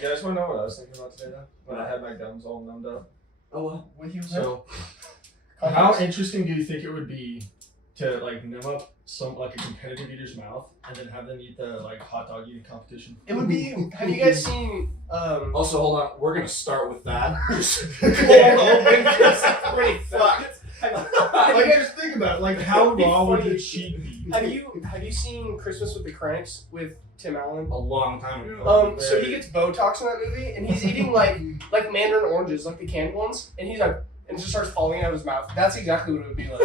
You guys want to know what I was thinking about today, though? When I had my gums all numbed up. Oh, what you So, how interesting do you think it would be to like numb up a competitive eater's mouth and then have them eat the like hot dog eating competition? It would be. Have you guys seen? Also, hold on. We're gonna start with that. Pretty fucked. Like, just think about it. Like, how raw would the cheek be? Have you seen Christmas with the Cranks with Tim Allen? A long time ago. So he gets Botox in that movie, and he's eating like mandarin oranges, like the canned ones, and he's like, and it just starts falling out of his mouth. That's exactly what it would be like.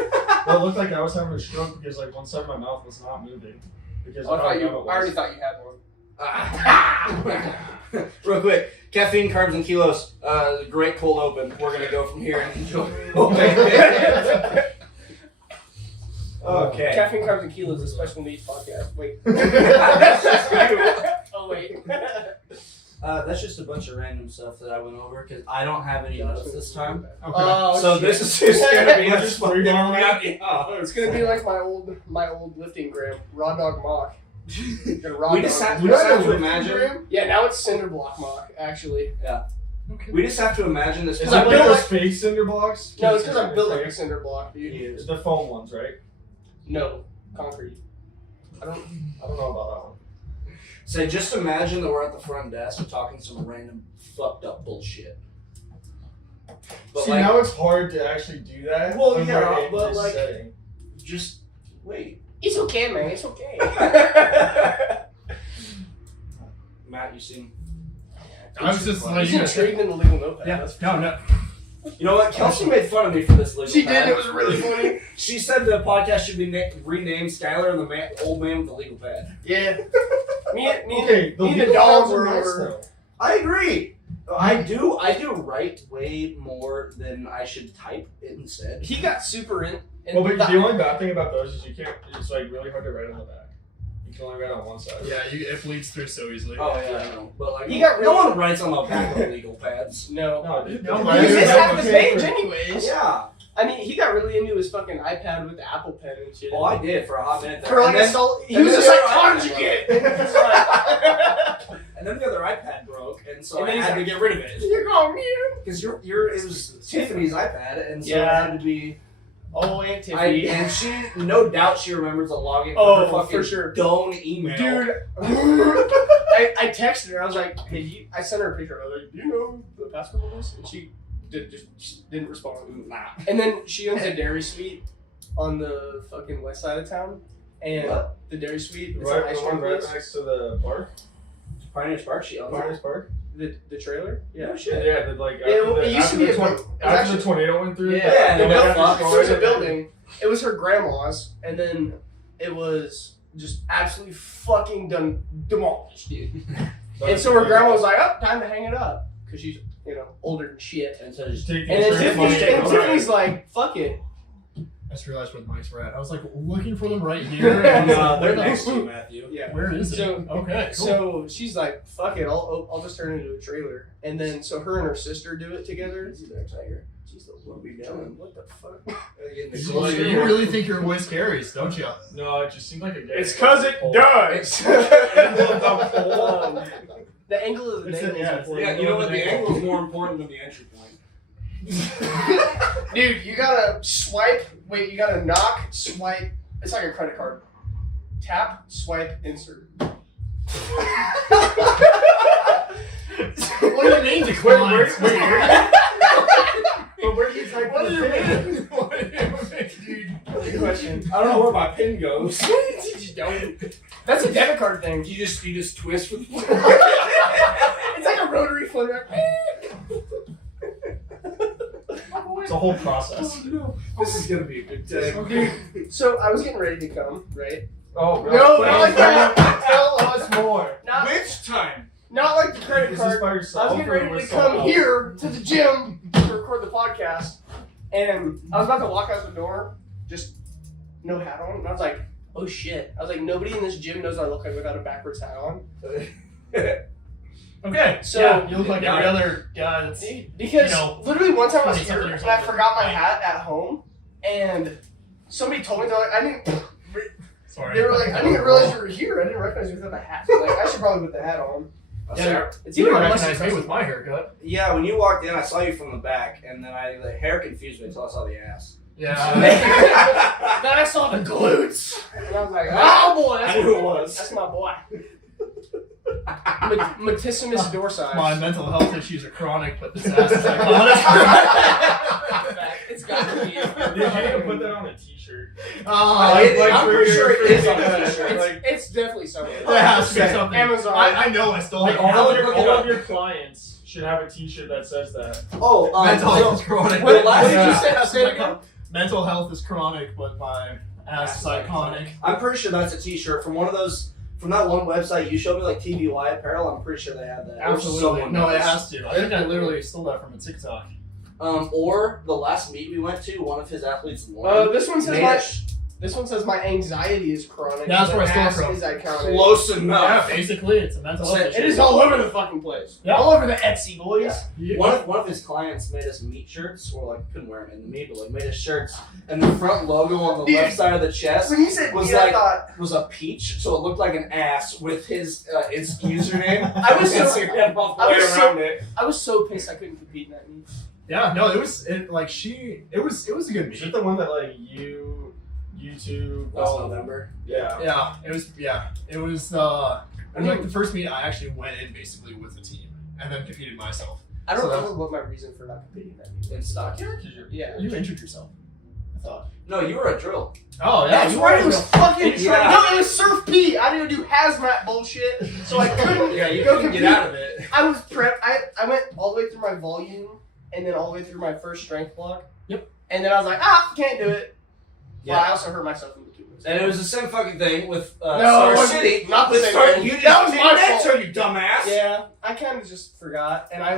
Well, it looked like I was having a stroke because like one side of my mouth was not moving. Because I already thought you had one. Real quick, caffeine, carbs, and kilos. Great cold open. We're gonna go from here and enjoy. Okay. Caffeine, Carbs, and Kilos, a special needs podcast. Wait. Oh wait. That's just a bunch of random stuff that I went over because I don't have any notes this time. Okay. Oh, So shit. this is just gonna be Just three down. It's gonna be like my old lifting gram, Raw Dog Mock. We just have You know to the imagine. Yeah, now it's Cinder Block Mock, actually. Okay. We just have to imagine this. Is I it like built those like- fake cinder blocks? No, it's because I'm built like a cinder block, dude. It's the foam ones, right? No, concrete. I don't know about that one. So just imagine that we're at the front desk talking some random fucked up bullshit. But See, like, now it's hard to actually do that. Well, when yeah, we're in but this like- setting. just wait. It's okay, man. It's okay. Matt, you seem. I was just like, He's intrigued in the legal notepad. yeah, That's for no, sure. no. You know what? Kelsey made fun of me for this legal She pad. did. It was really funny. She said the podcast should be renamed Skylar and the old man with the legal pad. Yeah. Me and Okay, me and the legal dog pads are were nice, over. though. I agree. I do write way more than I should type instead. He got super in. Well, but the only bad thing about those is you can't. It's like really hard to write on the back. You can only write on one side. Yeah, it bleeds through so easily. Oh yeah, I know. But like, He got no really- one writes on the back of legal pads. No. No, dude. No, You why He is just it half the okay page for- anyways. Yeah. I mean, he got really into his fucking iPad with the Apple Pen and shit. Well, I did for a hot minute there. For like and, a then, sol- he and was then just the like, other conjugate! iPad And he was like, and then the other iPad broke, and so And I then he's had to like, get rid of it. you're going here. Because it was Tiffany's iPad, and so Yeah. it had to be. Oh, Aunt Tiffany. And she, no doubt, she remembers the login for Oh, her fucking for sure. Doan email. Dude, I texted her. I was like, "Hey, I sent her a picture. I was like, do you know the password of this?" And she didn't respond. Nah. And then she owns a Dairy Suite on the fucking west side of town. And What? the Dairy Suite, it's Right, an ice the one cream right place. next to the park. Pioneer Spark, she owns it. Pioneers Park. The trailer? Yeah. No shit. Yeah, like It used to be after the tornado went through. Yeah, the no, building, fuck. there was a building. It was her grandma's, and then it was just absolutely fucking demolished, dude. And so her grandma was like, "Oh, time to hang it up," because she's older than shit. And so just Take the And then insurance money, take it. Tiffany's like, "Fuck it." I just realized where the mics were at. I was like looking for them right here. And they're where next the- to you, Matthew. Yeah. Where is it? So- Okay, cool. So she's like, "Fuck it, I'll just turn it into a trailer." And then so her and her sister do it together. Jeez, those will be down. What the fuck? So you really think your voice carries, don't you? No, it just seemed like a gay. It's 'cause it does. The angle of the It's name a- is yeah, important. Yeah, you know what? The angle is more important than the entry point. Dude, you gotta swipe. Wait, you gotta knock, swipe. It's like a credit card. Tap, swipe, insert. What do you mean declines? But where do you type What the do you pin? mean? What do you mean? Good question. I don't know where my pin goes. That's a debit card thing. You just twist with the It's like a rotary phone. It's a whole process. This is gonna be a good time. So I was getting ready to come, right? Oh, No, not like that. Tell us more. Not, Which time? not like the credit Is this card. by I yourself? was getting or ready with to someone come else? here to the gym to record the podcast, and I was about to walk out the door, just no hat on, and I was like, "Oh shit!" I was like, "Nobody in this gym knows I look like without a backwards hat on." Okay, So- yeah, you look like every other guy that's... Because literally one time I was 20-something here years and I old. forgot my hat at home, and somebody told me I didn't. Sorry. They were like, "I didn't realize you were here. I didn't recognize you without the hat." So like, I should probably put the hat on. Yeah, It's you even didn't less recognize me impressive. with my haircut. Yeah, when you walked in, I saw you from the back, and then the hair confused me until I saw the ass. Yeah. Then I saw the glutes, and I was like, "Oh boy, I knew who it was. that's my boy." Matissimus dorsi. My mental health issues are chronic, but this ass is iconic. It's got to be. Dude, you can put that on a t-shirt. I'm pretty sure it is on a It's, t-shirt. Like, it's definitely something. There has to be something. Amazon. I know I stole like it. all look it of up. your clients should have a t-shirt that says that. Oh, Mental health is chronic. What last- did you yeah. say it again? Mental health is chronic, but my ass is iconic. I'm pretty sure that's a t-shirt from one of those, from that one website you showed me, like TVY Apparel. I'm pretty sure they had that. Or Absolutely. someone No, it does. has to. I think I literally stole that from a TikTok. Or the last meet we went to, one of his athletes, Lauren, This one says made my. it This one says my anxiety is chronic. That's but where I stole it ass from. Is iconic. close Yeah, enough. basically, it's a mental health issue. It is all over the fucking place. Yeah. All over the Etsy, boys. Yeah. One of his clients made us meet shirts, or like couldn't wear them in the meet, but like made us shirts, and the front logo on the Dude, left side of the chest When you said was meat, like I thought was a peach, so it looked like an ass with his username. I was so- Instagram all the I way was so- around it. I was so pissed I couldn't compete in that meet. Yeah, no, it was a good Is meet. it the one that like YouTube? Last November. Yeah. Yeah, it was like the first meet I actually went in basically with a team and then competed myself. I don't So that remember what my reason for not competing in that meet. In stock. Yeah. You injured yourself, I thought. No, you were a drill. Oh yeah, That's you right, were it was fucking Yeah. No, it was Surf P. I didn't do hazmat bullshit, so I couldn't Yeah, you go couldn't compete. get out of it. I was prep. I went all the way through my volume and then all the way through my first strength block. Yep. And then I was like, can't do it. Yeah. But I also hurt myself in between. And it was the same fucking thing with No, it Star wasn't. City. Not the With same Star- thing. You just That was didn't my enter, fault. you dumbass. Yeah, I kind of just forgot, and I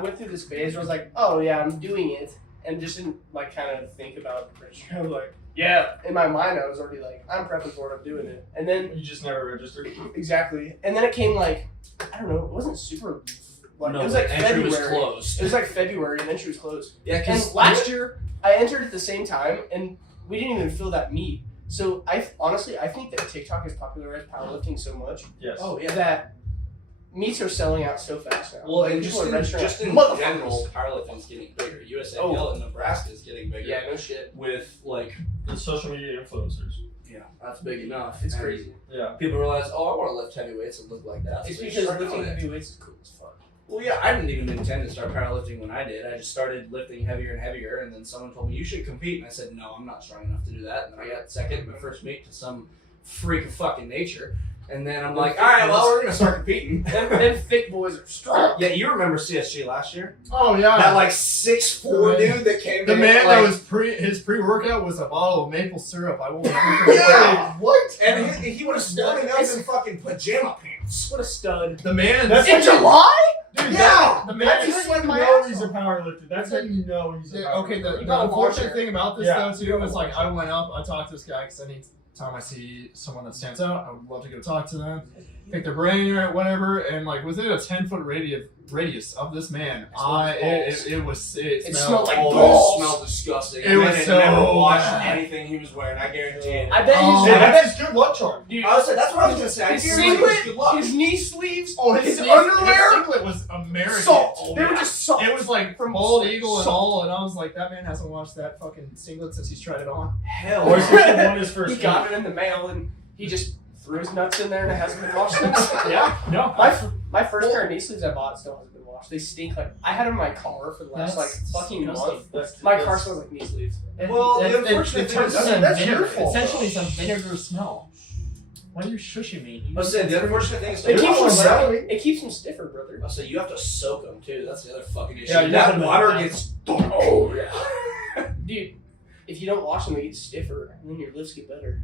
went through this phase where I was like, oh yeah, I'm doing it, and just didn't like kind of think about registering. I was like, yeah, in my mind I was already like, I'm prepping for it, I'm doing it, and then You just never registered. exactly, and then it came like, I don't know, it wasn't super. Like, No, it was like the entry February. was closed. It was like February, and then she was closed. Yeah, And because last year I entered at the same time, and we didn't even fill that meet. So I think that TikTok has popularized powerlifting so much Yes. Oh yeah. that meets are selling out so fast now. Well, Like, and people just are in, registering just in motherfuckers. general, powerlifting's getting bigger. USAPL Oh. in Nebraska is getting bigger. Yeah, no shit. With like, The social media influencers. yeah, that's big enough. It's And crazy. Yeah. People realize, oh, I want to lift heavy weights and look like that. It's So they because start lifting doing it. heavy weights is cool as fuck. Well, yeah, I didn't even intend to start powerlifting when I did. I just started lifting heavier and heavier, and then someone told me you should compete, and I said no, I'm not strong enough to do that. And then I got second in my first meet to some freak of fucking nature, and then I'm like, all right, well, we're gonna start competing. Them thick boys are strong. Yeah, you remember CSG last year? Oh yeah. That like 6'4" dude that came the in, man like, that was his pre-workout was a bottle of maple syrup. I won't never forget. Yeah. What? and he was standing up in fucking pajama pants. What a stud. The man. That's In like- July? Dude, Yeah! the man That's is just like like my know ass he's a off. powerlifter. That's how you know he's a Yeah, powerlifter. okay, the You gotta watch unfortunate it. thing about this Yeah. though too is like I went up, I talked to this guy because anytime I see someone that stands out, I would love to go talk to them, pick their brain or whatever, and like within a 10-foot radius of this man, it smelled like Oh, balls. it smelled disgusting. It was I so never washed bad. anything he was wearing. I guarantee it. I bet Oh. Dude, I bet that's his good luck charm. dude, I was saying, that's what I was gonna say. I his guarantee it was good singlet, luck. his knee sleeves, Oh, his his underwear, singlet was American. salt. Oh, They were yeah. just salt. It was like From bald eagle and salt. all, and I was like, that man hasn't washed that fucking singlet since he's tried it on. Hell. Or since he won his He first got it in the mail and he just threw his nuts in there and it hasn't been washed since. Yeah, no. My first pair of knee sleeves I bought still hasn't been washed. They stink like I had them in my car for the last like fucking month. My car smells like knee sleeves. Well, the unfortunate thing is that's your fault, Essentially, though. some vinegar smell. Why are you shushing me? I was saying, the unfortunate thing is, It keeps them I it keeps them stiffer, brother. was saying, you have to soak them too. That's the other fucking issue. Yeah, you that gotta- water gets. Oh yeah. Dude, if you don't wash them, they get stiffer, and then your lifts get better.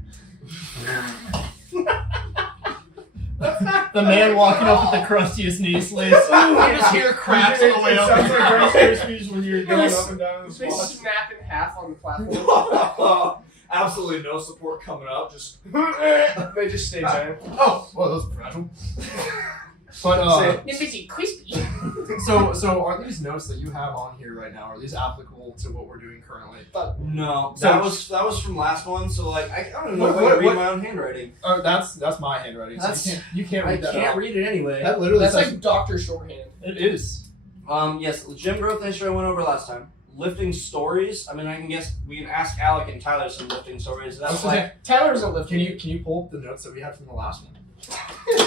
The man walking up with the crustiest knee sleeves. You just hear cracks on the way It up. sounds like Rice Krispies when you're going Yes. up and down in the They squat. snap in half on the platform. Absolutely no support coming up. Just. They just stay down. Oh, well, those are fragile. But This is crispy. So are these notes that you have on here right now, are these applicable to what we're doing currently? No, So- that was from last one. So like I don't know if I What- can read what- my own handwriting. Oh, that's my handwriting. That's- So you can't I read that. can't out. read it anyway. That literally That's says like Dr. Shorthand. it is. Yes, gym growth history I went over last time. Lifting stories. I mean, I can guess we can ask Alec and Tyler some lifting stories. That's like Tyler's a lift. Can you pull up the notes that we had from the last one?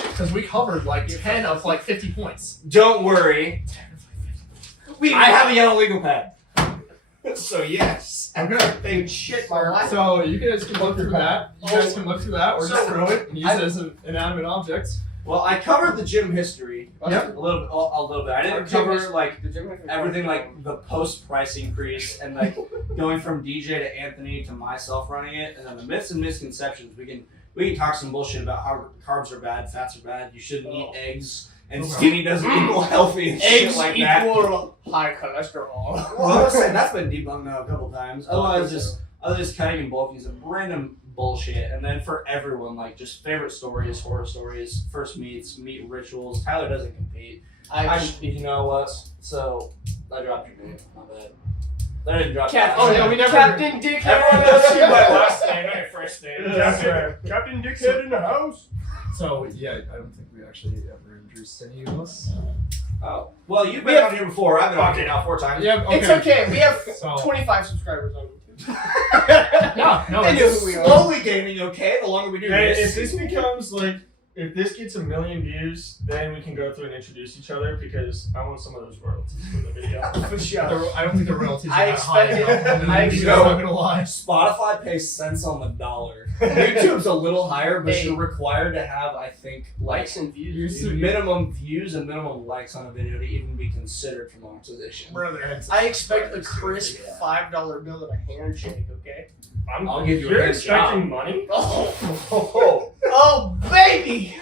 Because we covered like 10 of like 50 points. don't worry. I have a yellow legal pad. So yes. Okay. Big shit, my life. So you guys can look through that. You guys can look through that, or just So, throw it and use it as an inanimate object. Well, I covered the gym history Yep. a little bit. I didn't cover like the gym everything like the post price increase and like going from DJ to Anthony to myself running it, and then the myths and misconceptions. We can talk some bullshit about how carbs are bad, fats are bad. You shouldn't eat eggs, and Okay. skinny doesn't equal healthy and Eggs shit like that. equal high cholesterol. Well, I was saying that's been debunked now a couple times. Otherwise, just cutting and bulking is random bullshit. And then for everyone, like just favorite stories, horror stories, first meets, meet rituals. Tyler doesn't compete. You know what? So I dropped your name. My bad. I didn't drop. Cap- your oh name. yeah, we never. Captain Dickhead. Everyone knows you by last name, not your first name. Captain Dickhead in the house. So yeah, I don't think we actually ever introduced any of us. Oh well, you've been on here before. I've been on here now 4 times. Yeah, okay. It's okay. We have So- 25 subscribers on YouTube. No, They know it's who we are. Slowly gaining. Okay, the longer we do Hey, this. if this becomes like, if this gets 1 million views, then we can go through and introduce each other because I want some of those royalties from the video. For sure. I don't think the royalties are I that high expect- enough. I I'm expect- not gonna lie. Spotify pays cents on the dollar. YouTube's a little higher, but Hey. you're required to have, I think, like Likes and views. minimum views and minimum likes on a video to even be considered for monetization. Brother, I expect a crisp $5 bill and a handshake. Okay. I'll give you a You're hand expecting job. money? Oh, oh, baby.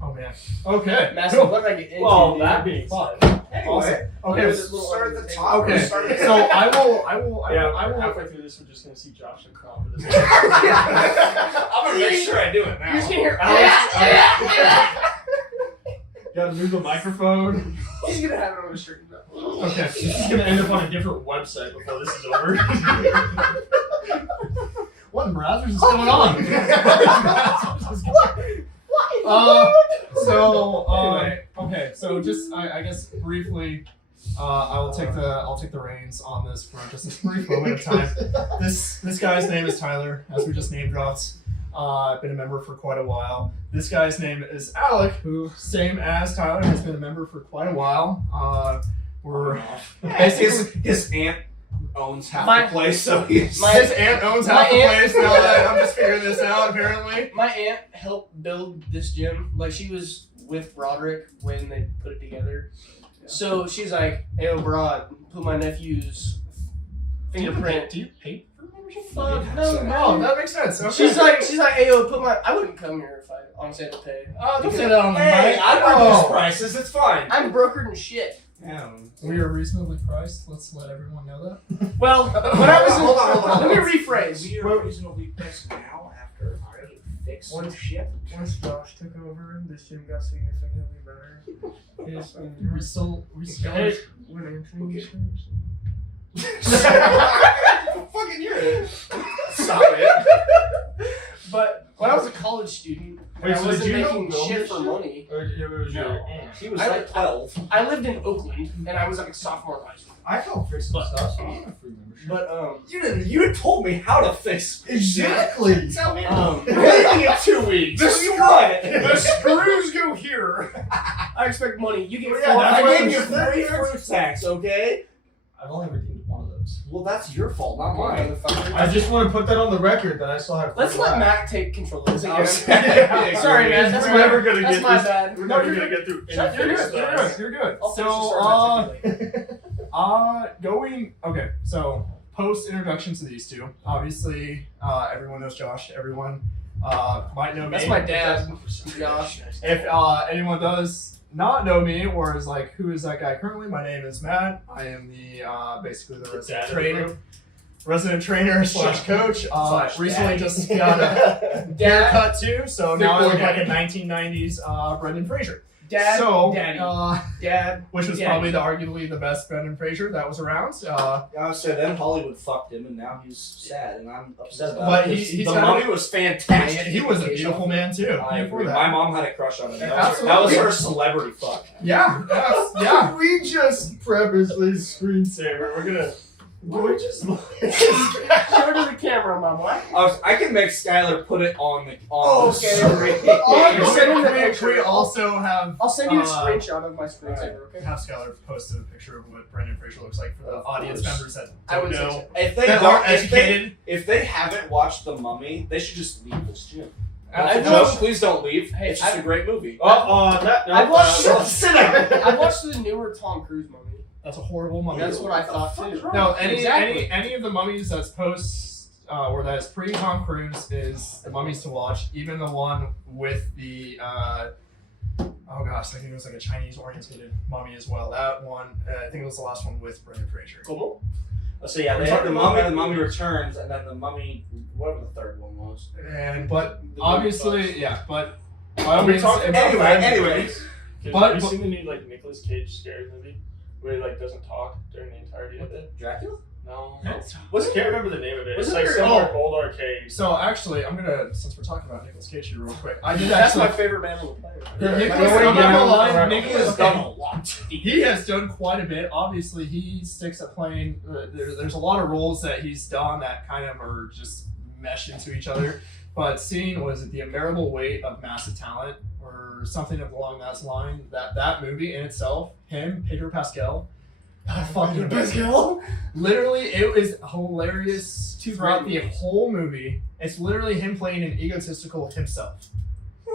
oh man. Okay. Massive. Cool. What did I get into? Well, dude? that being Fuck. said. Anyway, Okay. With this little start at under the table. top. Okay. Start at the So I will. halfway through this, we're just going to see Josh and Carl for this. I'm gonna make sure I do it You're now. just gonna hear. Gotta move the microphone. He's gonna have it on the stream. Okay. This is going to end up on a different website before this is over. What in Brazzers is going on? Okay. So just I guess briefly, I'll take the reins on this for just a brief moment of time. This guy's name is Tyler, as we just name dropped. Been a member for quite a while. This guy's name is Alec, who, same as Tyler, has been a member for quite a while. We're basically His aunt owns half My- the place, so he's. his aunt owns half the My aunt- place. Now that I'm just figuring this out, apparently. My aunt helped build this gym. Like she was with Roderick when they put it together. So she's like, "Hey, Broad, put my nephew's fingerprint." Do you pay for membership? Fuck, So- No, that makes sense. Okay. She's like, "Hey, yo, put my." I wouldn't come here if I honestly had to pay. Don't say that on the Hey, mic. I reduce prices. It's fine. I'm brokered and shit. Yeah. We are reasonably priced. Let's let everyone know that. Well, when I was Hold on. let me rephrase. We are reasonably priced now after I fixed some shit. Once Josh took over, this gym got significantly better. We still Hey, When Anthony was Fucking you're Stop it. But when I was a college student, Wait, I so wasn't did you making know shit this for shit? money. Or it was your aunt? He was I- like 12. I lived in Oakland, and I was like a sophomore in high school. I helped fix some stuff, so I have free membership. But You told me how to fix. Exactly. Tell me. We're Waiting in 2 weeks. The What do you want? the screws go here. I expect money. You get Well, yeah, four. that's I what gave you I'm saying. 3 fruit snacks, okay? I've only redeemed one of those. Well, that's your fault, not mine. I just want to put that on the record that I still have. Let's free let left. Matt take control of this I was- again. Sorry, man. That's We're never my, gonna that's get my this. bad. We're No, never you're gonna good. get through Shut- any you're face good, you're stuff. You're good. I'll finish the story. Okay, so post introduction to these two. Obviously, everyone knows Josh. Everyone might know me. That's my dad, Josh. If anyone does not know me or is like, who is that guy currently? My name is Matt. I am the basically the resident dad of the trainer. group. Resident trainer slash coach. Slash Recently daddy. just got a haircut too, so now I look like a 1990s Brendan Fraser. Dad, So, daddy, Dad, which was daddy. probably arguably the best Brendan Fraser that was around. I would say then Hollywood fucked him, and now he's sad, and I'm upset about But it. he's The got- Mummy was fantastic. He was a beautiful man too. I Before agree. that. My mom had a crush on him. That Absolutely. was her celebrity fuck. Yeah, yeah. We just prefaced this screensaver. We're just Show it to the camera, Mama. I can make Skylar put it on the Oh, the okay. screen. Oh, you're sending the We picture. also have I'll send you a Uh, screenshot of my screensaver, okay? have Skylar posted a picture of what Brendan Fraser looks like for the Of audience course. members that I don't would say know, so. If they that don't, aren't educated. if they haven't watched The Mummy, they should just leave this gym. I No, watched- please don't leave. Hey, it's just I- a great movie. I watched. Sit down. I watched the newer Tom Cruise movie. That's a horrible mummy. That's what I thought too. No, any Exactly. any of the mummies that's post or that is pre Tom Cruise is the mummies to watch. Even the one with the oh gosh, I think it was like a Chinese oriented mummy as well. That one, I think it was the last one with Brendan Fraser. Como? So yeah, they had the Mummy Returns, and then the Mummy, whatever the third one was. And but obviously, yeah, but by all Are we means, talking if- about bad anyway. movies? But- Have you seen the new like Nicolas Cage scary movie where he like doesn't talk during the entirety of it? Dracula? No. Was I it can't remember the name of it. It's wasn't like there- some oh. old arcade. So actually, I'm gonna since we're talking about Nicolas Cage here real quick, I did That's actually. my favorite man on the planet. Yeah, Nicolas- Nicolas, I'm not gonna lie, Right. Nicolas He's done a lot. He has done quite a bit. Obviously, he sticks at playing. There's a lot of roles that he's done that kind of are just mesh into each other. But seeing was it the unbearable weight of massive talent or something along that line. That movie in itself, him, Pedro Pascal, fucking Pascal? literally, it was hilarious throughout the great whole movie. It's literally him playing an egotistical himself.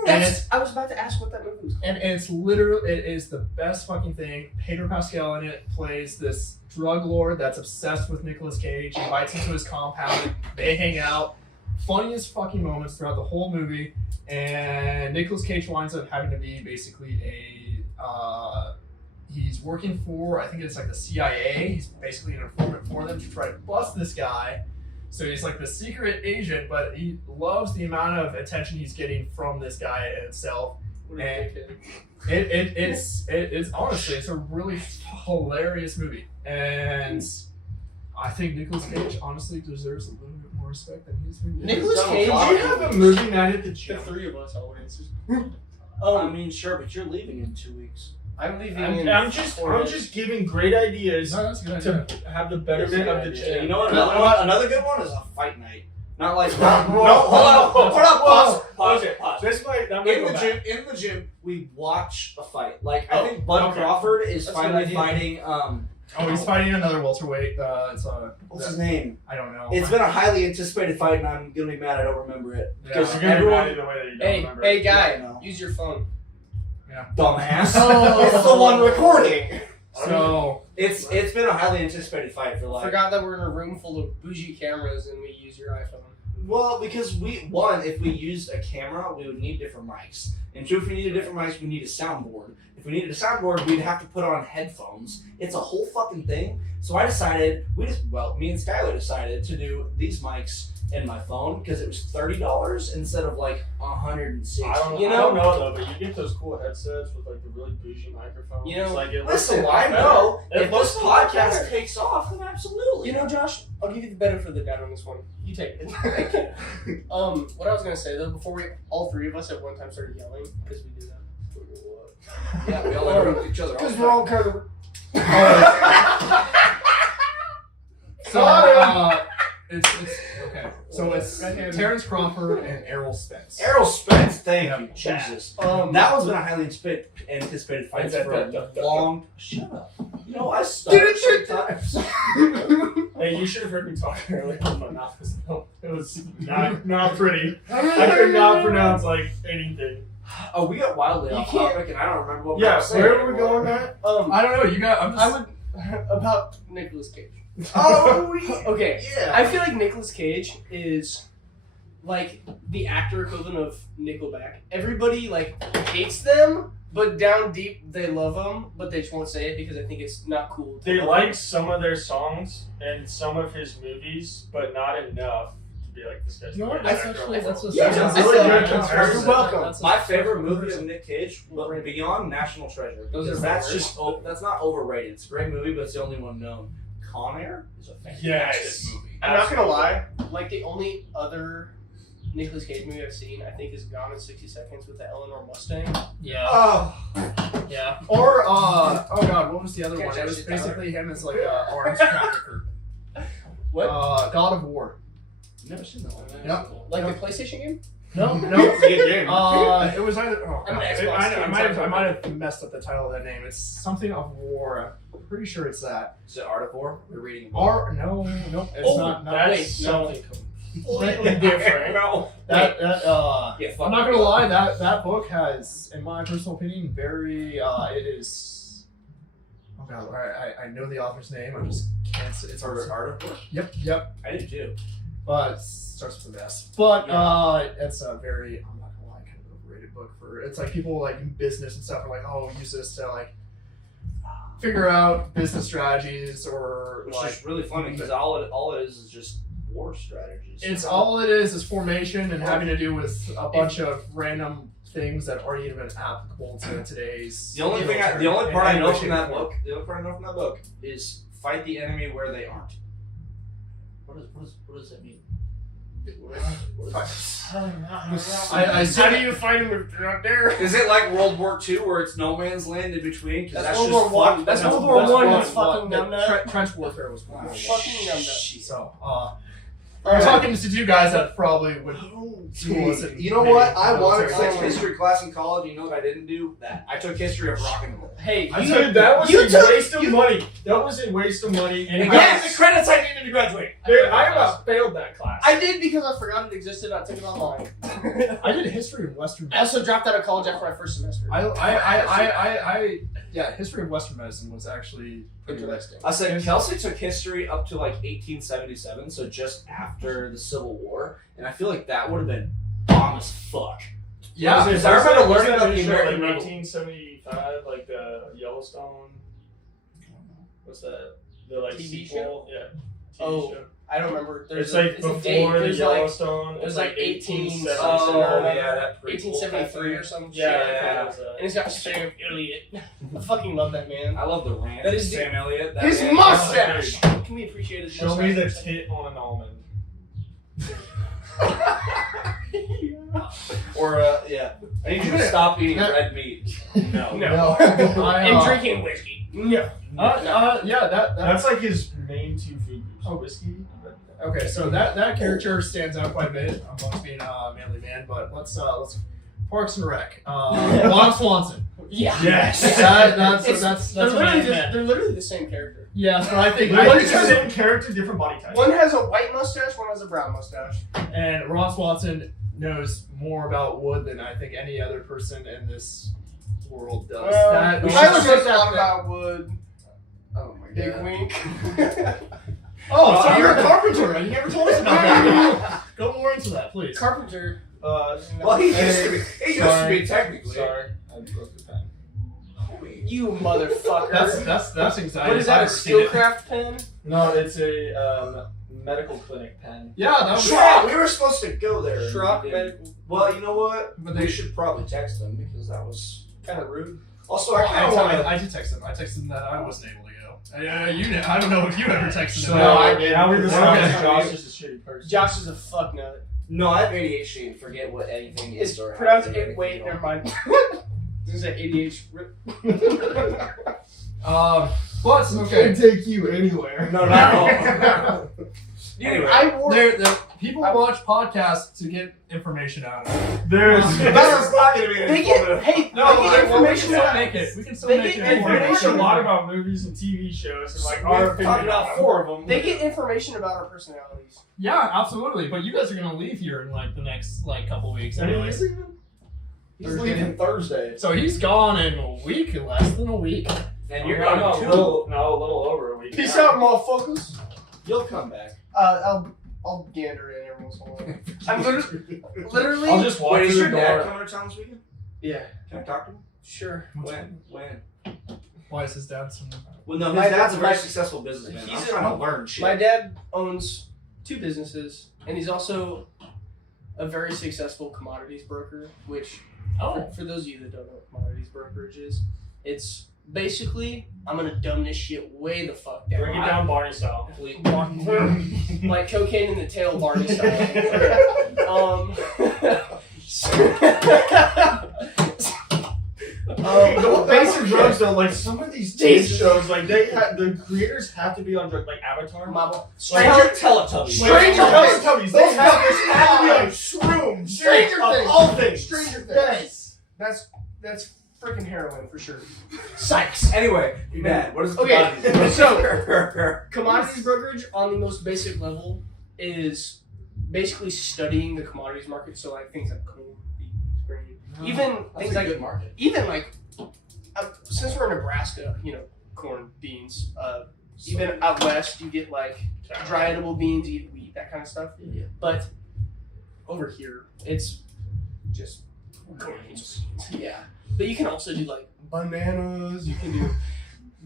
And it's I was about to ask what that movie was called. And it's literally, it is the best fucking thing. Pedro Pascal in it plays this drug lord that's obsessed with Nicolas Cage. He invites him to his compound. They hang out. Funniest fucking moments throughout the whole movie. And Nicolas Cage winds up having to be basically he's working for, I think it's like the CIA. He's basically an informant for them to try to bust this guy. So he's like the secret agent, but he loves the amount of attention he's getting from this guy itself. And it's honestly, it's a really hilarious movie, and I think Nicolas Cage honestly deserves a little bit more respect than he's been getting. Nicolas Cage. Did you have a movie night at the The gym? three of us always. I mean, sure, but you're leaving in 2 weeks. I'm leaving in. I'm just giving great ideas No, that's a good idea. to have the betterment of the Yeah, gym. You know what? Another good one is a fight night. Not like Whoa, hold on, whoa, pause, whoa. okay. This might that might In go the back. gym, we watch a fight. Like I Oh, think Bud okay. Crawford is That's a good finally idea. fighting. Oh, he's fighting another welterweight. What's his name? I don't know. It's been a highly anticipated fight, and I'm gonna be mad I don't remember it because You're gonna be everyone, mad either way that you don't Hey, remember. hey, it. guy, I know. use your phone. dumbass. Oh. It's the one recording. So It's been a highly anticipated fight for like. Forgot that we're in a room full of bougie cameras and we use your iPhone. Well, because if we used a camera, we would need different mics. And two, if we needed different mics, we need a soundboard. If we needed a soundboard, we'd have to put on headphones. It's a whole fucking thing. So I decided, me and Skylar decided to do these mics in my phone because it was $30 instead of like $160. I don't know though, but you get those cool headsets with like the really bougie microphones. You know, like it looks Listen, a lot I better. know It if looks this a lot podcast better. takes off, then absolutely. You know, Josh, I'll give you the benefit of the doubt on this one. You take it. Thank you. What I was gonna say though, before we all three of us at one time started yelling, because we did that. Yeah, we all interrupt each other. Because we're all kind of. so it's okay. So it's Terrence Crawford and Errol Spence. Errol Spence, thank Yeah. you, Jesus. Um, That one's been a highly anticipated fight for a long. Shut up. You know, I Did stutter it sometimes. Hey, you should have heard me talking earlier. My mouth was it was not pretty. I could not pronounce like anything. Oh, we got wildly You off can't- topic, and I don't remember what we Yeah, were saying. where were we going at? I don't know. You got. I'm just. I would about Nicolas Cage. Oh, Okay, yeah. I feel like Nicolas Cage is like the actor equivalent of Nickelback. Everybody like hates them, but down deep they love them, but they just won't say it because I think it's not cool. To They love like them. some of their songs and some of his movies, but not enough to be like, this guy's You know what? the That's greatest actor actually of all that's a Yeah, time. really Really good good comparison. You're welcome. That's a My fair favorite movie comparison. of Nick Cage, but beyond National Treasure. Those Because are that's fair. just that's not overrated. It's a great movie, but it's the only one known. Con Air is a fantastic Yes. movie. I'm not gonna lie. Like the only other Nicolas Cage movie I've seen, I think, is Gone in 60 Seconds with the Eleanor Mustang. Yeah. Oh, Yeah. Or oh god, what was the other Can't one? check It was shit down. basically him as like a arms trafficker. What? God of War. never seen that one. Yep. Like the PlayStation game? No, no. It's a good game. It was either. Oh, I'm an God. Xbox I game, might so have messed up the title of that name. It's something of War. I'm pretty sure it's that. Is it Art of War? We're reading a book. Or no, it's Oh, not. That's wait, no. something completely different. No. That Yeah, fuck I'm not it. gonna lie. That book has, in my personal opinion, very. It is. Oh god, I know the author's name. I just can't. It's Art of War? Yep. I did too. But it starts with an S. But Yeah. it's a very, I'm not gonna lie, kind of overrated book for. It's like people like in business and stuff are like, oh, use this to like figure out business strategies or Which like. is really funny because all it is just war strategies. It's all it is formation and having to do with a bunch of random things that aren't even applicable to today's. The only military the only in part I any know way, from shape, that or form. book, the only part I know from that book is fight the enemy where they aren't. What does that mean? I see. How do you fight them if they're not there? Is it like World War II where it's no man's land in between? 'Cause That's just World War One. fucked. That's World War That's One. one. You fucking numbnut. Trench warfare was one. Fucking numbnut. So, I'm talking to two guys that probably would school us. in You know what? maybe I wanted to military. take history class in college. You know what I didn't do? That. I took history of rock and roll. Hey, I you said that was you a took- waste of you- money. That was a waste of money. And And Yes! yes, the credits I needed to graduate. Dude, I about failed that class. I did because I forgot it existed. I took it online. I did history of Western. I also dropped out of college after my first semester. Yeah, history of Western medicine was actually pretty Interesting. I said Kelsey took history up to like 1877, so just after the Civil War, and I feel like that would have been bomb as fuck. Yeah, because I remember was learning that about the new show, American like Revolution. 1975, like the Yellowstone. What's that? The like TV sequel? Yeah. TV Oh, show. I don't remember. It's like a before date. the There's like Yellowstone. there's it's like 1877. Oh yeah, that's pretty 1873 cool. or something. Yeah, shit. yeah. And it's got Sam Elliott. I fucking love that man. I love the rant. That is the- Sam Elliott. That His man- mustache. Can we appreciate his Show me the mustache? tit on an almond. Or yeah, I need you to stop eating red meat. No. No. And drinking whiskey. No. Yeah, That's like his main two food groups. Oh. Whiskey. okay. So that character stands out quite a bit amongst being a manly man. But let's Parks and Rec. Ron Swanson. Yeah. Yes. That's They're a literally, man. they're literally the same character. Yeah, but I think Literally One the has- same character, different body type. One has a white mustache, one has a brown mustache. and Ron Swanson knows more about wood than I think any other person in this world does. Tyler That- knows a lot about wood. Oh my Big god. wink. Oh, so you're a carpenter, and you never told us about that. Go more into that, please. Carpenter. Well, he used to be. He used to Sorry. be technically. Sorry, I broke the pen. You motherfucker. That's anxiety. What is that, a I've seen it. Skillcraft pen? No, it's a medical clinic pen. Yeah, that was. Shrock, we were supposed to go there. and Schrock we didn't. medical. Well, you know what? But We they should probably text them because that was. Kind of rude. Also, I kind of want to. I did text him. I texted him that I wasn't able to go. I don't know if you ever texted him. So that. now we decided Okay. Josh is a shitty person. Josh is a fuck nut. No, I have ADHD and forget what anything is. It's or pronounced how to do it. Wait, anything. never mind. This is an ADHD. But okay. take you anywhere. No, not at all. Anyway, I wore. People watch podcasts to get information out of it. There's this is not going to be an They get informative. hey. No, they get we can information still about. make it. We can still They make get it. information a lot about movies and TV shows and like We've our talked opinion about on 4 of them. They get information about our personalities. Yeah, absolutely. But you guys are gonna leave here in like the next couple weeks anyway. He's leaving Thursday. So he's gone in a week, less than a week. And you're going going a to. little over a week. Peace out, motherfuckers. You'll come back. I'll gander in every once in a while. I'm literally. I'll just walk Wait, is through your the dad door. coming to town this weekend? Yeah. Can I talk to him? Sure. When? Why is his dad so? Well, no, his My- dad's a very my- successful businessman. he's I'm trying a- to learn shit. My dad owns 2 businesses, and he's also a very successful commodities broker. Which, for those of you that don't know what commodities brokerage is, it's basically, I'm gonna dumb this shit way the fuck down. Bring it down Barney style. Like cocaine in the tail, Barney style. Go back to basic drugs though. Like some of these TV shows, like the creators have to be on drugs, like Avatar. Teletubbies. Stranger Teletubbies. They have to be on shrooms. Stranger Of Things. all things. Stranger Things. Yes. That's freaking heroin for sure. Sykes. Anyway, your dad. What is Okay, so commodities brokerage on the most basic level is basically studying the commodities market. So like things like corn, beans, grain, even things like good market. even like since we're in Nebraska, corn, beans. Even out west, you get like dry edible beans, you get wheat, that kind of stuff. Yeah. But over here, it's just corn. Yeah. But you can also do like bananas. You can do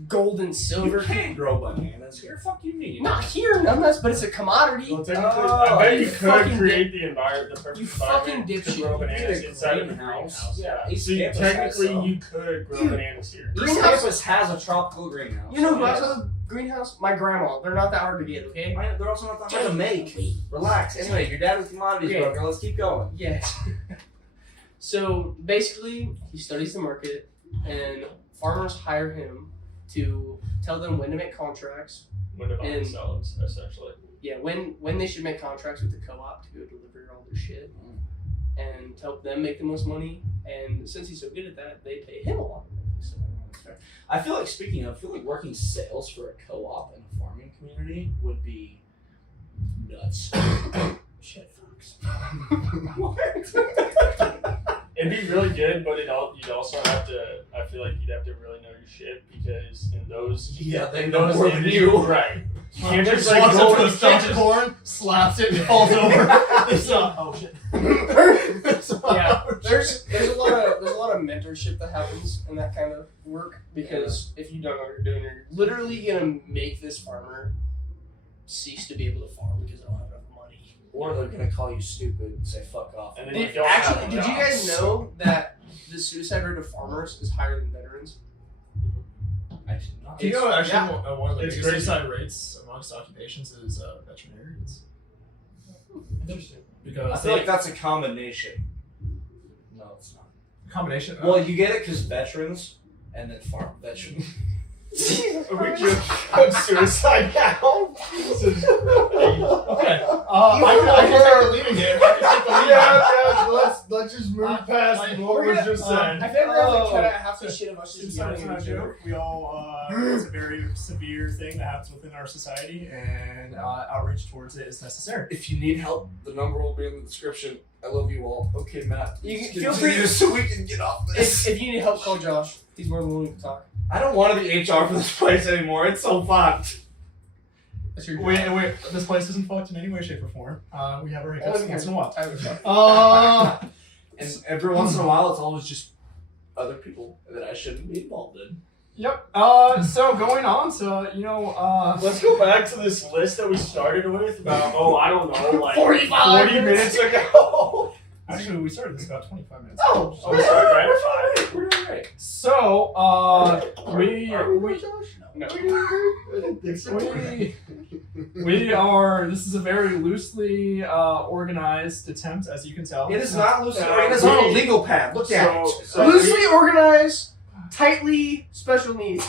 gold and silver. You can't grow bananas here. Fuck you mean? Not here, nonetheless, but it's a commodity. Well, technically, Oh, I bet you you could fucking create the environment, the perfect you fucking environment to dipshit. grow You bananas get a inside of a greenhouse. greenhouse. Yeah, So East you, Campus has technically, some. you could grow bananas here. East Greenhouse- Campus has a tropical greenhouse. You know who Yeah. else has a greenhouse? My grandma. They're not that hard to get, okay? They're also not that hard to make. Relax. Anyway, your dad was commodities Okay. broker. Let's keep going. Yes. So basically, he studies the market, and farmers hire him to tell them when to make contracts. When to buy and And- sell them, essentially. Yeah, when they should make contracts with the co-op to go deliver all their shit, and to help them make the most money. And since he's so good at that, they pay him a lot of money. So that's fair. I feel like working sales for a co-op in a farming community would be nuts. Shit, Fox. It'd be really good, but you'd also have to. I feel like you'd have to really know your shit because in those. Yeah, they in know those more than industries- you. Right. You can't Just just like walks go up to a and stalk of corn, slaps it, and falls over. It's not. Oh shit. Yeah, there's a lot of mentorship that happens in that kind of work because if you don't know what you're doing, you're literally gonna make this farmer cease to be able to farm because they don't have enough money. Or they're gonna call you stupid and say fuck off. And then you Did, don't have actually, did you enough. guys know that the suicide rate of farmers is higher than veterans? I did not. Do you know actually Yeah. one of the It's biggest crazy. suicide rates amongst occupations is veterinarians? Interesting. Because I feel like that's a combination. No, it's not. combination. Well, you get it because veterans and then farm veterans. We could suicide now. okay. I can start leaving here. I can take the lead back. Let's just move past like, what we're was gonna- just said. I think we're gonna cut out half the shit of us just Suicide yelling is at not a each other. joke. We all, it's a very severe thing that happens within our society, and outreach towards it is necessary. If you need help, the number will be in the description. I love you all. Okay, Matt. You can- Continue feel free to- so we can get off this. If you need help, call Josh. He's more than willing to talk. I don't want to be HR for this place anymore. It's so fucked. That's your Wait, this place isn't fucked in any way, shape, or form. We have our hiccups once in a while. Tyler, talk. And every once in a while, it's always just other people that I shouldn't be involved in. Yep. So going on, Let's go back to this list that we started with about, I don't know, like 45 40 minutes ago. actually, we started this about 25 minutes. Oh, Oh, we started right at 5. We're doing great. So, we No. are. This is a very loosely organized attempt, as you can tell. It is not loose. Yeah, It is on a we- legal pad. Look at it. So Loosely organized, tightly special needs.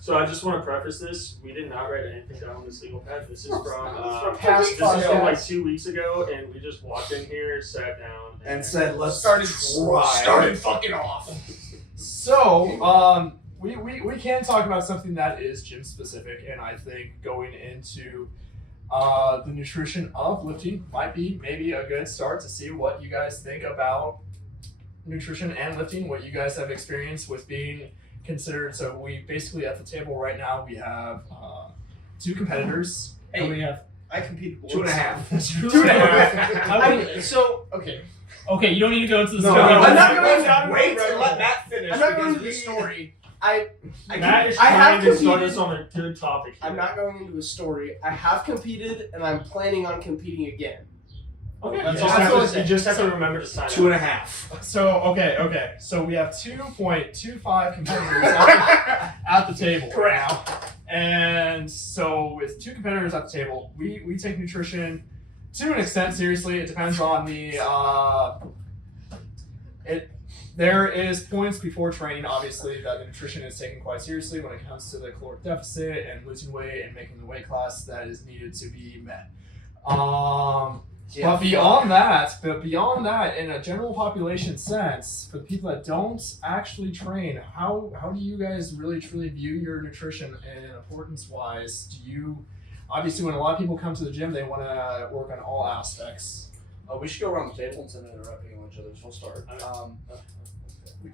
So I just want to preface this. We did not write anything down on this legal pad. This is from Past this is from podcasts. like 2 weeks ago, and we just walked in here, sat down, And said, let's Started try. fucking off. So, we can talk about something that is gym specific, and I think going into the nutrition of lifting might be maybe a good start to see what you guys think about nutrition and lifting, what you guys have experienced with being considered. So we basically at the table right now we have 2 competitors. Hey. And we have I competed 2.5. 2.5. I mean, so okay. Okay, you don't need to go into the No, story. no, I'm not no, going no, to Wait and let Matt finish. I'm not going because into the story. Matt is I have trying to start competed. us on a good topic here. I'm not going into a story. I have competed, and I'm planning on competing again. Okay, That's you all just, I have have to, to say. you just have to remember to sign up. 2.5. So okay. So we have 2.25 competitors at the table Correct. right now. And so with 2 competitors at the table, we take nutrition to an extent seriously. It depends on the there is points before training, obviously, that the nutrition is taken quite seriously when it comes to the caloric deficit and losing weight and making the weight class that is needed to be met. But beyond that, in a general population sense, for the people that don't actually train, how do you guys really truly view your nutrition and importance wise? Do you obviously when a lot of people come to the gym, they want to work on all aspects? Oh, we should go around the table instead of interrupting each other. So we'll start.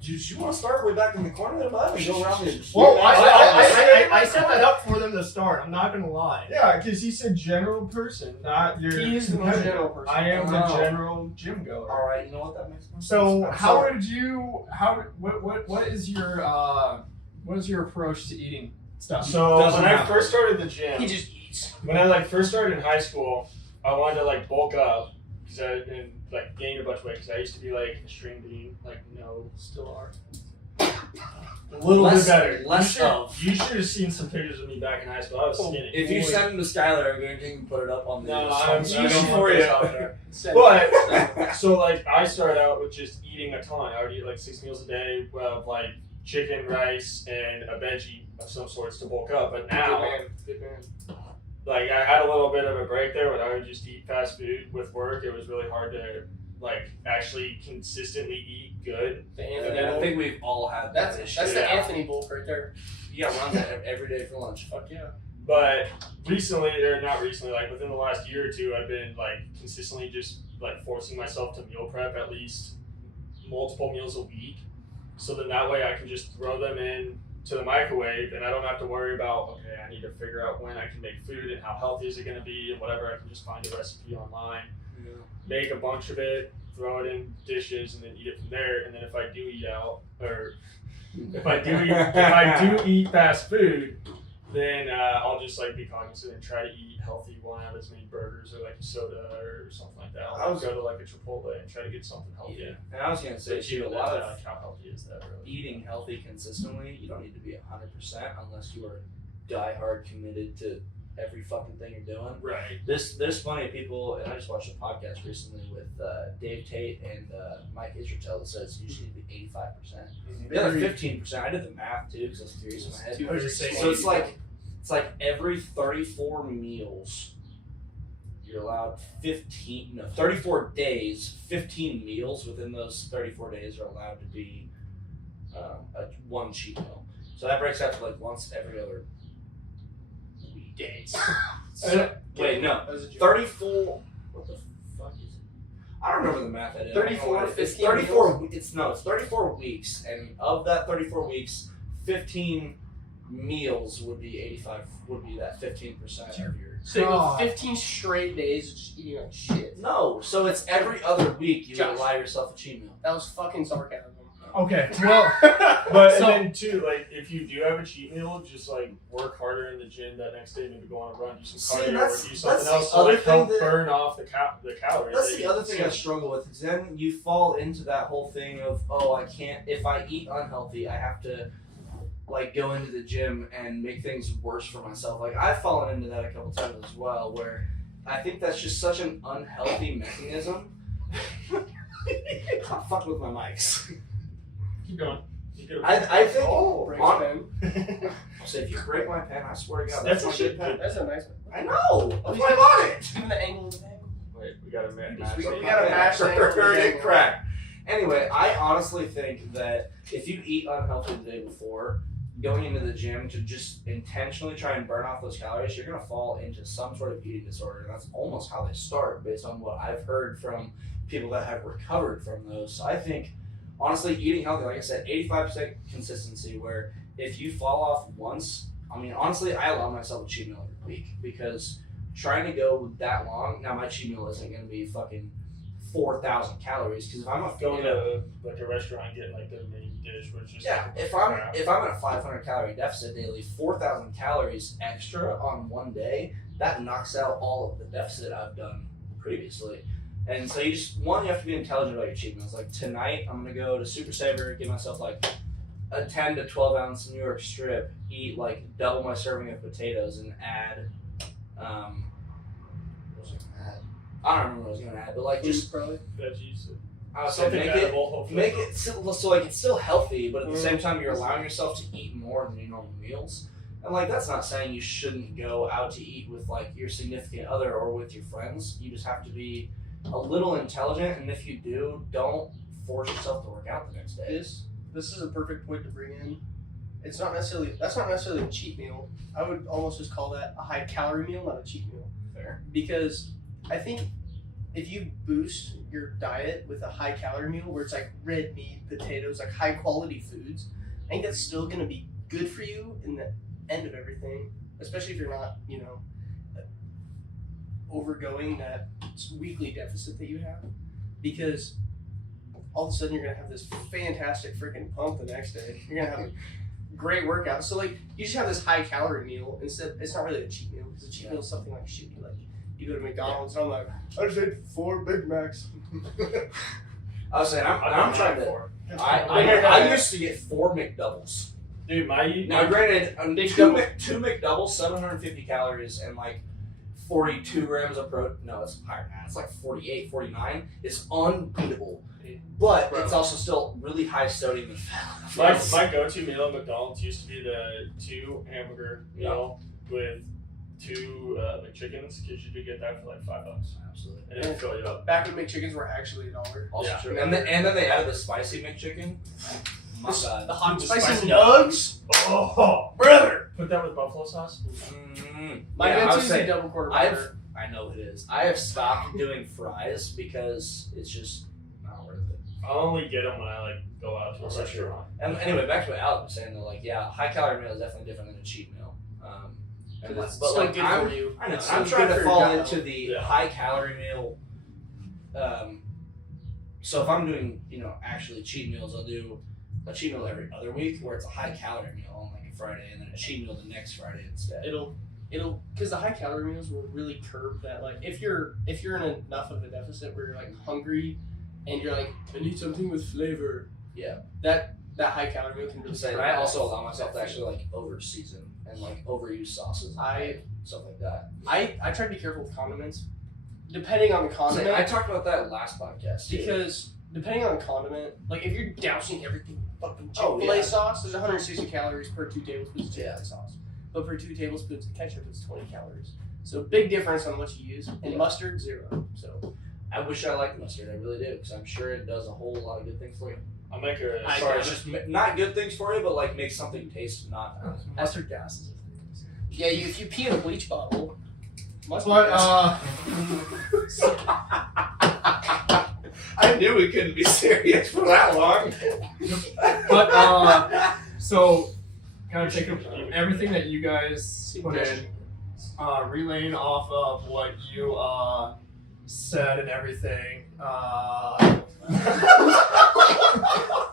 Do you want to start way back in the corner there, bud? And go around the. Well, I set that up for them to start. I'm not gonna lie. Yeah, because he's a general person, not your. He is the most competitor. general person. I am the Oh. general gym goer. All right, you know what? That makes more sense. So I'm how sorry. would you what is your approach to eating stuff? So Doesn't when I matter. first started the gym, He just eats. when I first started in high school, I wanted to bulk up because I and gained a bunch of weight because I used to be a string bean, still are. A little Less- bit better. less you of. should have seen some pictures of me back in high school. I was skinny. If you send them to Skylar, I'm going to put it up on the. No, I I don't don't for want you. this out there. Send But so I started out with just eating a ton. I would eat 6 meals a day of chicken, rice, and a veggie of some sorts to bulk up. But now, Good man. I had a little bit of a break there, but I would just eat fast food with work. It was really hard to actually consistently eat good. The And Anthony I Bowl. think we've all had That's that issue. the Yeah. Anthony Bowl right there. Yeah, runs that every day for lunch. Fuck yeah. But recently, or not recently, within the last year or two, I've been consistently just forcing myself to meal prep at least multiple meals a week. So then that way I can just throw them in to the microwave and I don't have to worry about, okay, I need to figure out when I can make food and how healthy is it going to be and whatever. I can just find a recipe online, make a bunch of it, throw it in dishes, and then eat it from there. And then if I do eat out, or if I do eat fast food, then I'll just be cognizant and try to eat healthy. Won't have as many burgers or a soda or something like that. I'll go to a Chipotle and try to get something healthy. Yeah. And I was going to say But too, a even lot then, of how healthy is that really? eating healthy consistently, you don't need to be 100% unless you are diehard committed to every fucking thing you're doing. Right. There's plenty of people, and I just watched a podcast recently with Dave Tate and Mike Israetel that says you should be 85%. The other 15%, I did the math too because I was curious in my head. I was just saying, So it's like every 34 meals, you're allowed 34 days, 15 meals within those 34 days are allowed to be one cheat meal. So that breaks out to once every other weekdays. Wait, no. That was a joke. 34. What the fuck is it? I don't remember the math I did. 34, It's 15 34. It's 34 weeks, and of that 34 weeks, 15 meals would be 85. Would be that 15% of your. So you go God. 15 straight days of just eating like shit. No, so it's every other week you would Josh. allow yourself a cheat meal. That was fucking sarcasm. Okay, well, But So- and then too, if you do have a cheat meal, just work harder in the gym that next day, maybe go on a run, do some See, cardio, that's- or do something that's the else to other help thing that- burn off the calories. That's that the you other thing I consume. struggle with. Is then you fall into that whole thing of, oh, I can't. If I eat unhealthy, I have to go into the gym and make things worse for myself. I've fallen into that a couple times as well, where I think that's just such an unhealthy mechanism. I'm fucking with my mics. Keep going. I think. Breaks on- pen. So if you break my pen, I swear to God, That's that's a my shit good pen. That's a nice one. I know. That's why I'm on it. Even the angle of the pen. Wait, we gotta match. We Broke gotta my match pen. the angle of the It angle. cracked. Anyway, I honestly think that if you eat unhealthy the day before, going into the gym to just intentionally try and burn off those calories, you're gonna fall into some sort of eating disorder. And that's almost how they start, based on what I've heard from people that have recovered from those. So I think, honestly, eating healthy, like I said, 85% consistency, where if you fall off once, honestly, I allow myself a cheat meal every week because trying to go that long, now my cheat meal isn't going to be fucking 4,000 calories. Because if I'm Going to like a restaurant and getting like their main dish, which is if I'm at a 500 calorie deficit daily, 4,000 calories extra on one day, that knocks out all of the deficit I've done previously. And so you have to be intelligent about your cheat meals. Like tonight, I'm gonna go to Super Saver, give myself like a 10 to 12 ounce New York strip, eat like double my serving of potatoes, and add. What was I gonna add? I don't remember what I was gonna add, but like just probably veggies. I would say Something make edible, hopefully. it so like it's still healthy, but at the same time you're allowing yourself to eat more than your normal meals. And like that's not saying you shouldn't go out to eat with like your significant other or with your friends. You just have to be a little intelligent, and if you do, don't force yourself to work out the next day. This is a perfect point to bring in. That's not necessarily a cheat meal. I would almost just call that a high calorie meal, not a cheat meal. Fair. Because I think if you boost your diet with a high calorie meal where it's like red meat, potatoes, like high quality foods, I think that's still gonna be good for you in the end of everything, especially if you're not, overgoing that weekly deficit that you have, because all of a sudden you're gonna have this fantastic freaking pump the next day. You're gonna have a great workout. So like you just have this high calorie meal instead. It's not really a cheat meal because a cheat meal is something like shitty. Like you go to McDonald's and I'm like, I just ate 4 Big Macs. I was saying I'm trying to. I I used to get 4 McDoubles. Dude, Now, granted, two McDoubles, 750 calories, and like 42 grams of protein. No, it's higher than that. It's like 48, 49. It's unbeatable. But it's also still really high sodium and fat. My go-to meal at McDonald's used to be the 2 hamburger meal with 2 McChickens, because you could get that for like $5. Absolutely. And it would fill you up. Back when McChickens were actually $1. Also Yeah. true. And then they added the spicy McChicken. My God. The hot The spicy spicy nugs. Oh, brother! Put that with buffalo sauce. My Yeah, I go-to would is say a double quarter I've- pounder. I know it is. I have stopped doing fries because it's just not worth it. I'll only get them when I like go out to a Also true. restaurant. And anyway, back to what Alex was saying though, like high calorie meal is definitely different than a cheat meal. And It's but still like good I'm, for you. I know, It's I'm still trying good to for your fall gut into health. the high calorie meal. So if I'm doing, actually cheat meals, I'll do a cheat meal every other week where it's a high calorie meal on like a Friday, and then a cheat meal the next Friday instead. It'll because the high calorie meals will really curb that. Like if you're in enough of a deficit where you're like hungry and you're like, I need something with flavor. Yeah. That high calorie meal can really And I also allow myself to actually like over season and like overuse sauces and stuff like that. I try to be careful with condiments. Depending on the condiment. I talked about that last podcast too. Because depending on the condiment, like if you're dousing everything with fucking Oh, Chick-fil-A yeah. sauce, there's 160 calories per 2 tablespoons of Yeah. Chick-fil-A sauce. But per 2 tablespoons of ketchup, it's 20 calories. So big difference on what you use. And Yeah. mustard, 0. So I wish I liked mustard. I really do, because I'm sure it does a whole lot of good things for you. I'll make a. Sorry, it's just not good things for you, but like make something taste not. Mustard gas is a thing. yeah, if you pee in a bleach bottle, mustard. But I knew we couldn't be serious for that long. so kind of take everything that you guys put in, relaying off of what you said and everything.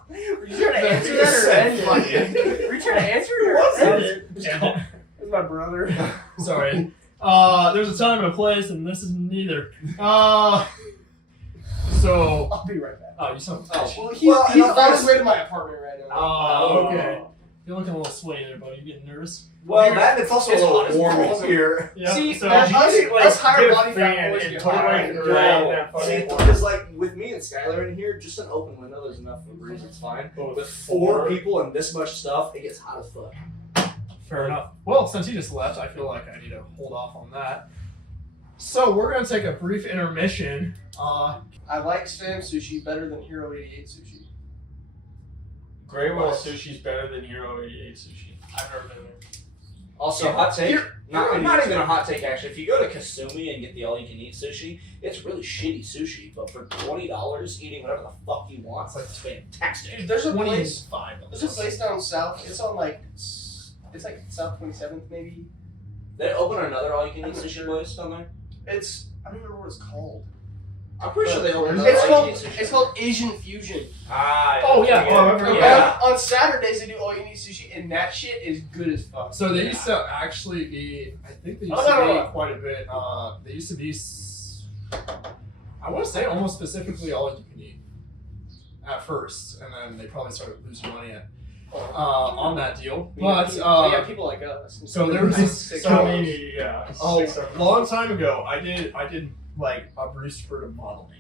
Were you trying to answer that or end it? Were you trying to answer it or end it? It's my brother. Sorry. There's a time and a place, and this is neither. So. I'll be right back. Oh, you sound. Well, he's Well, and on his way to my apartment right now. Oh, okay. You're looking a little sweaty there, buddy. You getting nervous? Well, it's also It's a hot as little warm balls. here. Yeah. See, so us- us higher get a body fat fan boys and get put it hot. right Yeah. around that See, fucking corner. because like with me and Skylar in here, just an open window is enough for breeze. It's fine. But With 4 people and this much stuff, it gets hot as fuck. Fair enough. Well, since he just left, I feel like I need to hold off on that. So we're gonna take a brief intermission. I like Sam Sushi better than Hero 88 Sushi. Great Wall Sushi's better than Hero 88 Sushi. I've never been there. Also, Yeah. hot take. Not Here- even a hot take actually. If you go to Kasumi and get the all-you-can-eat sushi, it's really shitty sushi. But for $20, eating whatever the fuck you want, it's fantastic. Dude, there's a place. $25. There's a place down south. It's on like it's like South 27th maybe. They open another I'm all-you-can-eat not sushi sure. place down there. I don't remember what it's called. I'm pretty sure they opened It's up called all-you-can-eat sushi. it's called Asian Fusion. Oh, yeah. Oh, I remember. Yeah. On Saturdays they do all you can eat sushi, and that shit is good as fuck. So they used to actually be, I think they used Oh, to no, be no. quite a bit. They used to be, I want to say almost specifically all you can eat at first, and then they probably started losing money on that deal. But we got people like us. so there was this. So maybe Oh, 6, 7. a long time ago, I did like a Bruce Spurt of modeling.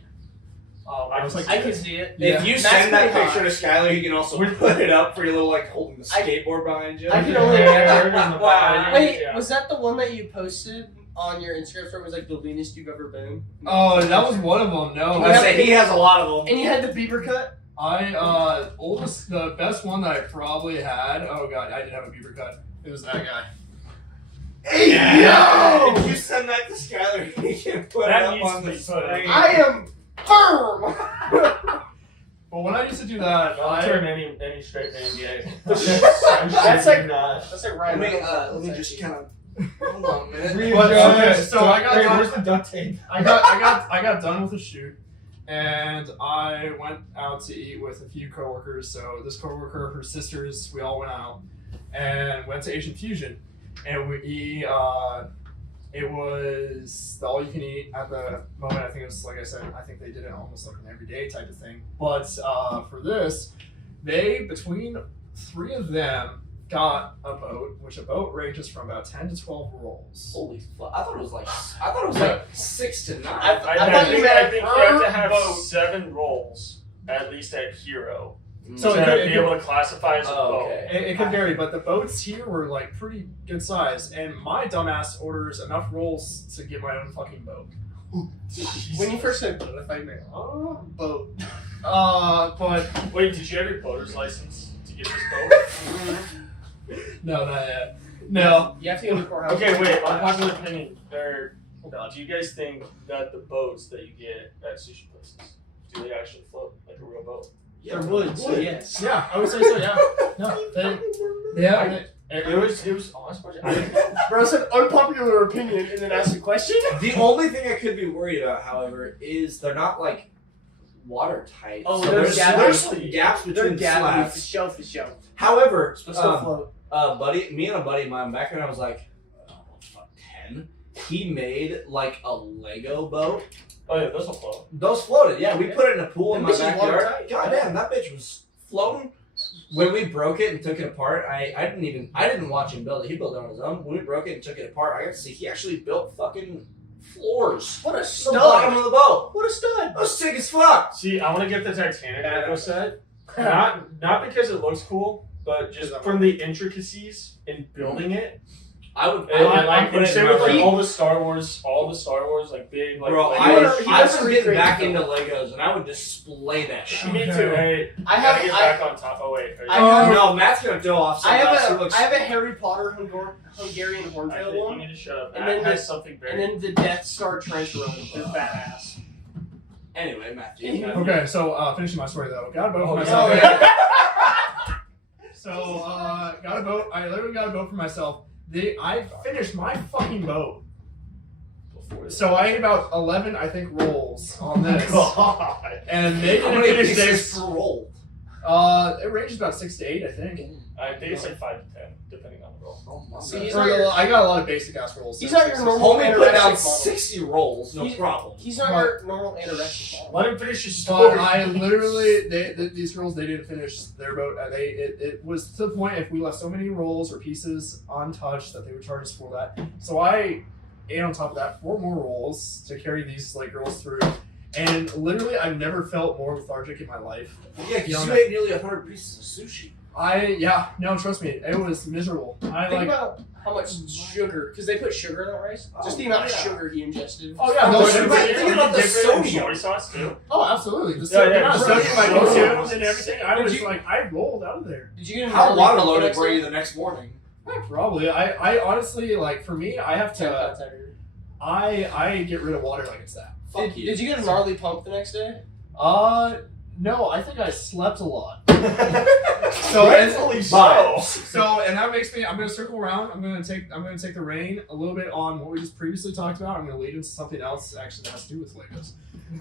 I was like, I can see it. If you That's send that pretty picture to Skylar, you can also put it up for your little like holding the I- skateboard behind you. I can only- Wow. Wait, Yeah. was that the one that you posted on your Instagram story? Was like the leanest you've ever been? oh, that was one of them. No, I say he has a lot of them. And you had the Bieber cut. The best one that I probably had. Oh god, I did have a beaver cut. It was that guy. Hey Yeah. yo! If you send that to Skylar, he can put That it up needs on to the be put up. screen. I am firm. But when I used to do that, Don't turn any straight man gay. That's like- not. That's like Let Ryan. me, Reynolds. let me just kind of hold on a minute. Okay, so I got done. Where's the duct tape? I got done with the shoot, and I went out to eat with a few coworkers. So this coworker, her sisters, we all went out and went to Asian Fusion, and it was the all you can eat at the moment. I think it was, like I said, I think they did it almost like an everyday type of thing. But for this, between 3 of them got a boat, which a boat ranges from about 10 to 12 rolls. Holy fuck! I thought it was like 6 to 9. I I thought you think meant you have to have boat. 7 rolls at least at Hero So to it could- be able to classify as a Oh, boat. okay. It could vary, but the boats here were like pretty good size, and my dumbass orders enough rolls to get my own fucking boat. When you first said boat, I thought you meant boat. But Wait, did you have your boater's license to get this boat? no, not yet. No. You have to go to the courthouse. Okay, wait. Unpopular opinion. Do you guys think that the boats that you get at sushi places do they actually float like a real boat? There would, so yes. Yeah, I would say so. Yeah. No. It was honest question. I didn't- Bro said unpopular opinion and then asked a question. The only thing I could be worried about, however, is they're not like watertight. Oh, so there's there's gaps. some gaps They're between gathering for slabs. show for show. However, But still float. me and a buddy of mine back when I was like, 10, he made like a Lego boat. Oh yeah, those will float. Those floated, yeah. We put it in a pool in Them my bitches backyard. watertight. God damn, that bitch was floating. When we broke it and took it apart, I didn't watch him build it. He built it on his own. When we broke it and took it apart, I got to see he actually built fucking floors. What a The bottom stud. of the boat. What a stud. That was sick as fuck. See, I want to get the Titanic Lego set. Not because it looks cool, but just from the intricacies in building it. I would. And, I like, put it same in with my like room. all the Star Wars, like big, like. Bro, Lego I was shit. doesn't getting recreate back them. into Legos and I would display that shit. Me too. Hey, I gotta have get I, back on top. Oh wait. I have- No, Matt's gonna go off. I somewhere else. He have looks- a Harry Potter Hungarian I horntail think you one, need to shut up. And That then has the- something very. and then the Death Star trench run. They're badass. Anyway, Matthew. Yeah. Okay, so finishing my story though. Got a boat for Oh, myself. yeah. So got a boat. I literally got a boat for myself. I finished my fucking boat. So I ate about 11, I think, rolls on this, God. and they How didn't many finish pieces theirs. per roll? It ranges about 6 to 8, I think. I think it's like 5 to 10, depending on the roll. Oh my See, God. he's For not the- your- I got a lot of basic ass rolls. He's not your normal Homie put down anorexic model. 60 rolls, no He's- problem. He's not your normal anorexic model. Let him finish his But story. I literally, these girls, they didn't finish their boat. It was to the point if we left so many rolls or pieces untouched that they would charge us for that. So I ate on top of that 4 more rolls to carry these like girls through. And literally, I've never felt more lethargic in my life. Yeah, because Yeah, you ate nearly 100 pieces of sushi. Trust me, it was miserable. Think about how much sugar, because they put sugar in that rice. Just the amount of sugar he ingested. Oh yeah, no, Oh, it shit. was- Think about the sodium. Soy sauce too. oh absolutely. The Yeah, yeah, amount of bro. sodium I So- consumed and everything. I Did was you- like, I rolled out of there. Did you get How gnarly water pumpkin loaded next were you day? the next morning? Probably. I honestly like for me, I have 10 to. pounds heavier. I get rid of water like it's that. Fuck you. Did you get a gnarly pump the next day? No, I think I slept a lot. So and, so. and that makes me. I'm gonna circle around. I'm gonna take the reign a little bit on what we just previously talked about. I'm gonna lead into something else actually that has to do with Legos.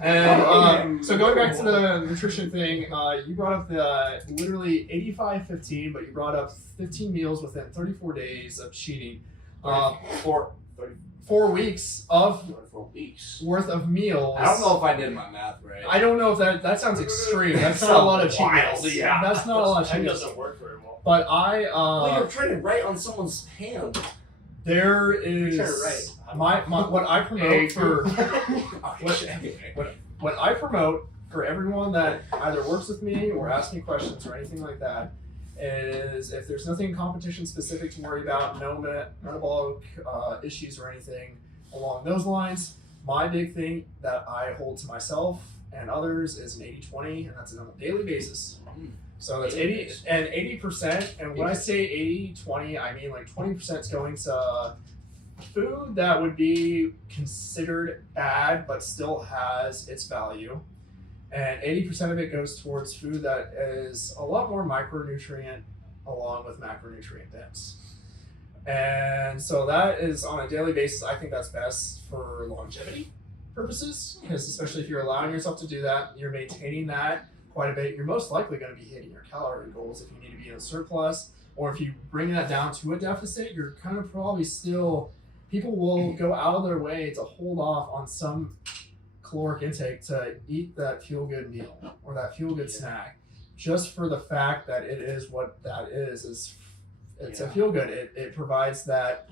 And so going back to the nutrition thing, you brought up the literally 85-15, but you brought up 15 meals within 34 days of cheating. 4 weeks of 4 weeks. worth of meals. I don't know if I did my math right. I don't know if that sounds extreme. That's not a lot of cheat meals. Yeah, That's not a lot of cheat That meals. doesn't work very well. But I Well, you're trying to write on someone's hand. there is You're right. my what I promote for What? what I promote for everyone that either works with me or asks me questions or anything like that is if there's nothing competition specific to worry about, no metabolic issues or anything along those lines. My big thing that I hold to myself and others is an 80-20, and that's on a daily basis. So that's 80%. And when I say 80-20, I mean like 20% is going to food that would be considered bad but still has its value. And 80% of it goes towards food that is a lot more micronutrient along with macronutrient dense. And so that is on a daily basis. I think that's best for longevity purposes, because especially if you're allowing yourself to do that, you're maintaining that quite a bit. You're most likely going to be hitting your calorie goals if you need to be in a surplus, or if you bring that down to a deficit, you're kind of probably still, people will go out of their way to hold off on some caloric intake to eat that feel-good meal or that feel-good snack, just for the fact that it is what that is it's a feel-good. It provides that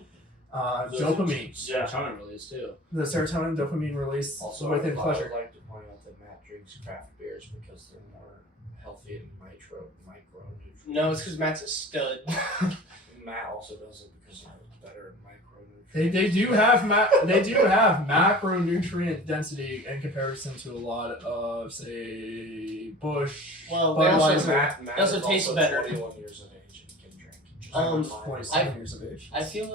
dopamine, Serotonin release too. the serotonin dopamine release Also, within I pleasure. would like to point out that Matt drinks craft beers because they're more healthy and micronutrients. No, it's because Matt's a stud. Matt also does it because they're better in micronutrients. They do have macronutrient density in comparison to a lot of, say, Bush, Well, they also- Budweiser. Matt also is tastes better. 21 years of age and can drink. Just 27 years of age. I feel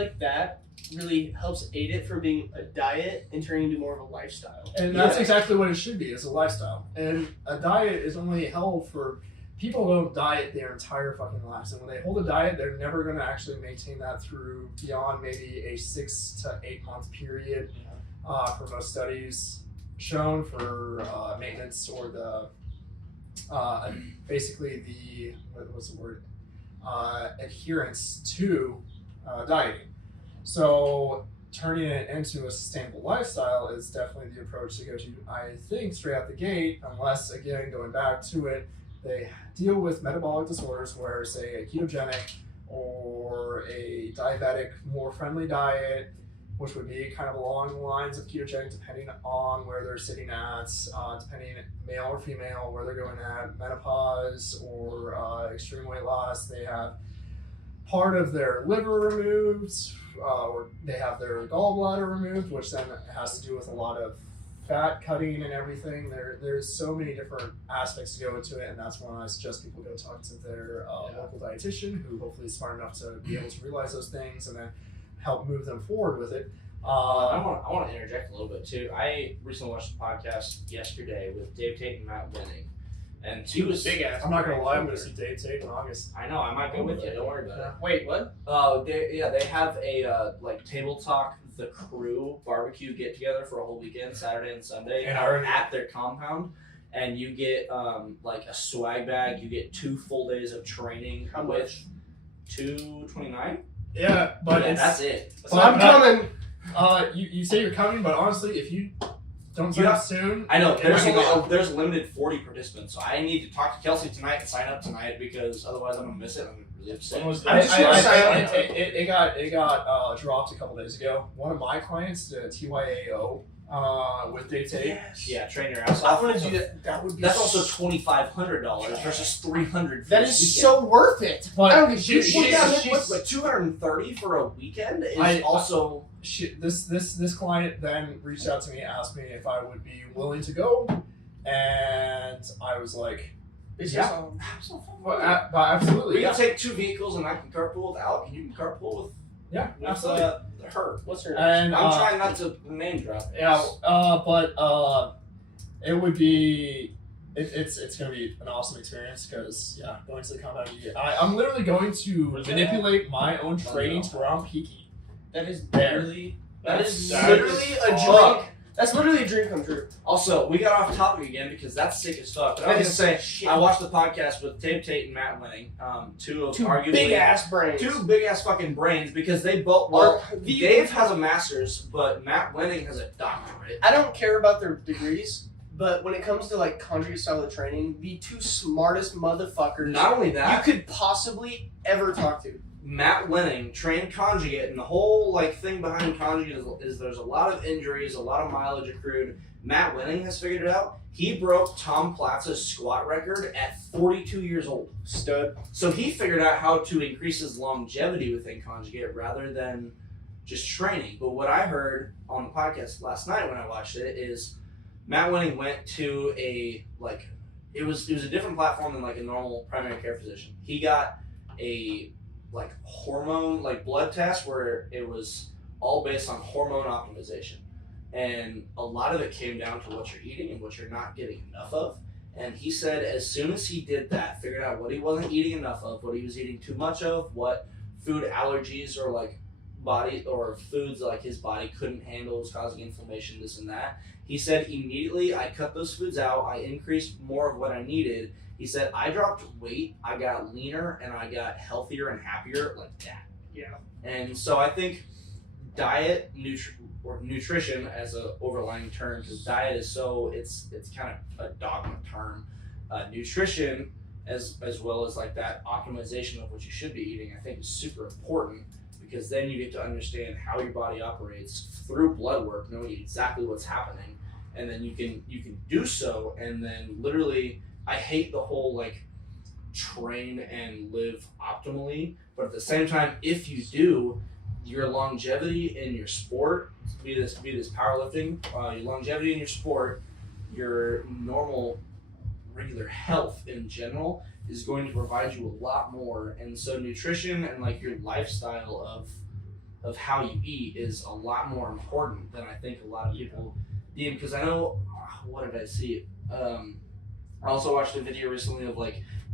like that really helps aid it from being a diet and turning into more of a lifestyle. And that's exactly what it should be, is a lifestyle. And a diet is only held for, people don't diet their entire fucking lives. And when they hold a diet, they're never going to actually maintain that through beyond maybe a 6 to 8 month period. For most studies shown for maintenance or the, basically the, what was the word? Adherence to dieting. So turning it into a sustainable lifestyle is definitely the approach to go to, I think, straight out the gate, unless, again, going back to it, they deal with metabolic disorders where, say, a ketogenic or a diabetic, more friendly diet, which would be kind of along the lines of ketogenic, depending on where they're sitting at, depending male or female, where they're going at, menopause or extreme weight loss. They have part of their liver removed, or they have their gallbladder removed, which then has to do with a lot of fat cutting and everything. There's so many different aspects to go into it, and that's when I suggest people go talk to their local dietitian, who hopefully is smart enough to be able to realize those things and then help move them forward with it. I want to interject a little bit too. I recently watched a podcast yesterday with Dave Tate and Matt Wenning, and He was big ass. I'm not gonna lie, I'm gonna see Dave Tate in August. I know I might go with you. Don't worry about it. Wait, what? They have a like table talk, the crew barbecue get together for a whole weekend, Saturday and Sunday, And out already- at their compound, and you get like a swag bag. You get 2 full days of training How with much? Yeah, $229. but Yeah, it's, that's it. So I'm coming. you say you're coming, but honestly, if you don't sign Yeah. up soon, I know it there's might be only gone. there's limited 40 participants, so I need to talk to Kelsey tonight and sign up tonight because otherwise I'm gonna miss it. I'm really upset. When was I'm just gonna sign up. It got dropped a couple days ago. One of my clients did a TYAO with Dave Tate. Yeah, train your ass I off. want to do that. That would be. That's also $2,500 versus $300. For That this is weekend. so worth it. But I don't give she- a shit. Yeah, but $230 for a weekend is also. This client then reached out to me, asked me if I would be willing to go, and I was like, It's yeah. just, but absolutely, We yeah. can take 2 vehicles and I can carpool with Alec and you can carpool with, Yeah, with absolutely. her. what's her name? And I'm trying not to name drop. but it would be it's gonna be an awesome experience because going to the compound. I'm literally going to manipulate my own training to where I'm peaking. That is There. literally that is That literally is a fuck. dream. That's literally a dream come true. Also, we got off topic again because that's sick as fuck. But I That was is gonna say, shit. I watched the podcast with Dave Tate and Matt Winning, two of Two arguably big ass brains. two big ass fucking brains because they both. Well, The- Dave has a master's, but Matt Winning has a doctorate. I don't care about their degrees, but when it comes to like conjugate style of training, the two smartest motherfuckers Not only you that, could possibly ever talk to. Matt Winning trained conjugate, and the whole like thing behind conjugate is there's a lot of injuries, a lot of mileage accrued. Matt Winning has figured it out. He broke Tom Platz's squat record at 42 years old. Stud. So he figured out how to increase his longevity within conjugate rather than just training. But what I heard on the podcast last night when I watched it is Matt Winning went to a it was a different platform than like a normal primary care physician. He got a hormone blood test where it was all based on hormone optimization. And a lot of it came down to what you're eating and what you're not getting enough of. And he said as soon as he did that, figured out what he wasn't eating enough of, what he was eating too much of, what food allergies or body or foods like his body couldn't handle was causing inflammation, this and that. He said immediately I cut those foods out, I increased more of what I needed. He said I dropped weight, I got leaner, and I got healthier and happier like that. Yeah. And so I think diet, nutrition as a overlying term, because diet is it's kind of a dogma term. Nutrition as well as like that optimization of what you should be eating, I think is super important because then you get to understand how your body operates through blood work, knowing exactly what's happening, and then you can do so. And then literally, I hate the whole train and live optimally, but at the same time, if you do, your longevity in your sport, be this powerlifting, your longevity in your sport, your normal regular health in general is going to provide you a lot more. And so nutrition and your lifestyle of how you eat is a lot more important than I think a lot of people deem. Because I know, what did I see? I also watched a video recently of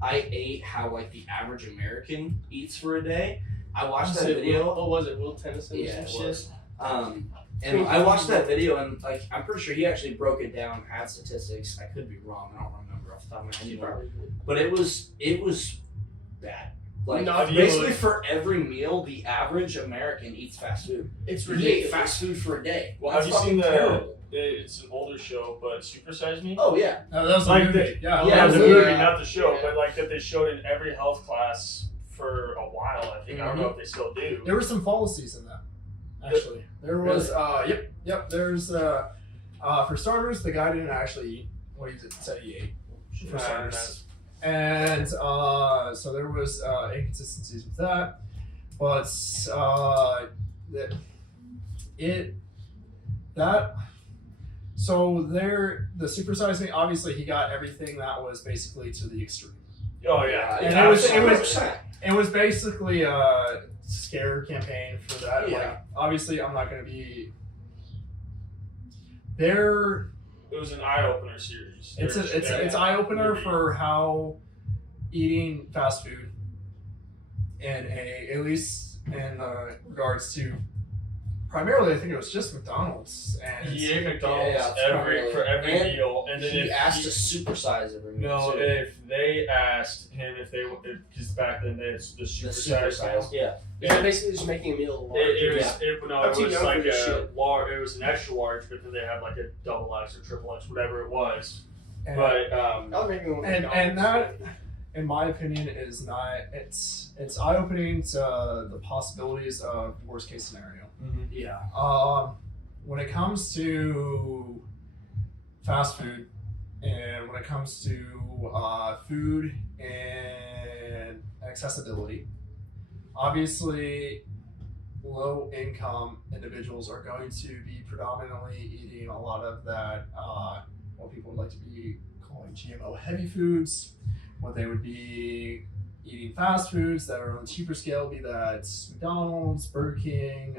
I ate how the average American eats for a day. I watched that video. What was it? Will Tennyson? Yeah, or some it was. shit? And I watched that video and I'm pretty sure he actually broke it down, had statistics. I could be wrong. I don't remember off the top of my head anymore. But it was bad. Not Basically good. for every meal, the average American eats fast food. It's He ate ridiculous. fast food for a day. Well, That's have you seen fucking terrible. It's an older show, but Super Size Me? Oh yeah. No, that was Like a movie. Yeah, Yeah, the yeah. movie, not the show, Yeah. but that they showed in every health class for a while. I think I don't know if they still do. There were some fallacies in that. Actually, there was. Yep. There's for starters, the guy didn't actually eat what he said he ate. For starters. And so there was inconsistencies with that, but the Super Size Me, obviously he got everything that was basically to the extreme. Oh yeah, And yeah, it was- 100%. It was basically a scare campaign for that. Yeah. Obviously I'm not going to be there. It was an eye opener series. It's eye opener for how eating fast food at least in regards to primarily I think it was just McDonald's and He ate McDonald's Yeah, for every and meal, and then He if asked he- to supersize every meal. No, too. if they asked him because back then they had the The super super size size, yeah. They're basically just making a meal large. It was I'm too young for this shit. large. It was an extra large, but then they had a double X or triple X, whatever it was. and, But I'm making one. and that in my opinion is not it's eye opening to the possibilities of worst case scenario. Yeah. When it comes to fast food and when it comes to food and accessibility, obviously low income individuals are going to be predominantly eating a lot of that what people would like to be calling GMO heavy foods. What they would be eating fast foods that are on a cheaper scale, be that McDonald's, Burger King,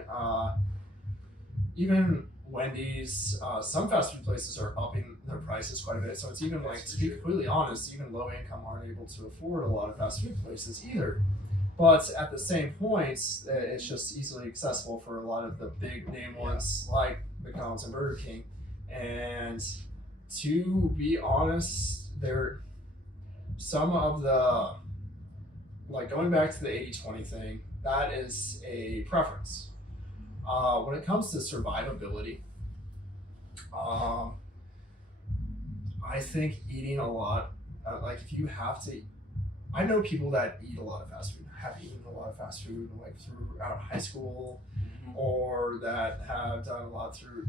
even Wendy's, some fast food places are upping their prices quite a bit. So it's even like, to be completely honest, even low income aren't able to afford a lot of fast food places either. But at the same point, it's just easily accessible for a lot of the big name ones like McDonald's and Burger King. And to be honest, some of the, like going back to the 80-20 thing, that is a preference. When it comes to survivability, I think eating a lot, like if you have to, I know people that eat a lot of fast food, have eaten a lot of fast food like throughout high school, or that have done a lot through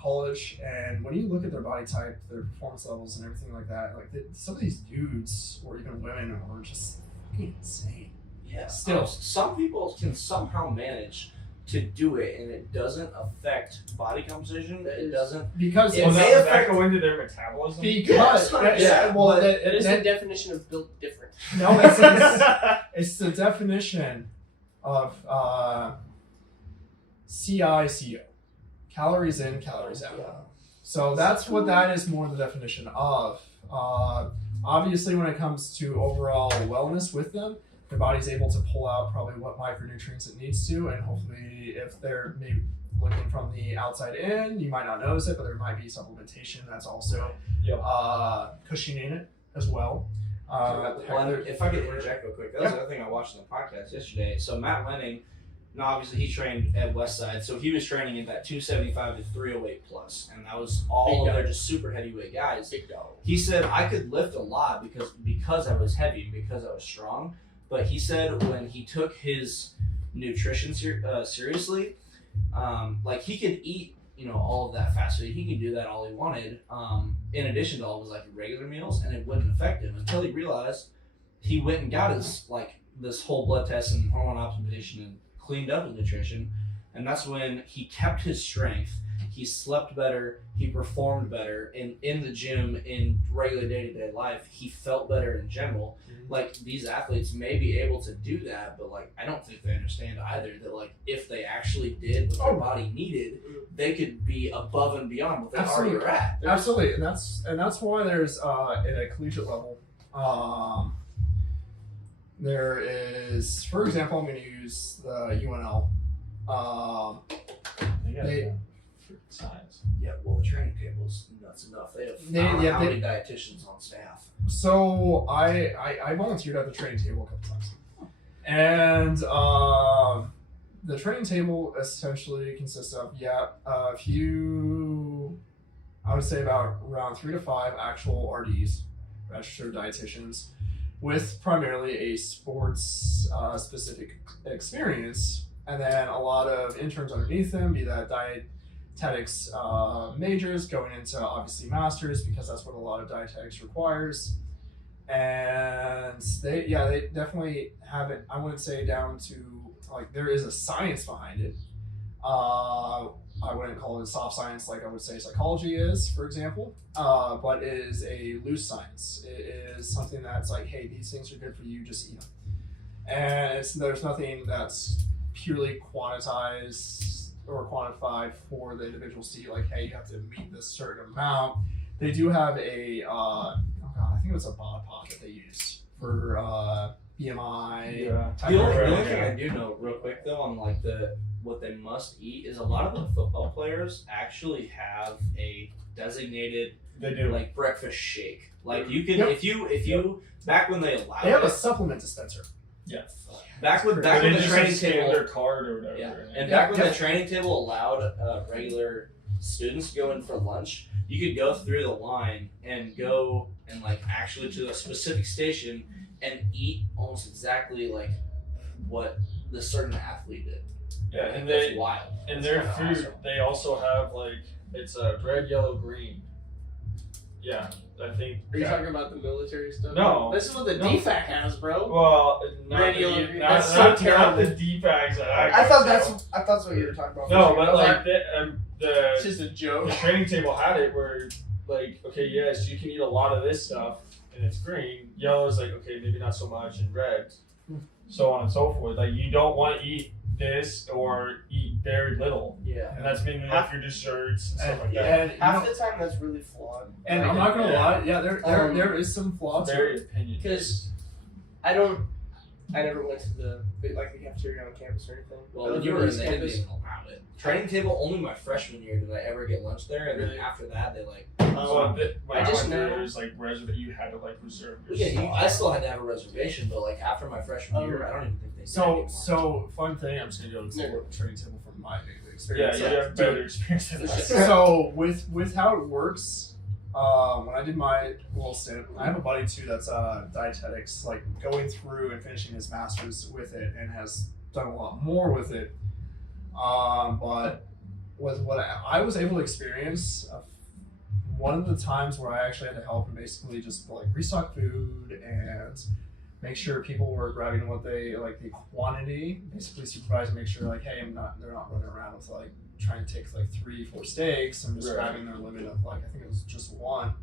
college. And when you look at their body type, their performance levels, and everything like that, like some of these dudes or even women are just fucking insane. Yeah. Still, some people can somehow manage to do it, and it doesn't affect body composition. It doesn't. because It Well, may does that affect- go into their metabolism? because Yeah, well, but That is the that- definition of built different. no, it's the definition of CICO, calories in, calories out. So that's what that is more the definition of. Obviously, when it comes to overall wellness with them, their body's able to pull out probably what micronutrients it needs to, and hopefully, if they're maybe looking from the outside in, you might not notice it, but there might be supplementation that's also cushioning it as well. If I could interject real quick, that was the other thing I watched on the podcast yesterday. So Matt Lenning, now obviously he trained at Westside, so he was training at that 275 to 308 plus, and that was all of their just super heavyweight guys. Big dog. He said I could lift a lot because I was heavy, because I was strong. But he said when he took his nutrition seriously, like he could eat, all of that fast food. He could do that all he wanted, in addition to all of his like regular meals, and it wouldn't affect him until he realized he went and got his this whole blood test and hormone optimization and cleaned up his nutrition, and that's when he kept his strength. He slept better. He performed better in the gym, in regular day-to-day life. He felt better in general. Like, these athletes may be able to do that, but like I don't think they understand either that like if they actually did what their body needed, they could be above and beyond what they already are at. Absolutely, and that's why there's at a collegiate level, there is, for example, I'm going to use the UNL. Science. Yeah, well, the training table's nuts enough. They have how many dietitians on staff. So I volunteered at the training table a couple times, and the training table essentially consists of a few, I would say about around 3 to 5 actual RDs, registered dietitians, with primarily a sports specific experience, and then a lot of interns underneath them, be that dietetics majors going into obviously masters, because that's what a lot of dietetics requires. And they definitely have it, I wouldn't say down to like there is a science behind it. I wouldn't call it soft science like I would say psychology is, for example, but it is a loose science. It is something that's like, hey, these things are good for you, just eat them. And there's nothing that's purely quantized or quantified for the individuals to eat, like, hey, you have to meet this certain amount. They do have a, I think it was a bod pod that they use for BMI. Yeah. The only thing I do know real quick though on like what they must eat is a lot of the football players actually have a designated They do. like breakfast shake. Like you can Yep. if you back when they allowed They have a it, supplement dispenser. back when They the just training scan table their card or whatever. Yeah, and and Yeah, back when yeah. the training table allowed regular students to go in for lunch, you could go through the line and go and like actually to a specific station and eat almost exactly like what the certain athlete did. Yeah, and That's they wild. and That's their kinda food awesome. they also have like it's red, yellow, green. Yeah, I think. Are you talking about the military stuff? No. This is what the No. DFAC has, bro. Well, not Red, the, yellow, green. not, That's so not, terrible. not the D-bags that I thought that's what you were talking about. No, I but was like it's just a the joke. training table had it where like, okay, yes, you can eat a lot of this stuff and it's green. Yellow is like, okay, maybe not so much, and red, so on and so forth. Like you don't want to eat this or eat very little, Yeah. and that's mainly like your desserts and stuff like that. And Half the time, that's really flawed. and Like, I'm not gonna Yeah. lie, yeah, there is some flaw to Very it. opinion. Because I never went to the cafeteria on campus or anything. Well, I when lived you on were in East there, they didn't campus. even allow it. Training table, only my freshman year did I ever get lunch there, and then Really? after that, they like. Well, when I I just went there, know- it was like you had to like reserve your Yeah, spot. I still had to have a reservation, but like after my freshman year, I don't even think they. did anymore. So fun thing. I'm just gonna go explore the training table from my Yeah, experience. you have better experience than that. So with how it works, when I did my little stint, I have a buddy too that's dietetics, like going through and finishing his master's with it, and has done a lot more with it. But with what I was able to experience, one of the times where I actually had to help and basically just like restock food and make sure people were grabbing what they like, the quantity, basically supervise and make sure like, hey, they're not running around with like trying to take like 3-4 steaks and just Right. grabbing their limit of like, I think it was just one.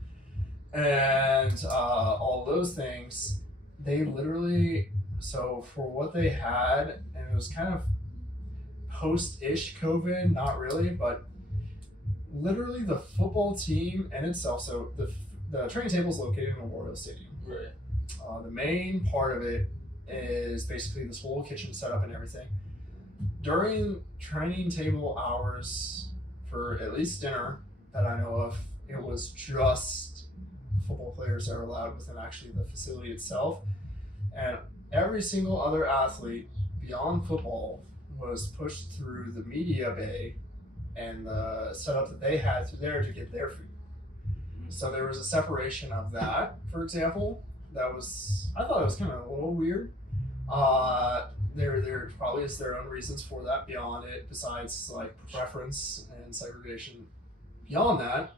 And all those things, they literally, so for what they had, and it was kind of post-ish COVID, not really, but literally the football team and itself, so the training table is located in Memorial Stadium. Right. The main part of it is basically this whole kitchen setup and everything. During training table hours, for at least dinner that I know of, it was just football players that are allowed within actually the facility itself. And every single other athlete beyond football was pushed through the media bay and the setup that they had through there to get their food. So there was a separation of that, for example. That was, I thought it was kind of a little weird. There probably is their own reasons for that beyond it, besides like preference and segregation. Beyond that,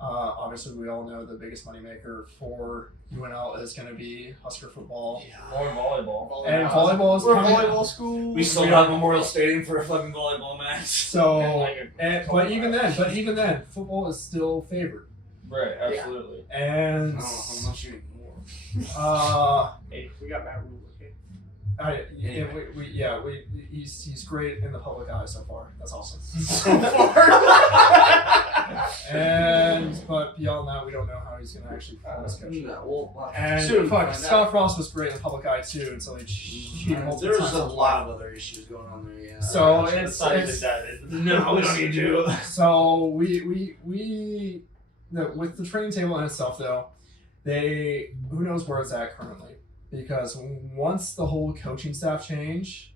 obviously we all know the biggest moneymaker for UNL is going to be Husker football. More volleyball. And volleyball is We're a coming. volleyball school. We sold out Memorial Stadium for a fucking volleyball match. So, And, like, a but even then, football is still favored. Right, absolutely. And I don't know how much anymore. Hey, we got Matt Rule, okay? He's great in the public eye so far. That's awesome. So far. But beyond that, we don't know how he's going to actually perform as coach. No, well, And Soon, fuck, find Scott Frost was great in the public eye too until he cheated multiple there's times. a lot of other issues going on there. Yeah. So It's not even that. no, we don't need to. So we with the training table in itself though, who knows where it's at currently, because once the whole coaching staff change,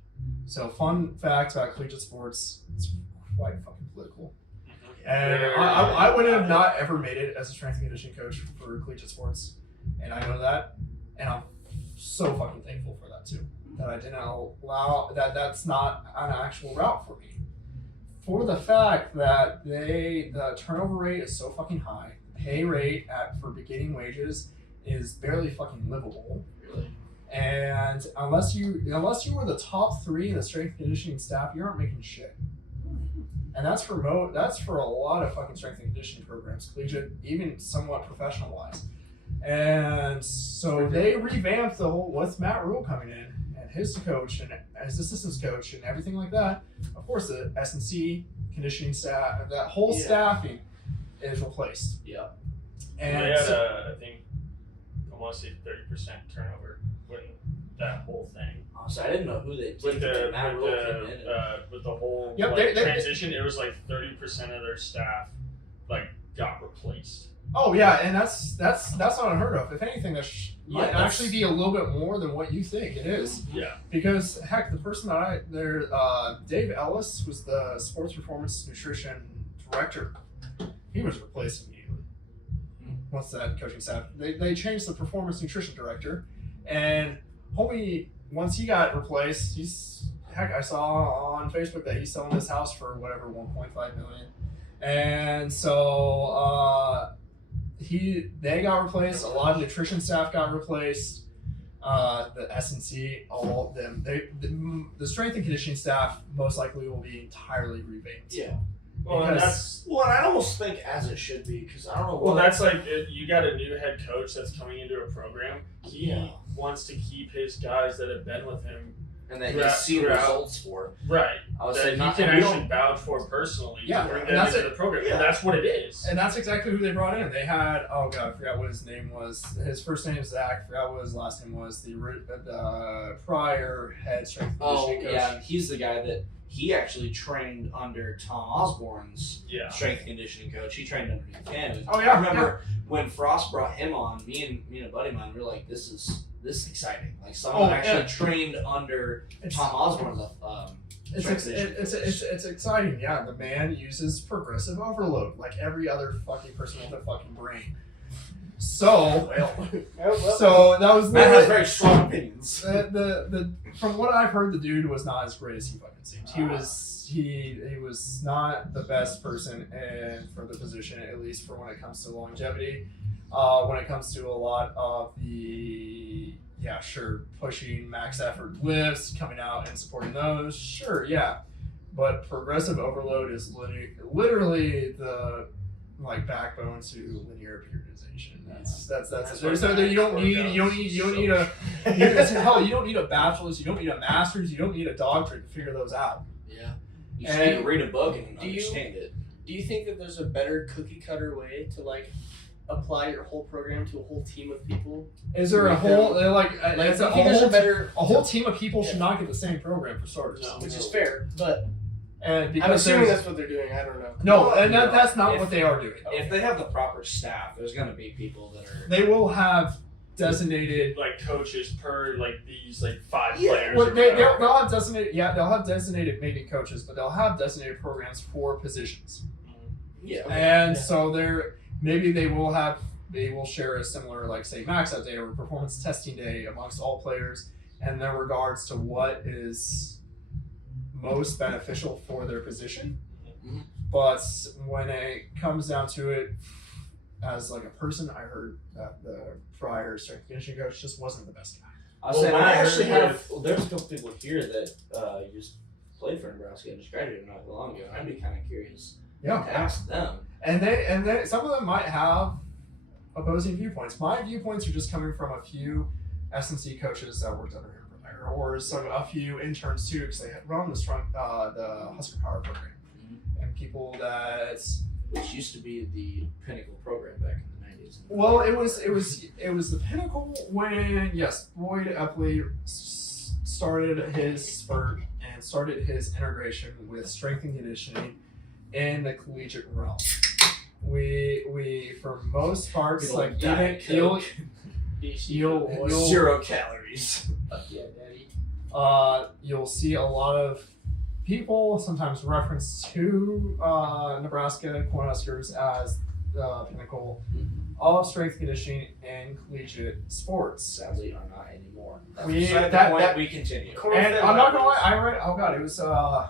so fun fact about collegiate sports, it's quite fucking political. And I would have not ever made it as a strength and conditioning coach for collegiate sports, and I know that, and I'm so fucking thankful for that too. That I didn't allow that's not an actual route for me. For the fact that the turnover rate is so fucking high, the pay rate for beginning wages is barely fucking livable. Really? And unless you were the top 3 in the strength and conditioning staff, you aren't making shit. And that's for a lot of fucking strength and conditioning programs, collegiate, even somewhat professional wise. And so they revamped the whole, with Matt Rule coming in and his coach and his assistant's coach and everything like that. Of course, the S&C conditioning staff, that whole staffing is replaced. Yeah. And And they had, so, I think, I want to say 30% turnover with that whole thing. So I didn't know who they With the Matt Rule came in. with the whole Yep, like, they- transition, it was like 30% of their staff like got replaced. oh yeah, and that's not unheard of. If anything, that might that's- actually be a little bit more than what you think it is. Yeah. Because heck, the person Dave Ellis was the sports performance nutrition director. He was replaced immediately. Once that coaching staff, they changed the performance nutrition director, and homie, once he got replaced, I saw on Facebook that he's selling his house for whatever 1.5 million, and so they got replaced. A lot of nutrition staff got replaced. The S&C, all of them. The strength and conditioning staff most likely will be entirely revamped. Yeah. Well, and Because- Well, and I almost think as it should be, because I don't know. Well, what- that's like you got a new head coach that's coming into a program. He wants to keep his guys that have been with him and that you throughout- see the throughout- results for. right. I would that say he not. can and we actually don't- vouch for personally Yeah, to bring and them that's into it. the program. Yeah. And that's what it is. And that's exactly who they brought in. They had, oh god, I forgot what his name was. His first name is Zach. I forgot what his last name was. The prior head strength and Oh conditioning coach. yeah, he's the guy that he actually trained under Tom Osborne's Yeah. strength and conditioning coach. He trained underneath him. And Oh, yeah, I remember when Frost brought him on. Me and a buddy of mine were like, "This is exciting." Like someone Oh, actually yeah. trained under Tom Osborne's It's exciting, yeah. The man uses progressive overload like every other fucking person with a fucking brain. So, so that was Matt has very strong opinions. the from what I've heard, the dude was not as great as he fucking seemed. He was not the best person for the position, at least for when it comes to longevity. When it comes to a lot of the pushing max effort lifts, coming out and supporting those, sure, yeah. But progressive overload is literally the backbone to linear periodization. That's it. So you don't need a bachelor's, you don't need a master's, you don't need a doctorate to figure those out. Yeah, you just need to read a book and do you- understand it. Do you think that there's a better cookie cutter way to apply your whole program to a whole team of people? Is there a whole do you think there's a whole team of people should not get the same program for starters? No. which is fair, but And because I'm assuming there's- that's what they're doing. I don't know. no, and No. that's not If- what they are doing. If they have the proper staff, there's going to be people that are. They will have designated. Like coaches per these 5 Yeah, players. Well, or they'll whatever. have designated. Yeah, they'll have designated maybe coaches, but they'll have designated programs for positions. Yeah. And so they will share a similar say max out day or performance testing day amongst all players in their regards to what is most beneficial for their position. Mhm. But when it comes down to it, as a person, I heard that the prior strength and conditioning coach just wasn't the best guy. I was Well, saying, when I I actually heard have. Well, there's a couple people here that just played for Nebraska and just graduated not too long ago. I'd be kind of curious to ask them. And they some of them might have opposing viewpoints. My viewpoints are just coming from a few S&C coaches that worked under him prior, or a few interns too, because they had run the Husker Power program, and people that. Which used to be the pinnacle program back in the 90s. Well, it was the pinnacle when Boyd Epley started his spurt and started his integration with strength and conditioning in the collegiate realm. We for most parts Good old Diet Coke. you'll 0 calories. Yeah, daddy. you'll see a lot of people sometimes reference to Nebraska Cornhuskers as the pinnacle of strength conditioning and collegiate sports. Sadly, are not anymore. We- Beside that- the point, that- we continue. And I'm not gonna lie, I read. Oh god, it was. I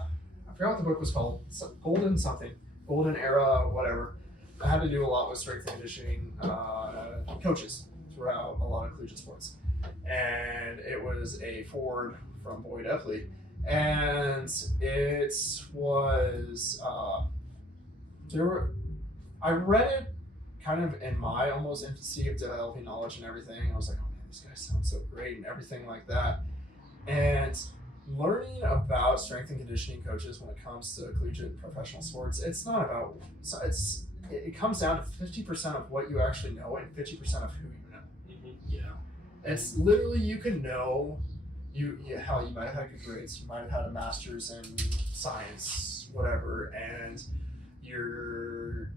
forgot what the book was called. Golden Era, whatever. It had to do a lot with strength and conditioning coaches throughout a lot of collegiate sports, and it was a forward from Boyd Epley, and it was I read it kind of in my almost infancy of developing knowledge and everything. I was like, oh man, these guys sound so great and everything like that. And learning about strength and conditioning coaches when it comes to collegiate and professional sports, it's not about. It comes down to 50% of what you actually know and 50% of who you know. Yeah. It's literally you can know how you might have had good grades, you might have had a master's in science, whatever, and you're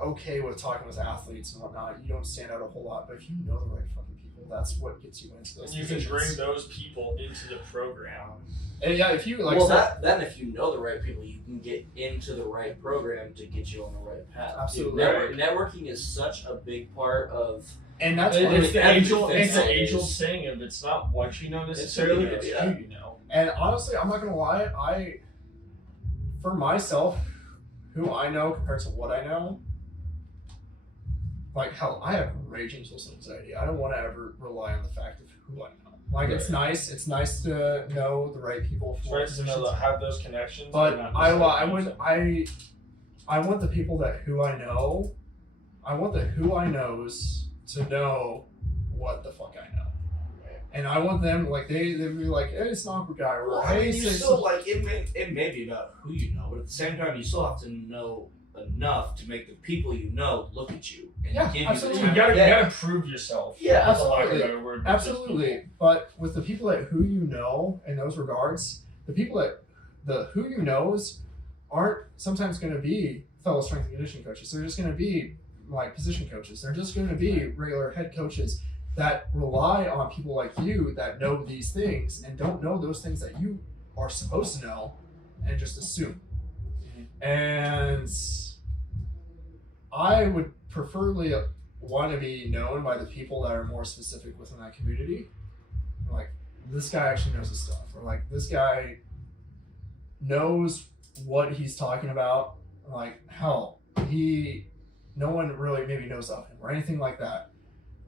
okay with talking with athletes and whatnot. You don't stand out a whole lot, but if you know the right fucking people, that's what gets you into those And you can positions. bring those people into the program. And yeah, if you like, then if you know the right people, you can get into the right program to get you on the right path. Absolutely. Networking is such a big part of. and that's It's why- the everything it's the that age-old is- saying of it's not what you know necessarily, It's it's who you know, who you know. And honestly, I'm not gonna lie, for myself, who I know compared to what I know, hell, I have raging social anxiety. I don't want to ever rely on the fact of who I know. It's nice to know the right people It's for nice to know positions. have those connections. But not I necessarily want the people that who I know. I want the who I knows to know what the fuck I know. And I want them like they'd be like, hey, snobber guy, or Well, hey, you say still like it may be about who you know, but at the same time, you still have to know enough to make the people you know look at you and Yeah, give absolutely. you You the time gotta, of you day. gotta prove yourself. Yeah, for lack of a absolutely. better word, with those Absolutely, people. but with the people that who you know in those regards, the people that the who you knows aren't sometimes going to be fellow strength and conditioning coaches. They're just going to be like position coaches. They're just going to be regular head coaches that rely on people like you that know these things and don't know those things that you are supposed to know and just assume. And I would preferably want to be known by the people that are more specific within that community. Like, this guy actually knows his stuff, or like, this guy knows what he's talking about. Like, hell, no one really maybe knows of him or anything like that.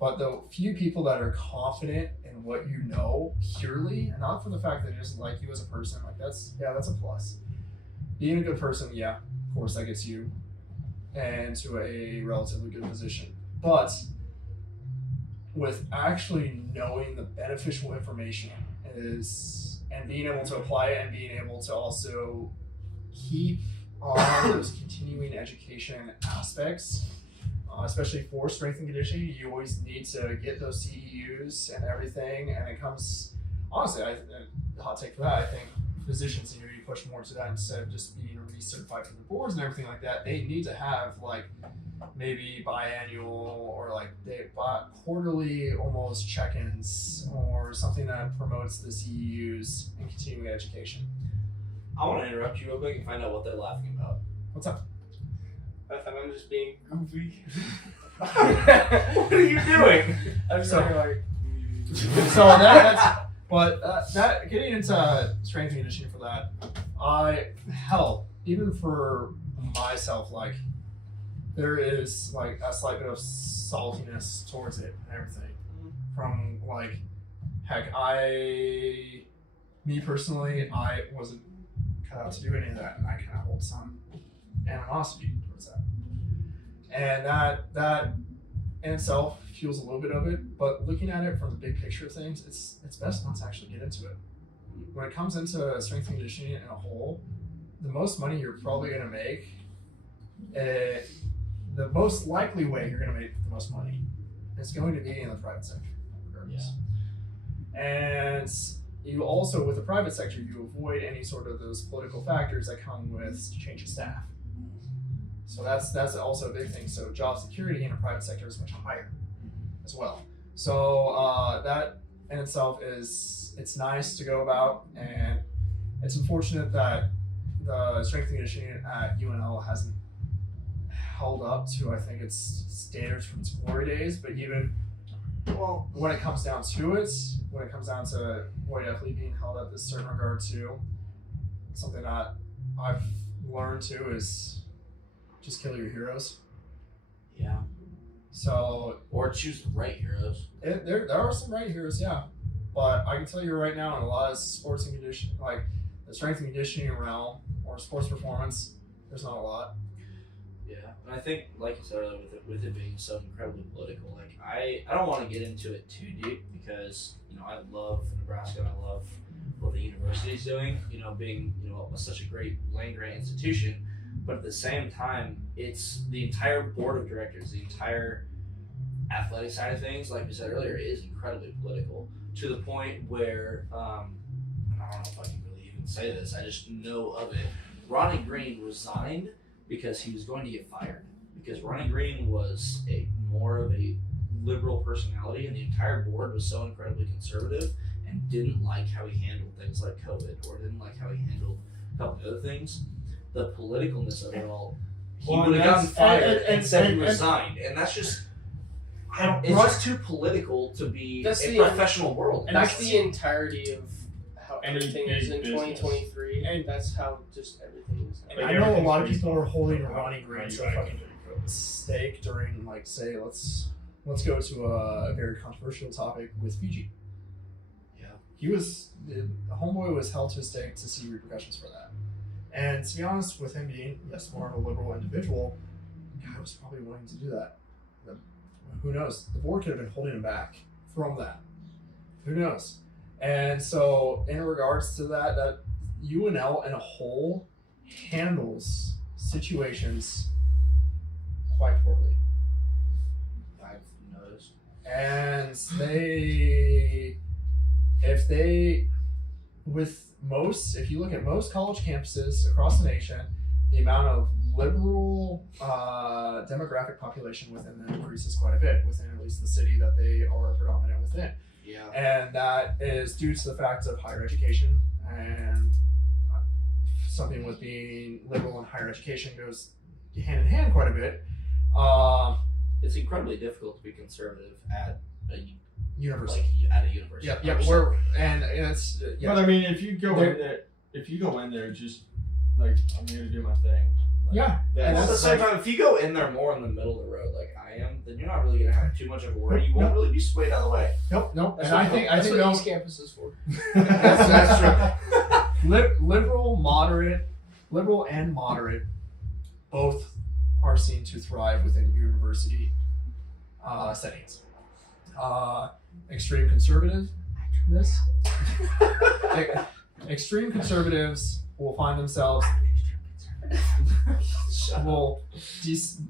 But the few people that are confident in what you know purely, and not for the fact that they just like you as a person, like that's a plus. Being a good person, yeah, of course, that gets you into a relatively good position. But with actually knowing the beneficial information and being able to apply it and being able to also keep on those continuing education aspects, especially for strength and conditioning, you always need to get those CEUs and everything. And it comes, honestly, hot take for that, I think physicians need to be pushed more to that instead of just being recertified from the boards and everything like that. They need to have like maybe biannual or like quarterly almost check-ins or something that promotes the CEUs and continuing education. I want to interrupt you real quick and find out what they're laughing about. What's up? I thought I'm just being goofy. What are you doing? I'm just So- like, So that getting into strength and conditioning for that, even for myself, like there is like a slight bit of saltiness towards it and everything. From like, heck, me personally, I wasn't cut out to do any of that, and I kind of hold some animosity towards that. And that in itself fuels a little bit of it, but looking at it from the big picture of things, it's best not to actually get into it. When it comes into strength and conditioning in a whole, the most money you're probably going to make, the most likely way you're going to make the most money is going to be in the private sector, regardless. And you also, with the private sector, you avoid any sort of those political factors that come with change of staff. So that's also a big thing. So job security in a private sector is much higher as well. So that in itself it's nice to go about, and it's unfortunate that the strength and conditioning at UNL hasn't held up to, I think, its standards from its glory days. But even when it comes down to it, when it comes down to white athlete being held at this certain regard too, something that I've learned too is just kill your heroes. Yeah. So Or choose the right heroes. there are some right heroes, yeah. But I can tell you right now, in a lot of sports and conditioning, like the strength and conditioning realm or sports performance, there's not a lot. Yeah, and I think, like you said earlier, with it being so incredibly political, like I don't want to get into it too deep because I love Nebraska and I love what the university's doing. Being such a great land grant institution, but at the same time, it's the entire board of directors, the entire athletic side of things. Like we said earlier, is incredibly political to the point where I don't know if I can really even say this. I just know of it. Ronnie Green resigned because he was going to get fired. Because Ronnie Green was more of a liberal personality, and the entire board was so incredibly conservative and didn't like how he handled things like COVID, or didn't like how he handled a couple of other things. The politicalness of it all, he Well, would have gotten that's- fired and- and said he and- resigned, and that's just. It's Ron- just too political to be That's a the- professional world. and that's the entirety of how Any everything big is in business. 2023, and that's how just everything is. And I know a everything's lot of based people are on holding how- Ronnie how Green you to a act fucking under COVID. stake during, like, say, let's go to a very controversial topic with Fiji. Yeah. The homeboy was held to a stake to see repercussions for that. And to be honest, with him being, yes, more of a liberal individual, I was probably willing to do that. Who knows? The board could have been holding him back from that. Who knows? And so, in regards to that UNL in a whole handles situations quite poorly. I've noticed. And if you look at most college campuses across the nation, the amount of liberal demographic population within them increases quite a bit within at least the city that they are predominant within. Yeah. And that is due to the fact of higher education, and something with being liberal and higher education goes hand in hand quite a bit. It's incredibly difficult to be conservative at a University. at a university. Yep. And it's But I mean, if you go in there, just like I'm here to do my thing. Like, Yeah. And at the that's same time, if you go in there more in the middle of the road, like I am, then you're not really gonna have too much of a worry. You won't really be swayed out of the way. Nope. That's And I think what they'll- East Campus is for. that's true. Liberal, liberal and moderate, both are seen to thrive within university settings. Extreme conservativeness. Extreme conservatives will find themselves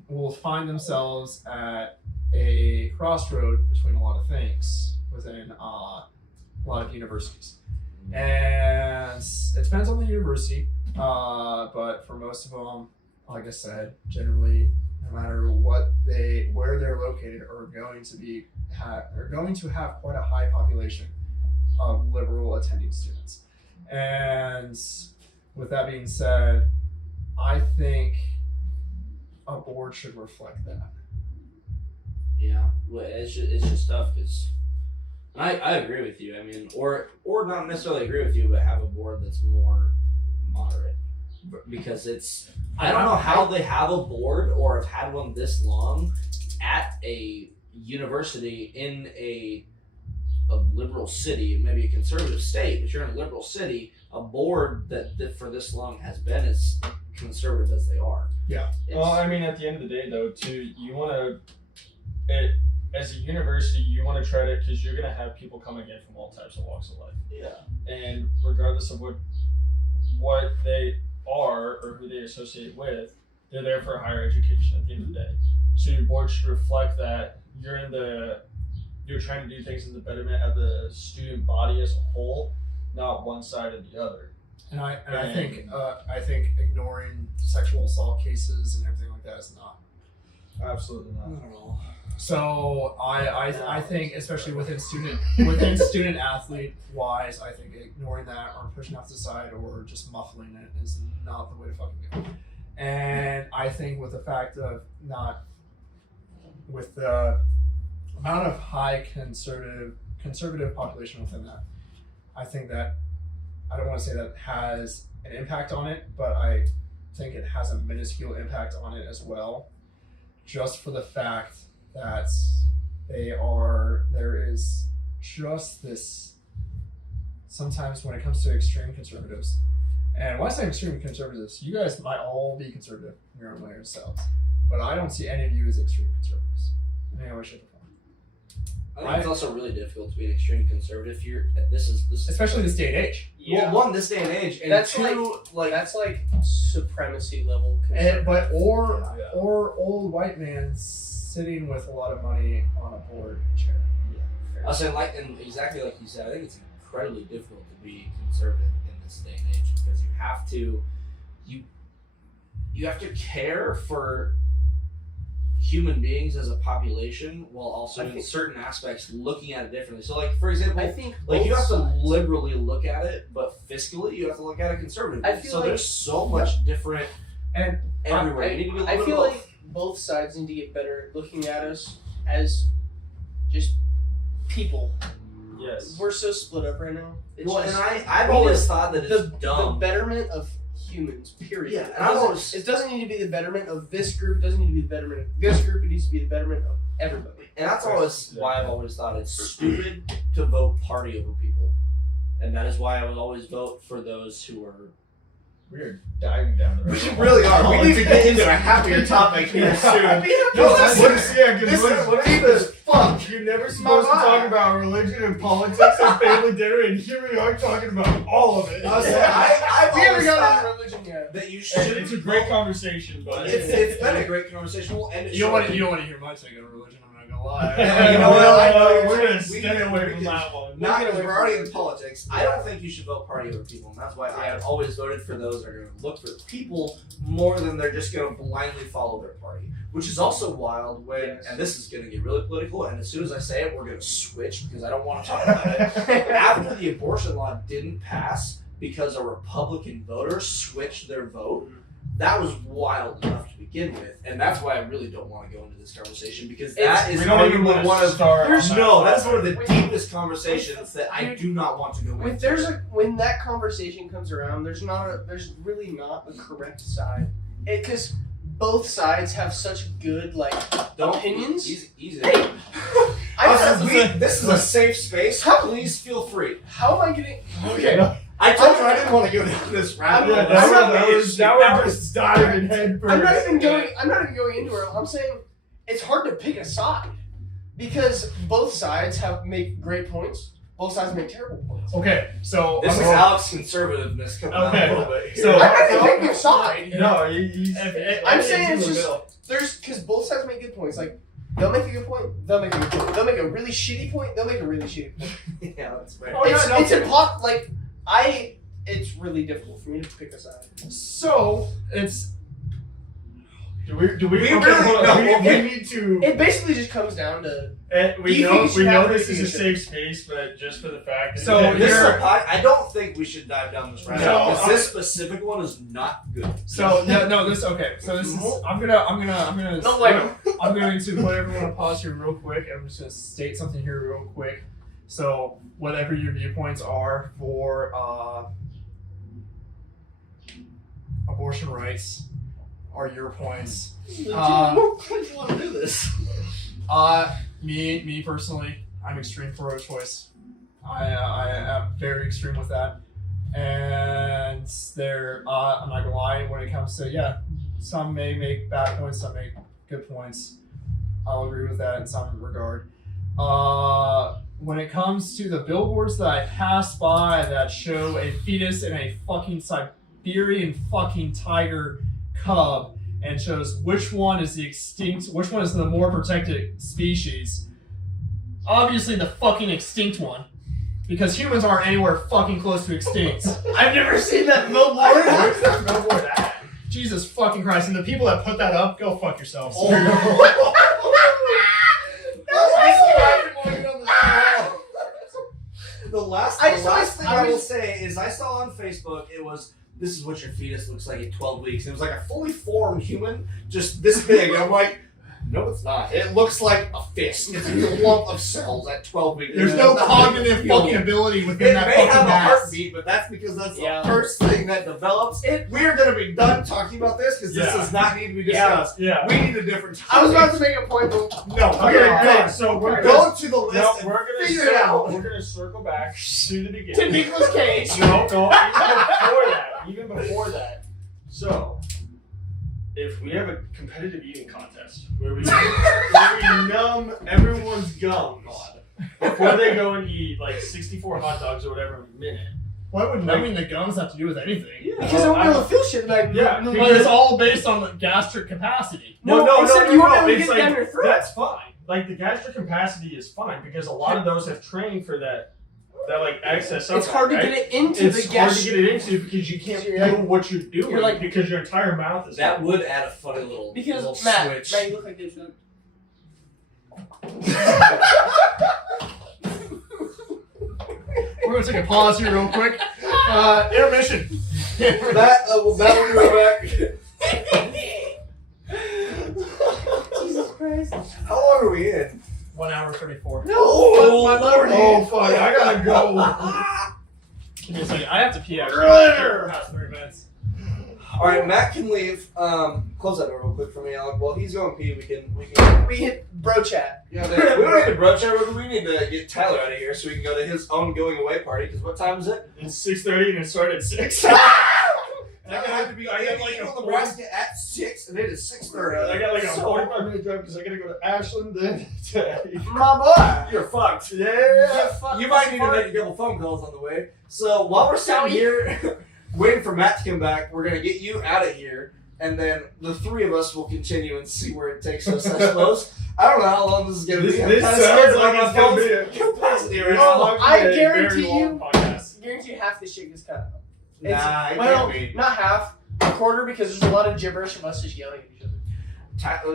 will find themselves at a crossroad between a lot of things within a lot of universities. And it depends on the university, but for most of them, like I said, generally, no matter where they're located, are going to have quite a high population of liberal attending students. And with that being said, I think a board should reflect that. Yeah, well, it's just tough because I agree with you. I mean, or not necessarily agree with you, but have a board that's more moderate, because it's I don't know how they have a board or have had one this long at a university in a liberal city, maybe a conservative state, but you're in a liberal city. A board that for this long has been as conservative as they are. Yeah. Well, I mean, at the end of the day, though, too, you want to, as a university, you want to try to, because you're going to have people coming in from all types of walks of life. Yeah. And regardless of what they are or who they associate with, they're there for higher education at the end of the day. So your board should reflect that you're trying to do things in the betterment of the student body as a whole, not one side or the other. And I think ignoring sexual assault cases and everything like that is not. Absolutely not. Not at all. So I think, especially within student athlete wise, I think ignoring that or pushing off to the side or just muffling it is not the way to fucking go. And I think with the fact of with the amount of high conservative population within that, I think that I don't want to say that has an impact on it, but I think it has a minuscule impact on it as well, just for the fact that there is just this, sometimes when it comes to extreme conservatives, and when I say extreme conservatives, you guys might all be conservative in your own way yourselves, but I don't see any of you as extreme conservatives in any way, shape, or form. I think it's also really difficult to be an extreme conservative. This is Especially this day and age. Yeah. Well, one, this day and age, and That's two, that's like supremacy level. Or old white man sitting with a lot of money on a board chair. I was saying, and exactly like you said, I think it's incredibly difficult to be conservative in this day and age because you have to care for human beings as a population while also in certain aspects looking at it differently. So, like, for example, I think you have to sides. liberally look at it, but fiscally you have to look at it conservatively. I feel so like- there's so much different And everywhere. You need to be a I little feel bit like both sides need to get better at looking at us as just people. Yes. We're so split up right now. It's well, just, and I've we always just- thought that it's the dumb. betterment of humans, period. Yeah, and it I've doesn't, always- it doesn't need to be the betterment of this group. It doesn't need to be the betterment of this group. It needs to be the betterment of everybody. And that's always why I've always thought it's stupid to vote party over people. And that is why I would always vote for those who are We are diving down the road. We really are. We need to get into a happier topic here soon. I mean, No, this that's is- this what is this? fuck. You're never supposed to talk about religion and politics at family dinner, and here we are talking about all of it. I've we haven't always got thought into religion yet. that you And should. it's a great conversation, but It's been a great conversation. We'll end it. You don't want shortly. to hear my take on religion. I'm not gonna lie. Yeah, you know what? I know you're we're saying. gonna We stay can- away we from can- that one. Not because we're already in politics. I don't think you should vote party over people, and that's why I have always voted for those that are going to look for the people more than they're just going to blindly follow their party. Which is also wild when, and this is going to get really political, and as soon as I say it, we're going to switch because I don't want to talk about it. After the abortion law didn't pass because a Republican voter switched their vote, that was wild enough to begin with, and that's why I really don't want to go into this conversation because that is we don't even want one to of start. There's on no, that that's one of the Wait. deepest conversations that I do not want to go into. When that conversation comes around, there's really not a correct side. Because both sides have such good opinions. Easy. Hey, This is a safe space. Please feel free. How am I getting? Okay. I told you I didn't want to go down this rabbit hole. I'm not- That was just diving head first. I'm not even going into it. I'm saying it's hard to pick a side because both sides make great points. Both sides make terrible points. Okay, so This is I'm- Alex's conservativeness coming out Okay. a little bit. So- I'm not even picking a side. No, I'm saying it's in the just middle. because both sides make good points. Like they'll make a good point, they'll make a good point. They'll make a really shitty point, they'll make a really shitty point. Yeah, that's right. Oh, yeah, It's impossible. It's really difficult for me to pick a side. So it's Do we We okay, really- hold on. no, we need to. It basically just comes down to And Do you think you should have this is a radiation? safe space, but just for the fact that So This is you're- a I don't think we should dive down this rabbit No, hole because this specific one is not good. so this okay. So this is I'm gonna Don't like 'em. I'm going to put everyone on pause here real quick. I'm just going to state something here real quick. So whatever your viewpoints are for abortion rights are your points. Why do you want to do this? Me personally, I'm extreme pro-choice. I am very extreme with that. And I'm not gonna lie, when it comes to some may make bad points, some make good points. I'll agree with that in some regard. When it comes to the billboards that I pass by that show a fetus in a fucking Siberian fucking tiger cub and shows which one is which one is the more protected species. Obviously the fucking extinct one. Because humans aren't anywhere fucking close to extinct. I've never seen that billboard. Where's that billboard at? Jesus fucking Christ. And the people that put that up, go fuck yourselves. The last thing I will say is I saw on Facebook this is what your fetus looks like at 12 weeks. It was like a fully formed human, just this big. I'm like, no, it's not. It looks like a fist. It's a lump of cells at 12 weeks. There's no cognitive fucking ability within It that may fucking have a mass. heartbeat, but that's because that's Yeah. the first thing that develops. We're going to be done talking about this because this Yeah. does not need to be Yeah. discussed. Yeah. We need a different topic. I was about to make a point, but No, Okay, go. good. So we're Go to the list No, and we're gonna figure it out. We're gonna circle back to the to beginning. Nicolas Cage. No, even before that. So, if we have a competitive eating contest where we numb everyone's gums before they go and eat like 64 hot dogs or whatever a minute. What would numbing the gums have to do with anything? Because I won't be able to feel shit. Like, Yeah, no, But it's all based on the gastric capacity. except you won't be able to It's get it down your throat. That's fine. Like the gastric capacity is fine because a lot of those have trained for that like excess. It's hard to get it into It's the hard gas. to get it into because you can't You're like- feel what you're doing you're like- because your entire mouth is That would add a funny little Because switch. Matt, you look like this. We're gonna take a pause here real quick. Intermission. That will be right back. Jesus Christ. How long are we in? 1 hour 34. Oh, Lordy. Oh fuck! I gotta go. Give me a second. I have to pee actually. Brother. Past 30 minutes. All right, Matt can leave. Close that door real quick for me, Alec. While he's going pee, we can. We hit bro chat. Yeah, we don't need to broach it. We need to get Tyler out of here so we can go to his own going away party. Because what time is it? It's 6:30 and it started at 6. I have to be. I have like a Nebraska at 6, and it is 6:30. I got like a 45-minute drive because I gotta go to Ashland then. My boy. You're fucked. Yeah, fuck. You might need to make a couple phone calls on the way. So while we're sitting here waiting for Matt to come back, we're gonna get you out of here, and then the three of us will continue and see where it takes us. I suppose. I don't know how long this is gonna be. I'm This kinda sounds scared like about it's my gonna phone's be a capacity right Oh, now. I Very guarantee long you- podcast. Guarantee half this shit gets cut out. Nah, it Well, can't be. not half, a quarter, because there's a lot of gibberish of us just yelling at each other.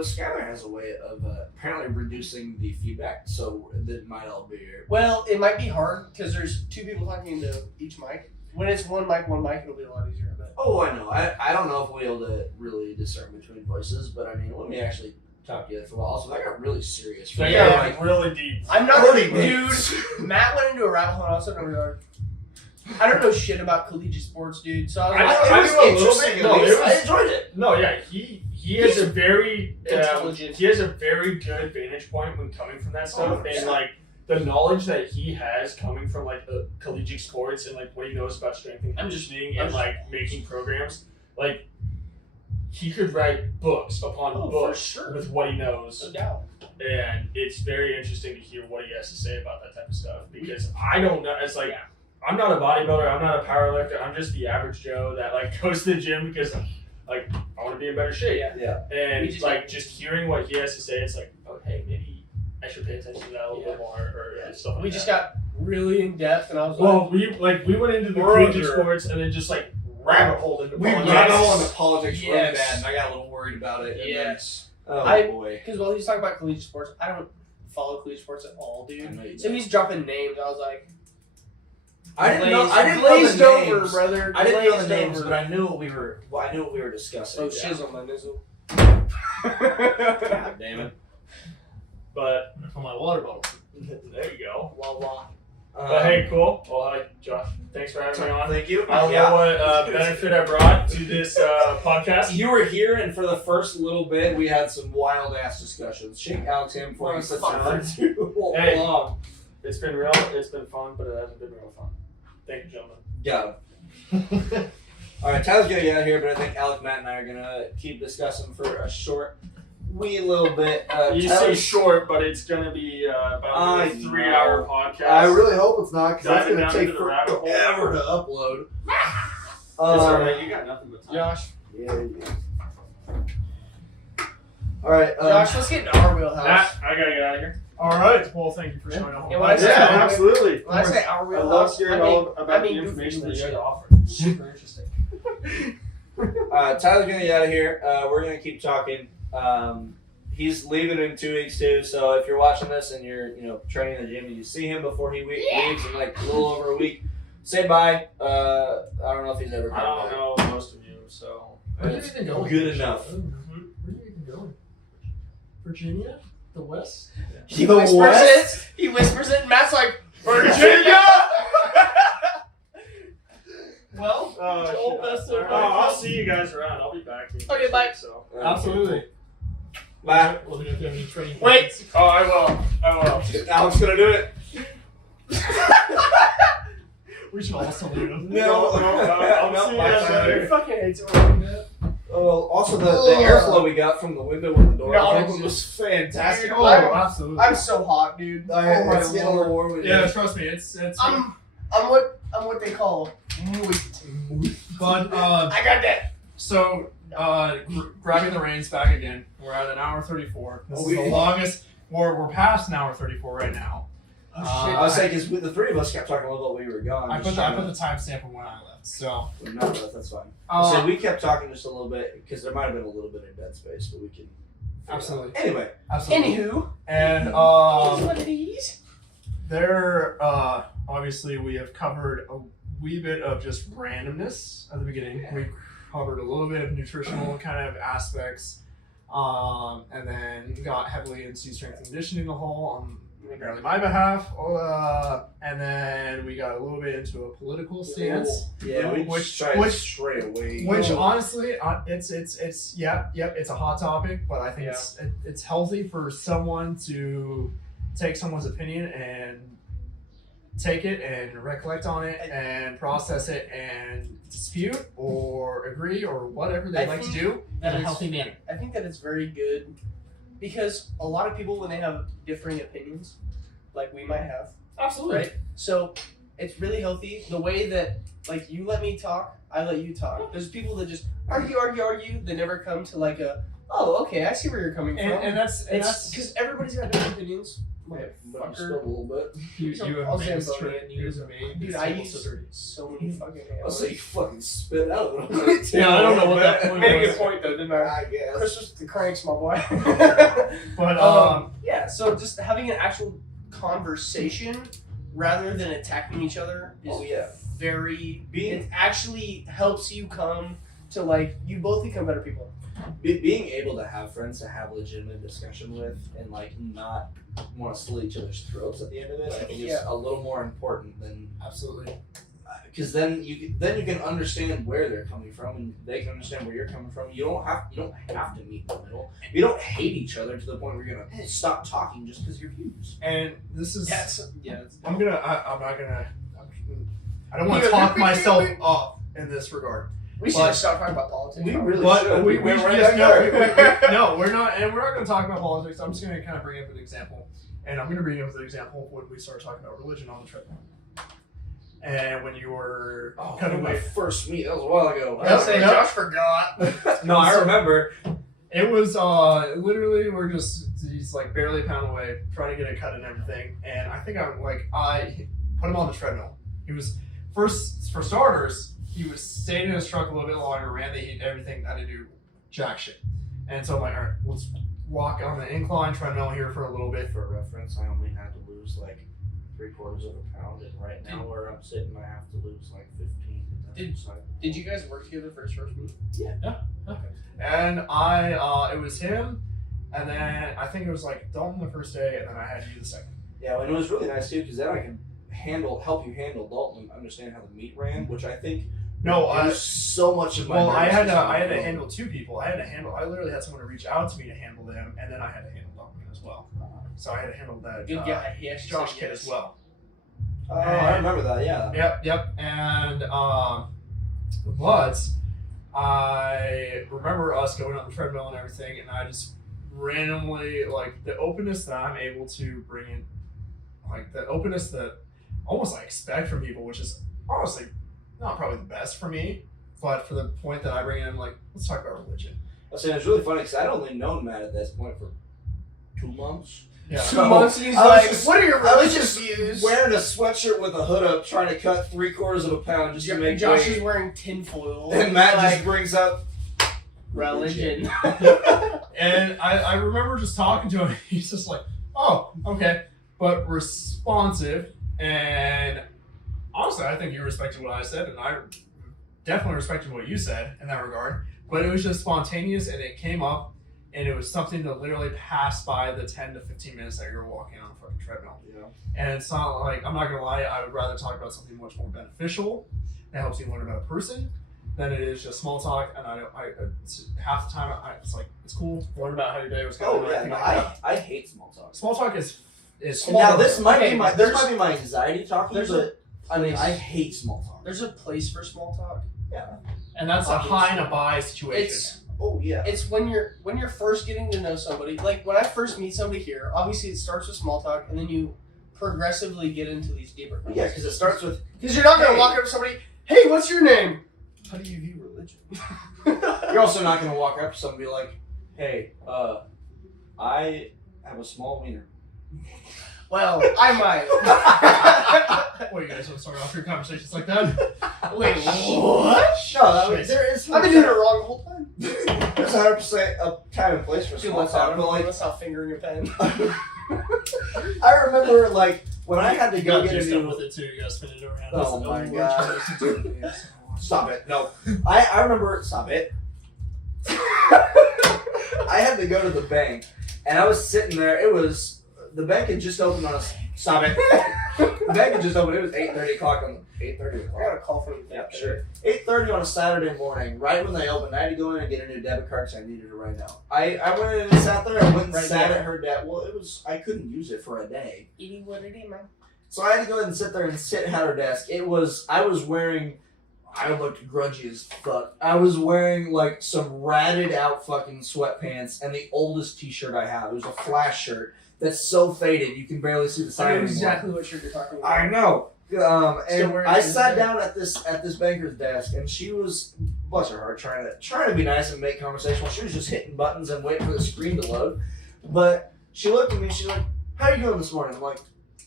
Skylar has a way of apparently reducing the feedback, so that might all be here. Well, it might be hard because there's two people talking into each mic. When it's one mic, it'll be a lot easier, I bet. Oh, I know. I don't know if we'll be able to really discern between voices, but I mean, let me actually talk to you for a while. Also, that got really serious. For They me. got Like, really deep. I'm not, 30 dude. minutes. Matt went into a rabbit hole, and all of a sudden we were like, I don't know shit about collegiate sports, dude. So I was I like, know- it was I knew a little interesting. bit. At No, least. it was- I enjoyed it. No, yeah, he has a very intelligent. he has a very good vantage point when coming from that stuff, and 100%. like the knowledge that he has coming from like the collegiate sports and like what he knows about strength and conditioning and like making programs, like he could write books upon Oh, for books sure. with what he knows, No doubt. and it's very interesting to hear what he has to say about that type of stuff because I don't know. It's like I'm not a bodybuilder, I'm not a power lifter, I'm just the average Joe that like goes to the gym because like I want to be in better shape. Yeah. And We just- like just hearing what he has to say, it's like, oh hey, maybe I should pay attention to that a little bit more or stuff like We that. just got really in depth, and I was well, we went into the We're collegiate under- sports and then just like rabbit holed into We politics. ran on the politics really Yes. bad, and I got a little worried about it. And Yes. Then, oh I- boy. because while he's talking about collegiate sports, I don't follow collegiate sports at all, I dude. know you So don't. he's dropping names. I was like, I didn't know glazed the over, names. brother. I didn't know the Glazed names, over. but I knew what we were. Well, I knew what we were discussing. Oh, shizzle my nizzle. God damn it. But For my water bottle. there you go. Wah wah. But hey, cool. Well, hi, Josh. Thanks for having me on. Thank you. I don't know what benefit I brought to this podcast. You were here, and for the first little bit, we had some wild ass discussions. Shake Alex hand before you sit down for too Hey. long. It's been real. It's been fun, but it hasn't been real fun. Thank you, gentlemen. Got him. All right, Tyler's gonna get out of here, but I think Alec, Matt, and I are gonna keep discussing for a short, wee little bit. You say Tyler's- short, but it's gonna be about I a 3-hour know. podcast. I really hope it's not, because that's Diving gonna down take into the rabbit hole. forever to upload. It's alright. You got nothing but time. Josh. Yeah. All right. Josh, let's get into our wheelhouse. Matt, I gotta get out of here. All right. Well, thank you for showing up. Yeah, when I say Yeah, our- absolutely. When I say our I wheelhouse, love hearing I mean, all about the goofy information that you shit. guys offer. Super interesting. Tyler's gonna get out of here. We're gonna keep talking. He's leaving in 2 weeks too. So if you're watching this and you're training in the gym and you see him before he leaves in like a little over a week, say bye. I don't know if he's ever I come don't back. know most of you, so Where are you even going? Good enough. Where are you even going? Virginia? The West? He The whispers West? it. He whispers it, and Matt's like, Virginia! well, Oh, best shit. of I'll see you guys around. I'll be back. Here Okay, bye. So. Absolutely. Bye. Well, then if you have any training Wait. plans- Oh, I will. I will. Alex gonna do it. We should also leave him. No. I'll see you guys bye. later. he fucking hates it when I do that. Oh, well, also the airflow we got from the window and the door No, open it's was fantastic. Dude, Oh, absolutely. I'm so hot, dude. Oh my It's getting a little lord. warm in yeah, here. trust me, it's I'm what they call moist. but I got that. so grabbing the reins back again. We're at an hour 34. This is the Okay. longest. We're past an hour 34 right now. Oh shit. I was saying because the three of us kept talking a little bit while we were gone. I just put trying the timestamp of when I left. So to- No, that's fine. So uh, we kept talking just a little bit because there might have been a little bit of dead space, but we can. absolutely, Anyway, absolutely. Anywho, And one of these. there, obviously, we have covered a wee bit of just randomness at the beginning. We covered a little bit of nutritional kind of aspects, and then got heavily into strength and conditioning the whole on apparently my behalf, and then we got a little bit into a political stance. yeah, we Which- tried which- stray away. Which honestly, it's it's a hot topic, but I think it's healthy for someone to take someone's opinion and take it and recollect on it and process it and dispute or agree or whatever they I like to think do in that a is- healthy manner. I think that it's very good because a lot of people, when they have differing opinions, like we might have, Absolutely. right? So it's really healthy. The way that, like, you let me talk, I let you talk. There's people that just argue. They never come to like a, oh, okay, I see where you're coming from. And that's it's because everybody's got different opinions. But still Fucker. a little bit. you I'll have made this Zamboni trend. it, You dude. have made Dude, this I table use so dirty. so many fucking Oh, so you fucking spit out of it. Yeah, I don't know what that point Made a was. good point though, didn't I? I guess. Christmas with the cranks, my boy. But yeah, so just having an actual conversation rather than attacking each other is Oh, yeah. very. Being- It actually helps you come to like you both become better people. Being able to have friends to have legitimate discussion with and like not want to slit each other's throats at the end of it, I think is Yeah. a little more important than absolutely. because then you can understand where they're coming from and they can understand where you're coming from. You don't have to meet in the middle. You don't hate each other to the point where you're gonna stop talking just because your views. And this is Yeah. I'm not gonna I don't want to talk myself up in this regard. We should But- just stop talking about politics. We probably. really But should. we went right just back no, there. no, we're not, and we're not going to talk about politics. I'm just going to kind of bring up an example, and I'm going to bring up the example of when we started talking about religion on the treadmill, and when you were Oh, cut my away. first meet. That was a while ago. I was saying, Yep. Josh forgot. No, I remember. It was literally we're just he's like barely a pound away, trying to get a cut and everything, and I think I put him on the treadmill. He was first for starters. He was stayed in his truck a little bit longer, ran the heat, everything. I didn't do jack shit. And so I'm like, all right, let's walk on the incline treadmill here for a little bit. For reference, I only had to lose like 3/4 of a pound, and right now where I'm sitting, I have to lose like 15. Did you guys work together for his first meet? And it was him, and then I think it was like Dalton the first day, and then I had you the second. Yeah, and it was really nice too because then I can help you handle Dalton and understand how the meet ran, which I think reduced so much of my. Well, I had nervousness. to handle two people. I literally had someone to reach out to me to handle them, and then I had to handle Dalton as well. So I had to handle that Good guy. He actually Josh said kid yes. as well. Oh, I remember that. Yeah. Yep. And but I remember us going on the treadmill and everything, and I just randomly like the openness that I'm able to bring in, like the openness that almost I expect from people, which is honestly not probably the best for me, but for the point that I bring in, like let's talk about religion. I was saying it's really funny because I'd only known Matt at this point for 2 months. Yeah. 2 months and he's I was like, just- what are your I was religious just views? wearing a sweatshirt with a hood up, trying to cut 3/4 of a pound just to make Josh weight. is wearing tinfoil. And Matt like, just brings up religion. And I remember just talking to him. He's just like, oh, okay, but responsive. And honestly, I think you respected what I said, and I definitely respected what you said in that regard. But it was just spontaneous, and it came up, and it was something that literally passed by the 10 to 15 minutes that you were walking on the fucking treadmill. Yeah. And it's not like, I'm not going to lie, I would rather talk about something much more beneficial that helps you learn about a person than it is just small talk. And it's, half the time, it's like, it's cool, learn about how your day was going. Oh and yeah, everything no, like that. I hate small talk. Small talk is And Small now talk. this might Okay, be my anxiety talking, there's but I mean I hate small talk. There's a place for small talk. and that's a high and a buy situation. Oh yeah. It's when you're first getting to know somebody. Like when I first meet somebody here, obviously it starts with small talk, and then you progressively get into these deeper. Yeah, because it starts with Because you're not gonna Hey. walk up to somebody. Hey, what's your name? how do you view religion? You're also not gonna walk up to someone and be like, hey, I have a small wiener. Well, I might. What, you guys want to start off your conversations like that? Wait, what? No, there is. I've been doing it wrong the whole time. There's 100% a time and place for Dude, small let's talk, stop. but like Let's stop fingering a pen. I remember like when I had to You go gotta get do a stuff new. with it too. You gotta spin it around. Oh That's my the god! Stop it! No, I remember. Stop it! I had to go to the bank, and I was sitting there. It was the bank had just opened on us. Stop it! The bank had just opened. It was 8:30 o'clock on 8:30 I o'clock. got a call from you. Yeah, sure. 8:30 on a Saturday morning, right when they opened. I had to go in and get a new debit card because I needed it right now. I went in and sat there. I went and Right sat now. at her desk. Well, I couldn't use it for a day. Eating what it is, man. So I had to go ahead and sit there and sit at her desk. I looked grungy as fuck. I was wearing like some ratted out fucking sweatpants and the oldest t-shirt I have. It was a Flash shirt that's so faded you can barely see the I side know anymore. exactly what shirt you're talking about. I know. Still And wearing I it sat today. down at this banker's desk, and she was, bless her heart, trying to be nice and make conversation. While she was just hitting buttons and waiting for the screen to load. But she looked at me. She's like, "How are you doing this morning?" I'm like,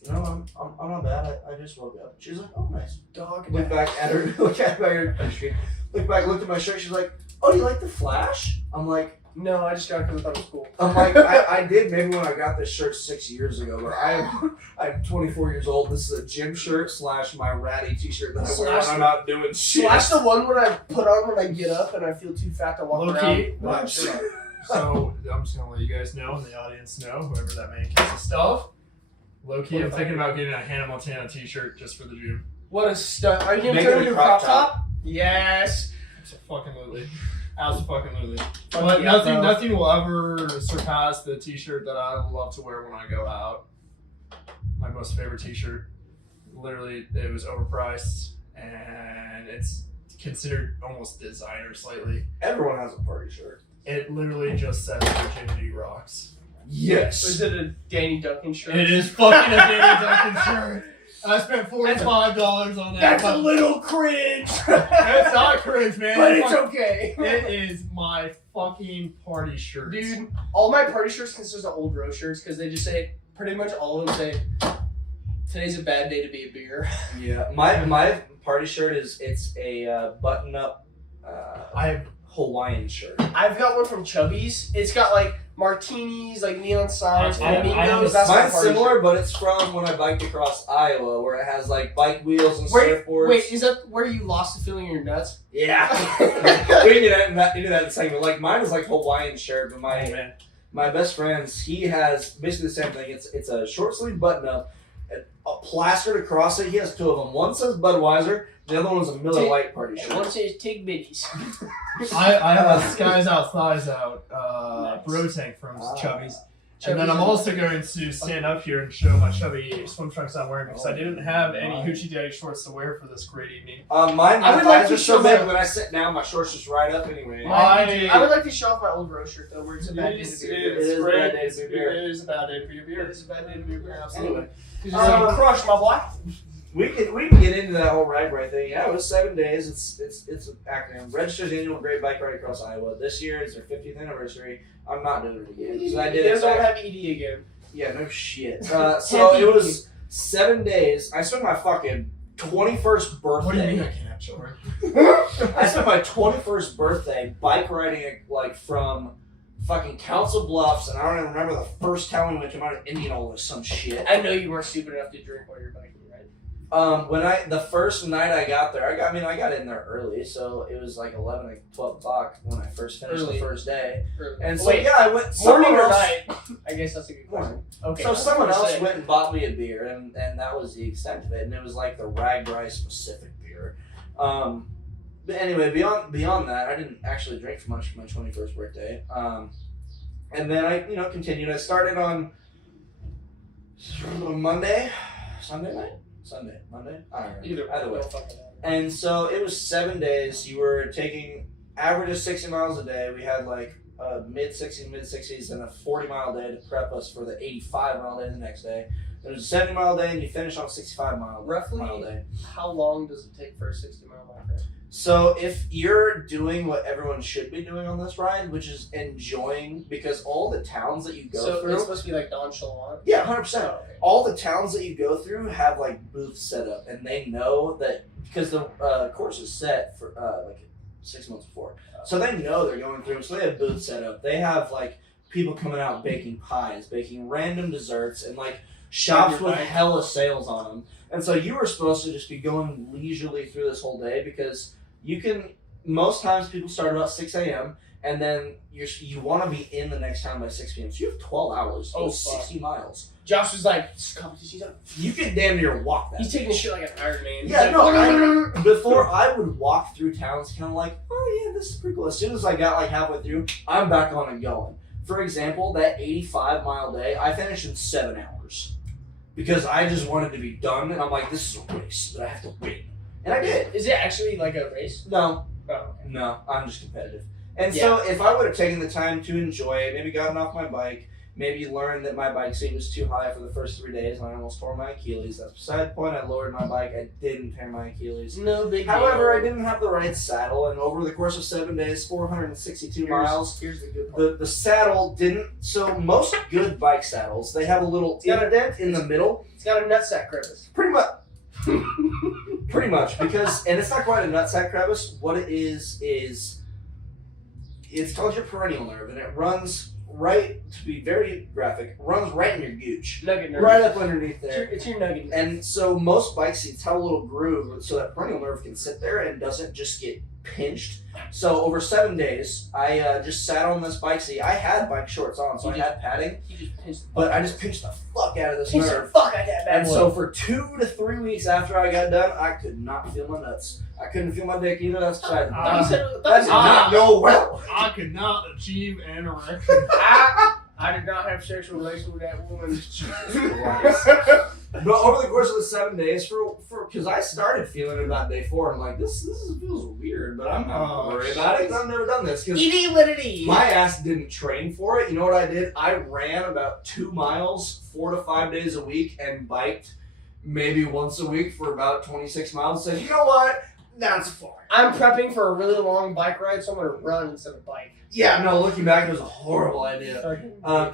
"You know, I'm not bad. I just woke up." She's like, "Oh, nice." Dog. Look back at her. Look at her screen. Look back. Looked at my shirt. She's like, "Oh, do you like the Flash?" I'm like, No, I just got it because I thought it was cool. I did maybe when I got this shirt 6 years ago, but I'm 24 years old. This is a gym shirt / my ratty t-shirt that I wear when I'm not doing shit. Slash the one when I put on when I get up and I feel too fat to walk Low around. key. with my shirt on. So I'm just gonna let you guys know and the audience know, whoever that may consist of. Low key, I'm thinking about getting a Hannah Montana t-shirt just for the gym. What a stud. Are you going to Make it turn a into a crop crop top? Yes. Absolutely. Absolutely. Fuck But yeah, bro. nothing will ever surpass the t-shirt that I love to wear when I go out. My most favorite t-shirt. Literally, it was overpriced and it's considered almost designer slightly. Everyone has a party shirt. It literally just says Virginity Rocks. Yes. Is it a Danny Duncan shirt? It is fucking a Danny Duncan shirt. I spent $45 on that. That's a but little cringe. it's not cringe, man. But it's okay. It is my fucking party shirt. Dude, all my party shirts consist of old row shirts because they just say, pretty much all of them say, today's a bad day to be a beer. Yeah. My party shirt it's a button up I have Hawaiian shirt. I've got one from Chubby's. It's got like martinis, like neon signs, I have flamingos. a- That's my Mine's party similar, shirt. but it's from when I biked across Iowa, where it has like bike wheels and surfboards. Wait, is that where you lost the feeling in your nuts? Yeah. We can get into that in a second. But like mine is like Hawaiian shirt, but man. my best friend's, he has basically the same thing. It's a short sleeve button up, plastered across it. He has two of them. One says Budweiser, the other one's a Miller Take- Lite party And shirt. one says Tig Bitties. I have a Skies Out, Thighs Out Nice. bro tank from Ah. Chubby's. And then I'm also going to stand up here and show my chubby swim trunks I'm wearing because I didn't have any Hoochie Daddy shorts to wear for this great evening. Mine, I my would like thighs to are so show big my- when I sit down, my shorts just ride up anyway. I would like to show off my old row shirt though, where it's a bad day It is to be a beer. It is a bad day to be a beer. It is a bad day to be a beer. It is a bad day to be a beer. Anyway, Because you're crushed, my boy. we can get into that whole ride thing. Yeah, it was 7 days. It's an acronym. Register's Annual Great Bike Ride Across Iowa. This year is their 50th anniversary. I'm not doing it again. So I did You it. guys don't have ED again. Yeah, no shit. So it was 7 days. I spent my fucking 21st What do you mean I birthday. can't have children? I spent my 21st birthday bike riding like from fucking Council Bluffs, and I don't even remember the first town we went to. Might have Indianola, some shit. I know you weren't stupid enough to drink while you're biking, right? The first night I got there, I got in there early, so it was like 11 or 12 o'clock when I first finished Early. the first day. Or- And so Wait, yeah, I went. morning someone or else- night? I guess that's a good question. Morning. Okay. So I was someone gonna else say. went and bought me a beer, and that was the extent of it. And it was like the Ragbri Pacific beer. But anyway, beyond that, I didn't actually drink for much for my 21st birthday. And then I continued. I started on Monday, Monday. I don't know. Either way. No fucking matter. And so it was 7 days. You were taking average of 60 miles a day. We had like a mid 60s, and a 40-mile day to prep us for the 85-mile day the next day. It was a 70-mile day, and you finish on a 65-mile Roughly- mile day. How long does it take for a 60-mile ride? So if you're doing what everyone should be doing on this ride, which is enjoying, because all the towns that you go So through, it's supposed to be like nonchalant. yeah, 100%. Oh, okay. All the towns that you go through have like booths set up, and they know that because the course is set for like 6 months before, so they know they're going through. So they have booths set up. They have like people coming out baking pies, baking random desserts, and like shops with hella sales on them. And so you were supposed to just be going leisurely through this whole day because you can. Most times people start about 6 a.m. and then you want to be in the next town by 6 p.m. So you have 12 hours. Oh, Oh, fuck. 60 miles. Josh was like, this competition's up. You can damn near walk that. He's taking this shit like an Iron Man. He's Yeah, like, no, before I would walk through towns kind of like, oh yeah, this is pretty cool. As soon as I got like halfway through, I'm back on and going. For example, that 85-mile day, I finished in 7 hours. because I just wanted to be done, and I'm like, this is a race that I have to win, and I did. Is it actually like a race? No, Oh. no, I'm just competitive. And so if I would have taken the time to enjoy it, maybe gotten off my bike, maybe learned that my bike seat was too high for the first 3 days, and I almost tore my Achilles. That's beside the point. I lowered my bike. I didn't tear my Achilles. No big However, I deal. didn't have the right saddle, and over the course of 7 days, 462 miles, Here's the good part. the saddle didn't. So most good bike saddles, they have a little indent in the middle. It's got a nutsack crevice. Pretty much. Pretty much, because, and it's not quite a nutsack crevice. What it is it's called your perennial nerve, and it runs right, to be very graphic, runs right in your gooch. Nugget nerve. Right up underneath there. It's your nugget. And so most bike seats have a little groove so that perennial nerve can sit there and doesn't just get pinched. So over 7 days, I just sat on this bike seat. I had bike shorts on, so I had padding, You just pinched the but I just pinched the fuck out of this Pinched the nerve. fuck out of that bad And boy. so for 2 to 3 weeks after I got done, I could not feel my nuts. I couldn't feel my dick either. That's beside the point. Thought you said- That thought did you not go well. I could not achieve an erection. I did not have sexual relations with that woman. But over the course of the 7 days, because I started feeling it about day 4, I'm like, this feels weird, but I'm not worried about it because I've never done this. Because It is what it is. my ass didn't train for it. You know what I did? I ran about 2 miles 4 to 5 days a week and biked maybe once a week for about 26 miles. And said, you know what? That's fine. I'm prepping for a really long bike ride, so I'm gonna run instead of bike. Yeah, no, looking back, it was a horrible idea.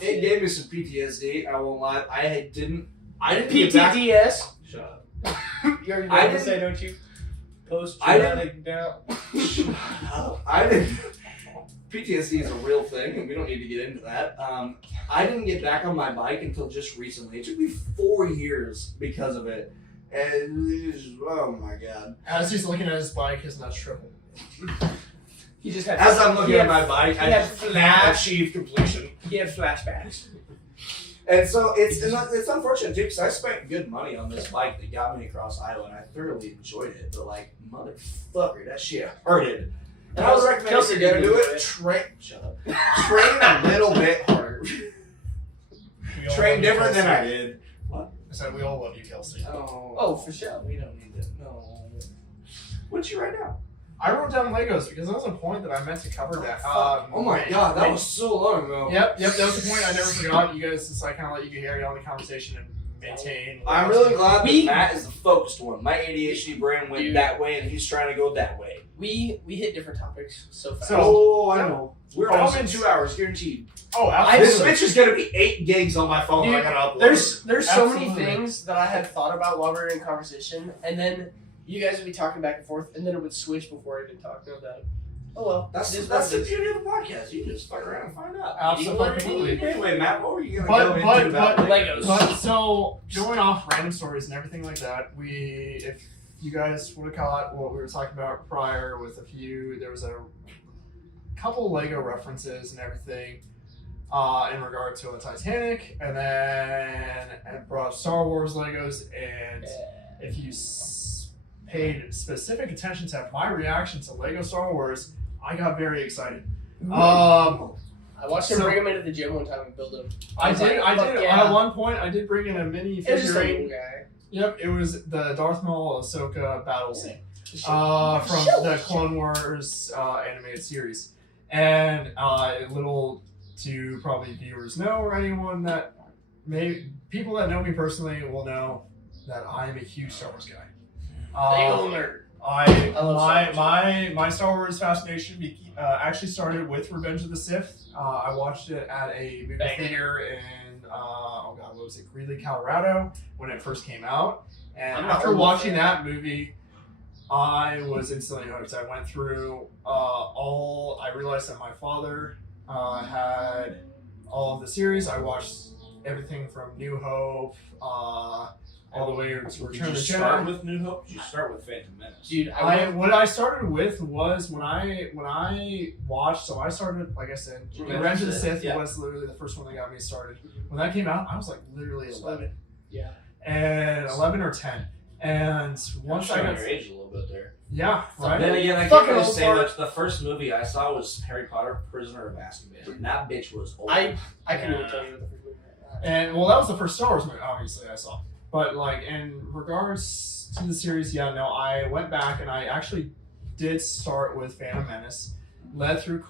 It gave me some PTSD. I won't lie. I didn't get back. PTDS. Shut You already know I what to didn't- say, don't you? Post I traumatic doubt. up. I didn't. PTSD is a real thing, and we don't need to get into that. I didn't get back on my bike until just recently. It took me 4 years because of it, and it was, oh my god! As he's looking at his bike, his nuts triple. He just had. As I'm looking he at had- my bike, he I had just flash. achieved completion. He had flashbacks. And so it's unfortunate too, because I spent good money on this bike that got me across Iowa, and I thoroughly enjoyed it. But like, motherfucker, that shit hurted. And I would recommend if Kelsey you're gonna didn't do do it, it. shut up. Train a little bit harder. We all Train love you, different than I Kelsey. did. I said we all love you, Kelsey. Oh, for sure. We don't need to. No. What's you right now? I wrote down Legos because that was a point that I meant to cover that. Oh my god, that was so long ago. Yep, that was the point I never forgot. You guys, just like kind of let you carry on the conversation and maintain. I'm really glad We- that Matt is the focused one. My ADHD brain went Dude. that way, and he's trying to go that way. We hit different topics so fast. Oh, I know. We're For home in instance- 2 hours, guaranteed. Oh, This absolutely. bitch is gonna be 8 gigs on my phone. Dude, I gotta upload. There's so many Absolutely. things that I had thought about while we were in conversation, and then you guys would be talking back and forth, and then it would switch before I even talked about it. Oh well. That's it is the what it is. beauty of the podcast. You just fuck around and find out. Absolutely. Anyway, Matt, what were you gonna But- go but- into about but- Legos. But so going off random stories and everything like that, if you guys would have caught what we were talking about prior with there was a couple Lego references and everything in regard to a Titanic, and then it brought up Star Wars Legos, and if you paid specific attention to my reaction to Lego Star Wars, I got very excited. I watched him so- bring him into the gym one time and build him. I was did. like, I fuck did. yeah. At one point, I did bring in a mini It was just a figurine. little guy. Yep, it was the Darth Maul Ahsoka battle scene Just from show the it. Clone Wars animated series, and a little to probably viewers know or anyone that people that know me personally will know that I am a huge Star Wars guy. Lego nerd. I love my Star Wars fascination actually started with Revenge of the Sith. I watched it at a movie Bang. theater in what was it, Greeley, Colorado, when it first came out. And I'm not after old watching enough. that movie, I was instantly hooked. I went through I realized that my father had all of the series. I watched everything from New Hope, all the way to Did Return you of the start Jedi. with New Hope? Did you start with Phantom Menace? Dude, What I started with was when I watched. So I started, like I said, Revenge of the Sith Yeah. was literally the first one that got me started. When that came out, I was like literally 11, yeah. and 11 or 10. And once I Showing got your age a little bit there. yeah, right. Then again, I can't Fucking really old say fart. much. The first movie I saw was Harry Potter: Prisoner of Azkaban, and that bitch was old. I couldn't even tell you what the first movie was. And well, that was the first Star Wars movie, obviously I saw. But like in regards to the series, yeah, no, I went back and I actually did start with Phantom Menace, led through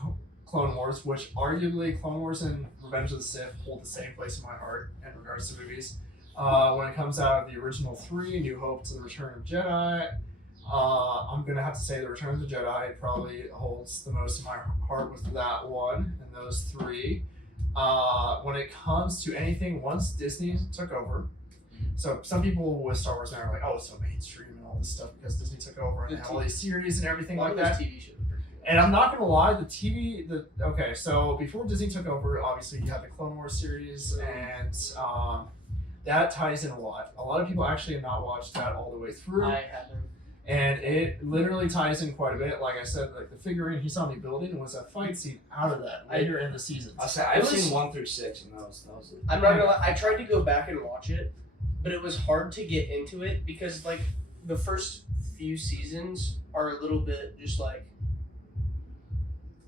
Clone Wars, which arguably Clone Wars and Revenge of the Sith hold the same place in my heart in regards to movies. When it comes out of the original three, New Hope to the Return of Jedi, I'm gonna have to say the Return of the Jedi probably holds the most in my heart with that one and those three. When it comes to anything, once Disney took over, so some people with Star Wars now are like, oh, it's so mainstream and all this stuff because Disney took over and The had all these series and everything like One of those that. TV shows are pretty good. And I'm not gonna lie, okay, so before Disney took over, obviously you had the Clone Wars series, and that ties in a lot. A lot of people actually have not watched that all the way through, I haven't. and it literally ties in quite a bit. Like I said, like the figurine he saw me building was a fight scene out of that later in the seasons. I've seen 1 through 6, and that was it. I'm not gonna lie. I tried to go back and watch it, but it was hard to get into it because like the first few seasons are a little bit just like,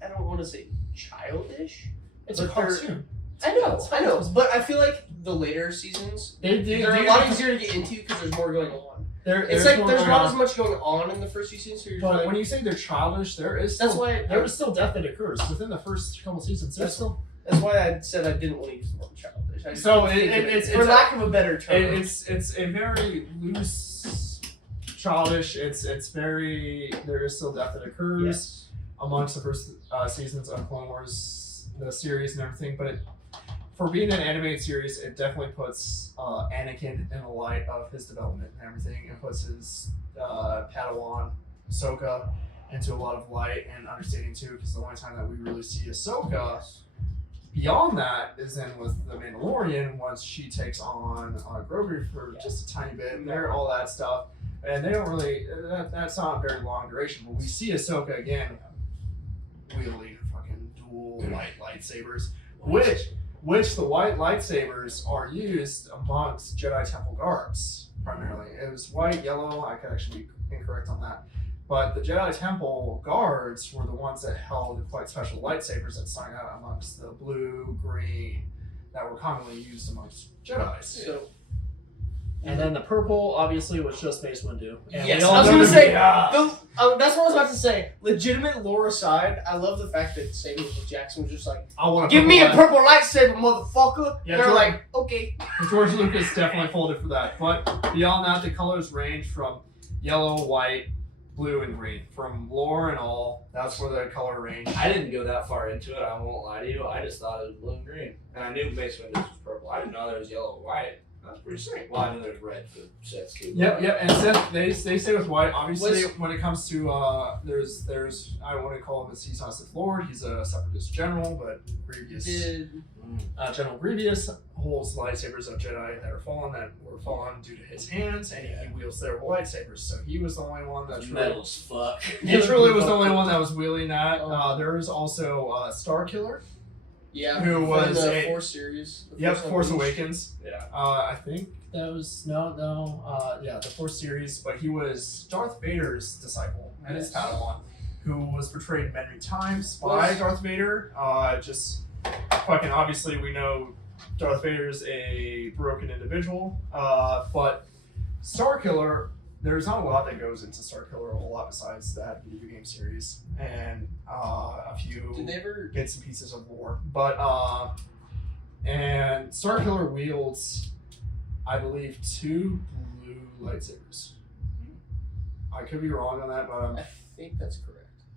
I don't want to say childish. It's a but they're- cartoon. I know, but I feel like the later seasons they're a lot easier to get into because there's more going on. It's like there's not as much going on in the first few seasons. So you're just But like, when you say they're childish, there is That's still, why there is still death that occurs within the first couple seasons. There's still that's why I said I didn't want to use the word childish. I just So didn't think of it's for lack of a better term. it's a very loose, childish. It's very there is still death that occurs Yes. amongst the first seasons of Clone Wars, the series and everything. But for being an animated series, it definitely puts Anakin in the light of his development and everything. It puts his Padawan Ahsoka into a lot of light and understanding too, because the only time that we really see Ahsoka beyond that is then with the Mandalorian once she takes on Grogu for just a tiny bit and there all that stuff, and they don't really that's not a very long duration, but we see Ahsoka again wielding fucking dual lightsabers, which the white lightsabers are used amongst Jedi Temple guards primarily. It was white, yellow. I could actually be incorrect on that. But the Jedi Temple guards were the ones that held quite special lightsabers that stuck out amongst the blue, green, that were commonly used amongst Jedis. So And then the purple, obviously, was just Mace Windu. And yes, we all I was know gonna the- say Yeah. that's what I was about to say. Legitimate lore aside, I love the fact that Samuel L. Jackson was just like, I want "Give me a purple lightsaber, motherfucker." Yeah, They're George- like, "Okay." George Lucas definitely folded for that. But beyond that, the colors range from yellow, white, blue, and green. From lore and all, that's where the color range. I didn't go that far into it, I won't lie to you. I just thought it was blue and green. And I knew Mace Windu was purple. I didn't know there was yellow and white. That's pretty sick. Well, I knew there's red for sets too. Yep. And Seth, they stay with white. Obviously, when it comes to there's I want to call him a Season Sith Lord. He's a Separatist general, but Grievous, General Grievous holds lightsabers of Jedi that were fallen due to his hands, and he wields their lightsabers. So he was the only one that's Metal as fuck. He truly was the only one that was wielding that. There is also Starkiller, Yeah, who from was the a- Force series. The Force Unleashed. Awakens. Yeah. I think that was the Force series, but he was Darth Vader's disciple and his Yes. Padawan, who was portrayed many times by Darth Vader. Just fucking obviously we know Darth Vader's a broken individual, but Starkiller. There's not a lot that goes into Starkiller, a whole lot besides that video game series and a few Did they ever? bits and pieces of lore. But and Starkiller wields, I believe, 2 blue lightsabers. I could be wrong on that, but I think that's correct.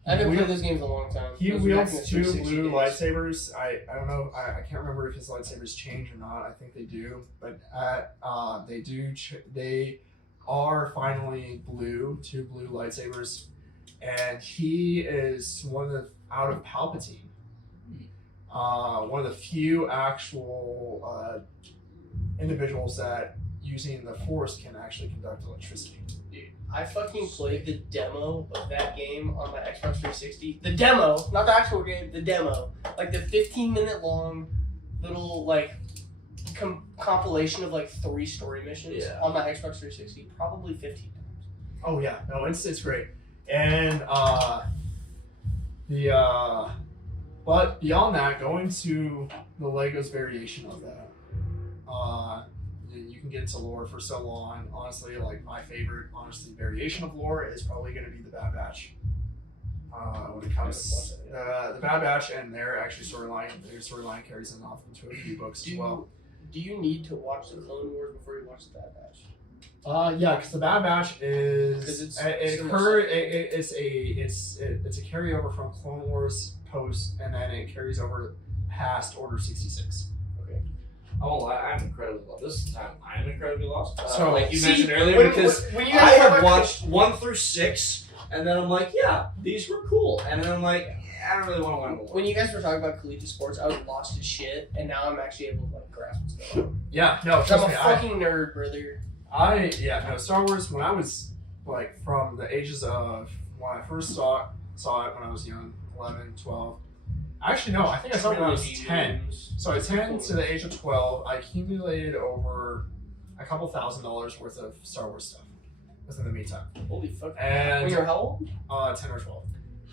I haven't played those games in a long time. he Those were back in wields the 2 360 blue days. lightsabers. I don't know. I can't remember if his lightsabers change or not. I think they do, but they do. They are finally blue, 2 blue lightsabers, and he is one of the out of Palpatine. One of the few actual individuals that using the Force can actually conduct electricity. I fucking played the demo of that game on my Xbox 360. The demo, not the actual game, the demo. Like the 15-minute long little like compilation of like 3 story missions on my Xbox 360. Probably 15 times. Oh yeah, no, it's great, and but beyond that, going to the Legos variation of that, you can can get into lore for so long. Honestly, like my favorite, variation of lore is probably going to be the Bad Batch. When it comes the Bad Batch and their storyline carries them off into a few books as well. Do you need to watch the Clone Wars before you watch the Bad Batch? Yeah, because the Bad Batch is it's it's a carryover from Clone Wars post, and then it carries over past Order 66. I won't lie, I'm incredibly lost. This time I'm incredibly lost. So, like you see, mentioned earlier, when because you I guys talk have about watched 1 through 6, and then I'm like, yeah, these were cool, and then I'm like, I don't really want to learn more. when you guys were talking about collegiate sports, I was lost as shit, and now I'm actually able to like grasp what's going on. Yeah, no, 'Cause I'm trust a me, fucking nerd, brother. Star Wars, when I was like from the ages of when I first saw it when I was young, 11, 12. Actually, no, I think I saw it when I was 10. So at 10 to the age of 12, I accumulated over a couple $1,000s worth of Star Wars stuff within the meantime. Holy fuck. When And you were how old? 10 or 12.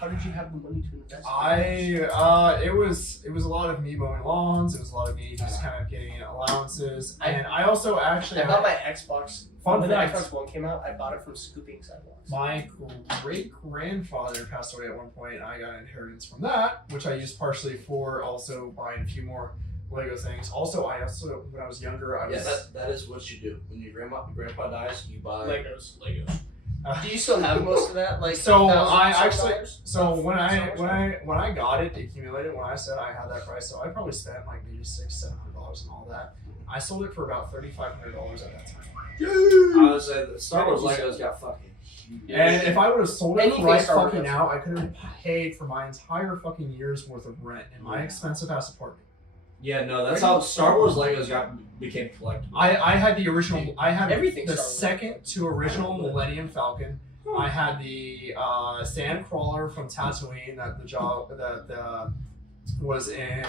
How did you have the money to invest? It was a lot of me mowing lawns. It was a lot of me just kind of getting allowances, and I also actually I bought my Xbox. Fun When the fact. Xbox One came out, I bought it from Scooping Sidewalks. My great grandfather passed away at one point, and I got inheritance from that, which I used partially for also buying a few more Lego things. Also, when I was younger, I was that is what you do. When your grandpa dies, you buy Legos. Legos. Do you still have most of that? Like So, $1,000 I actually- dollars? So when I got it accumulated, when I said I had that price, so I probably spent like maybe $600-700 and all that. I sold it for about $3,500 at that time. I would say the Star Wars Legos got fucking huge. And if I would have sold it Anything right Star Wars. fucking now, I could have paid for my entire fucking year's worth of rent in my expensive ass apartment. Yeah, no, that's how Star Wars Legos became collectible. I had the original. I had Everything the Star Wars. second to original Millennium Falcon. I had the Sandcrawler from Tatooine that was in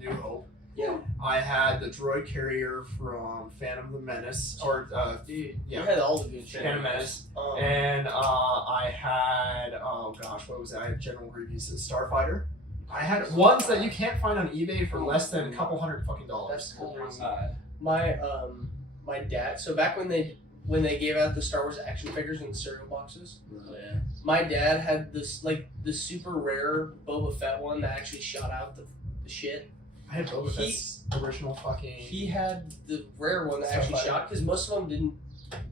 New Hope. Yeah. I had the droid carrier from Phantom the Menace, or You yeah, had all the good shit. Phantom Menace. Um, And I had, oh gosh, what was that? I had General Grievous' Starfighter. I had ones that you can't find on eBay for less than a couple $100 fucking That's dollars. crazy. Uh, My dad. So back when they gave out the Star Wars action figures in the cereal boxes, yeah. my dad had this like the super rare Boba Fett one that actually shot out the shit. I had Boba Fett's original fucking. He had the rare one that actually Starfighter. shot because most of them didn't.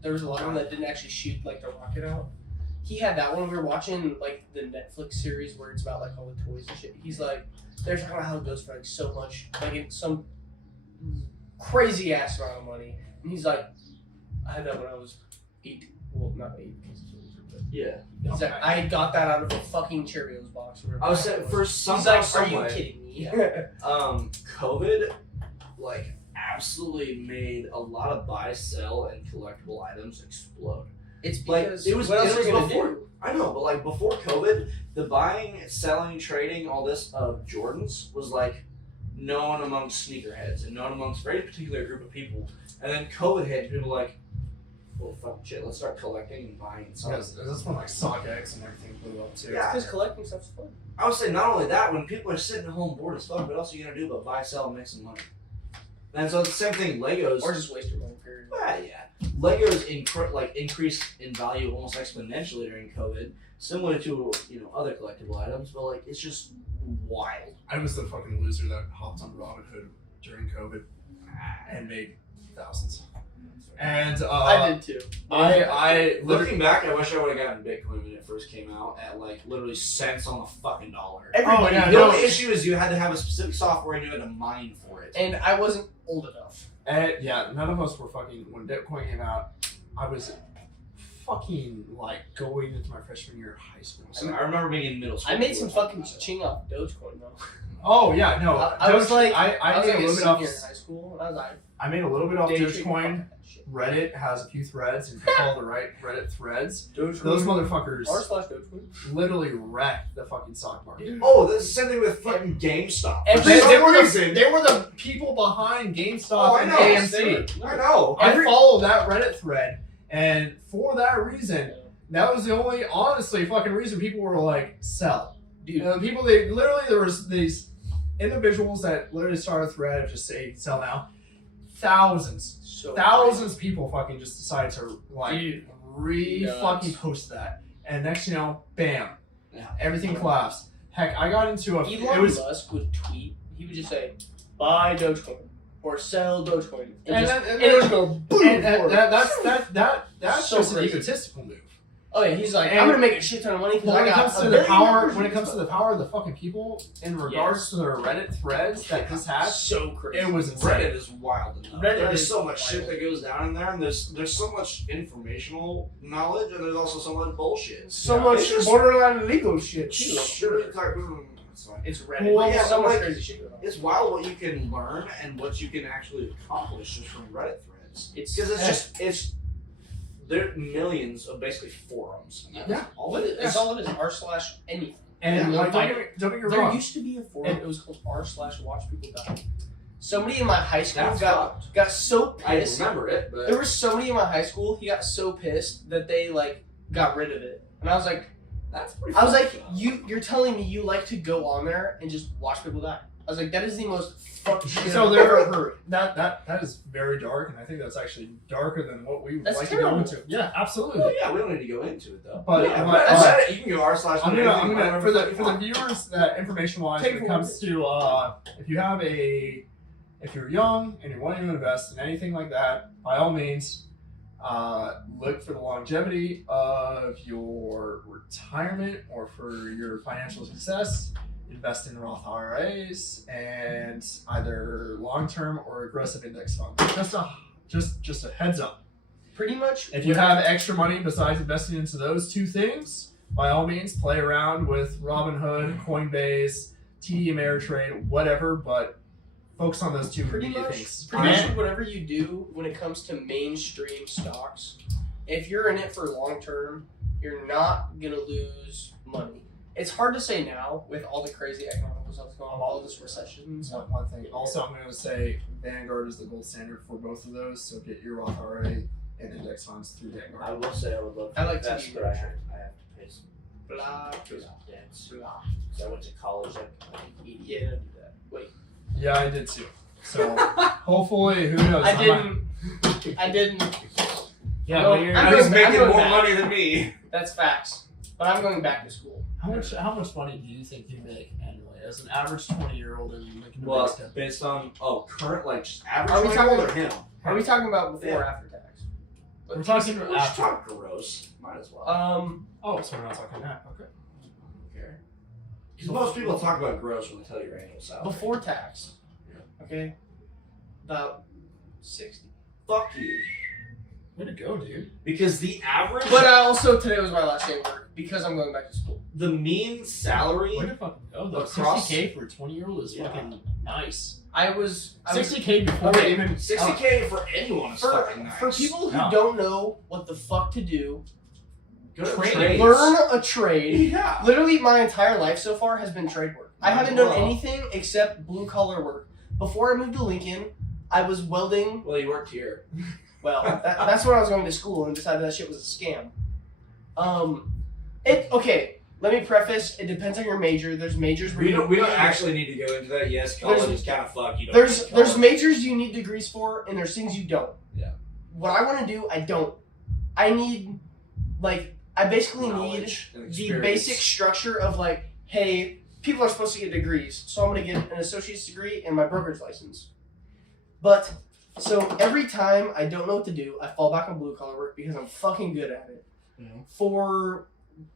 There was a lot of them that didn't actually shoot like the rocket out. He had that one. We were watching like the Netflix series where it's about like all the toys and shit. He's like, they're talking about how it goes for like so much, like in some crazy ass amount of money. And he's like, I had that when I was 8. Well, not 8 because it's older, but Yeah. he's like, I got that out of a fucking Cheerios box. Or I was saying, for he's somehow, like, some are you way, kidding me? COVID, like, absolutely made a lot of buy, sell, and collectible items explode. It's Like, because it was what else are you gonna before. do? I know, but like before COVID, the buying, selling, trading, all this of Jordans was like known amongst sneakerheads and known amongst a very particular group of people. And then COVID hit, and people were like, well, fuck shit, let's start collecting and buying and selling. That's when like StockX and everything blew up too. Yeah. Because collecting stuff's fun. I would say not only that, when people are sitting at home bored as fuck, what else are you gonna do but buy, sell, and make some money? And so it's the same thing, Legos. Or just waste your money, period. Well, yeah. Legos increased in value almost exponentially during COVID, similar to other collectible items, but like it's just wild. I was the fucking loser that hopped on Robinhood during COVID and made thousands. And I did too. I literally Looking back, I wish I would have gotten Bitcoin when it first came out at like literally cents on the fucking dollar. Everybody yeah, The did. only issue is you had to have a specific software and you had to mine for it. And I wasn't old enough. yeah, none of us were fucking when Bitcoin came out. I was fucking like going into my freshman year of high school. So, I remember being in middle school. I made some fucking ching off Dogecoin though. oh yeah, no, I was like, I was made like a little bit off. senior in high school, and I was like, I made a little bit off day trading, Dogecoin. fuck that shit. Reddit has a few threads, and if you follow the right Reddit threads, Dogecoin. those motherfuckers r/Dogecoin. literally wrecked the fucking stock market. Oh, that's the same thing with fucking GameStop. Every- For They, some they were reason- they were the people behind GameStop Oh, I and know. AMC. I know. I follow that Reddit thread, and for that reason, that was the only honestly fucking reason people were like, sell. Dude. People, there was these individuals that literally started a thread of just say, sell now. thousands So thousands of people fucking just decide to like Dude. re-fucking Nuts. post that, and next you know, bam, Yeah. everything collapsed. Heck, I got into a. Elon It was Musk would tweet. He would just say, "Buy Dogecoin" or "Sell Dogecoin," and it would go boom. and forward. that's So just an crazy. egotistical move. Oh yeah, he's like, And- I'm gonna make a shit ton of money because When I it got comes a to the billion power, dollars when it in comes to stuff. the power of the fucking people in regards to their Reddit threads that this has, so crazy. it was insane. Reddit is wild enough. Reddit There's is so much wild. shit that goes down in there, and there's so much informational knowledge, and there's also so much bullshit. so Yeah. much It's just- borderline illegal shit too. I'm Sure, sure. it's like, it's fine. It's Reddit. Well, There's yeah, so much like- crazy shit going on. It's wild what you can learn and what you can actually accomplish just from Reddit threads. Because it's there are millions of basically forums. And that's Yeah. all it is. That's all it is. r/anything. And Yeah, like, like, don't get me There wrong. used to be a forum. It was called r/watch people die. Somebody in my high school That's got so I pissed. remember it, but There was somebody in my high school. He got so pissed that they like got rid of it, and I was like, that's pretty. I was like, fucked up. you're telling me you like to go on there and just watch people die? I was like, that is the most fucked shit So I've there- ever heard. That is very dark, and I think that's actually darker than what we would That's like terrible. to go into. Yeah, absolutely. Well, yeah, we don't need to go into it though. But- yeah, but- I said it. You can go r/. I'm gonna for the whatever you want. viewers that information wise Take when it one. comes to if you're young and you're wanting to invest in anything like that, by all means, look for the longevity of your retirement or for your financial success. Invest in Roth IRAs and either long term or aggressive index funds. Just a heads up. Pretty much. If you have extra money besides investing into those two things, by all means, play around with Robinhood, Coinbase, TD Ameritrade, whatever, but focus on those two pretty immediate much, things. pretty much And- whatever you do when it comes to mainstream stocks, if you're in it for long term, you're not gonna lose money. It's hard to say now with all the crazy economic stuff going on, all this recession and stuff. one thing. Also, I'm going to say Vanguard is the gold standard for both of those, so get your Roth IRA and index funds through I Vanguard. will say I would love to I like invest, TD but I have to pay some Blah debts. blah. 'Cause I went to college at Yeah, don't do that. Wait, Yeah, I did too. So hopefully, who knows? I didn't. Yeah, Well, but you're- I'm He's going- making going more back. money than me. That's facts. But I'm going back to school. How much money do you think you make annually as an average 20-year-old in like New Well, Mexico? based on current like just Are average we 20-year-old or talking- him? Are we talking about before or Yeah. after tax? We're talking We're just after. talking gross. Might as well. Oh, so we're not talking that. Okay. Okay. Because most people talk about gross when they tell you your annual salary. before tax. Okay. About 60. Fuck you. Way to go, dude. Because the average, But I also today was my last day of work because I'm going back to school. the mean salary. Where the fuck go though? Across- 60K for a 20-year-old is Yeah. fucking nice. I was 60K before Okay. even 60K for anyone is for, fucking nice. for people who No. don't know what the fuck to do. Go to Trades. trades. Learn a trade. Yeah. Literally, my entire life so far has been trade work. I haven't done Well. anything except blue collar work. Before I moved to Lincoln, I was welding. Well, you worked here. Well, that's when I was going to school and decided that shit was a scam. Okay. Let me preface. It depends on your major. There's majors where We you don't actually need to go into that. Yes, college There's- is kind of fucked. You don't There's need college. majors you need degrees for, and there's things you don't. Yeah. What I want to do, I don't. I need, I basically need Knowledge and the experience. basic structure of hey, people are supposed to get degrees, so I'm gonna get an associate's degree and my brokerage license. But so every time I don't know what to do, I fall back on blue collar work because I'm fucking good at it. Mhm.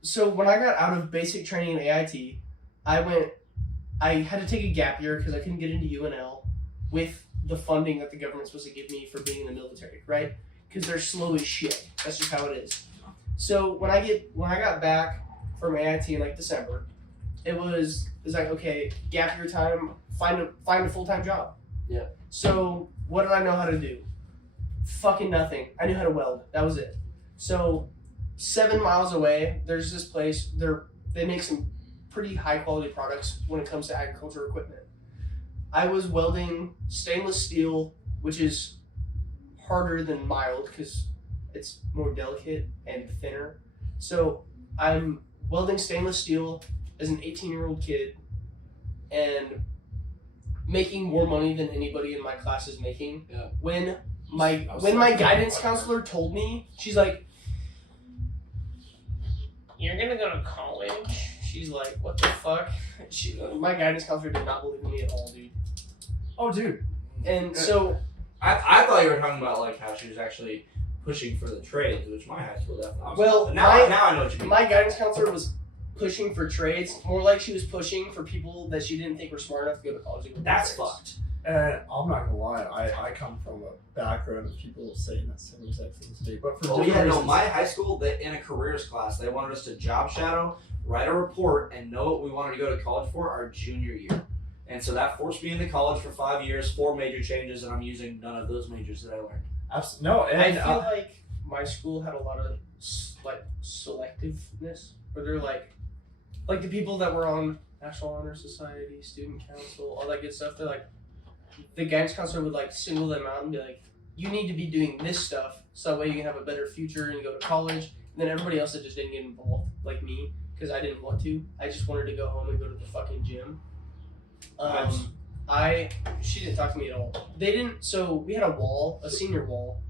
So when I got out of basic training in AIT, I had to take a gap year because I couldn't get into UNL with the funding that the government's supposed to give me for being in the military, right? Because they're slow as shit. That's just how it is. So when I got back from AIT in December, it was like, okay, gap year time, find a full-time job. Yeah. So what did I know how to do? Fucking nothing. I knew how to weld. That was it. So 7 miles away, there's this place. They make some pretty high quality products when it comes to agriculture equipment. I was welding stainless steel, which is harder than mild because it's more delicate and thinner. So I'm welding stainless steel as an 18-year-old kid, and making more money than anybody in my class is making. Yeah. When I was my so guidance fucking counselor told me, she's like, "You're gonna go to college." She's like, "What the fuck?" My guidance counselor did not believe in me at all, dude. Oh, dude. And so I thought you were talking about like how she was actually pushing for the trades, which my high school definitely was. Well, But now I know what you mean. my guidance counselor was pushing for trades, more like she was pushing for people that she didn't think were smart enough to go to college. And go That's trades. fucked. And I'm not gonna lie, I come from a background of people saying that same exact thing to me, but for Oh different yeah, no. reasons. My high school, they, in a careers class, they wanted us to job shadow, write a report, and know what we wanted to go to college for our junior year. And so that forced me into college for 5 years, 4 major changes, and I'm using none of those majors that I learned. No, and I feel like my school had a lot of like selectiveness, where they're like the people that were on National Honor Society, Student Council, all that good stuff. They're like, the guidance counselor would like single them out and be like, "You need to be doing this stuff, so that way you can have a better future and you go to college." And then everybody else that just didn't get involved, like me, because I didn't want to. I just wanted to go home and go to the fucking gym. She didn't talk to me at all. They didn't. So we had a wall, a senior wall,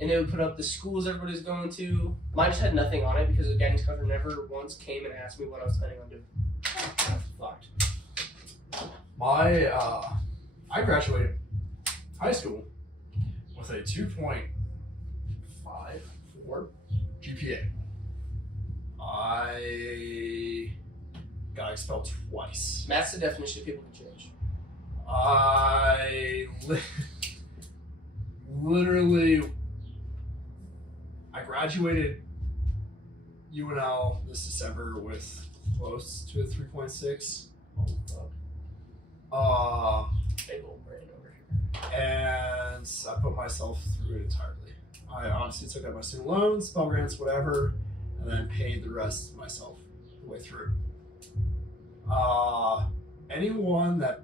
and it would put up the schools everybody's going to. Mine just had nothing on it because the guidance counselor never once came and asked me what I was planning on doing. That's fucked. I graduated high school with a 2.54 GPA. I got expelled twice. Matt's the definition of people can change. I graduated UNL this December with close to a 3.6. Big old brain over here. And I put myself through it entirely. I honestly took out my student loans, Pell Grants, whatever, and then paid the rest myself the way through. Anyone that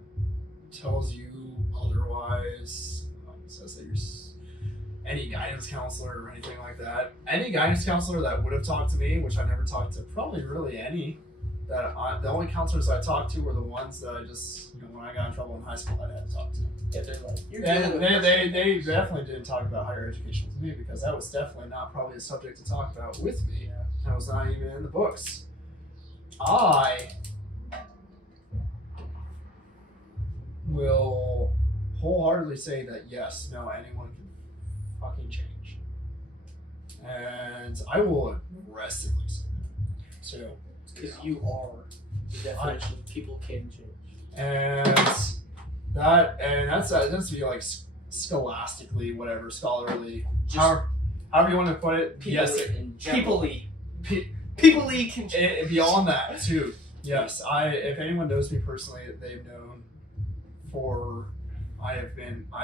tells you otherwise, says that you're any guidance counselor or anything like that, any guidance counselor that would have talked to me, which I never talked to probably really any, the only counselors I talked to were the ones that I just, when I got in trouble in high school, I had to talk to. Yeah, they're like, you're And dealing with they definitely didn't talk about higher education with me because that was definitely not probably a subject to talk about with me. That was not even in the books. I will wholeheartedly say that yes, no, anyone can fucking change. And I will aggressively say that. So, because you are the definition of people can change. and that's to be like scholastically, whatever, scholarly, however you want to put it. Yes, People-y can change. beyond that too. Yes, if anyone knows me personally, they've known I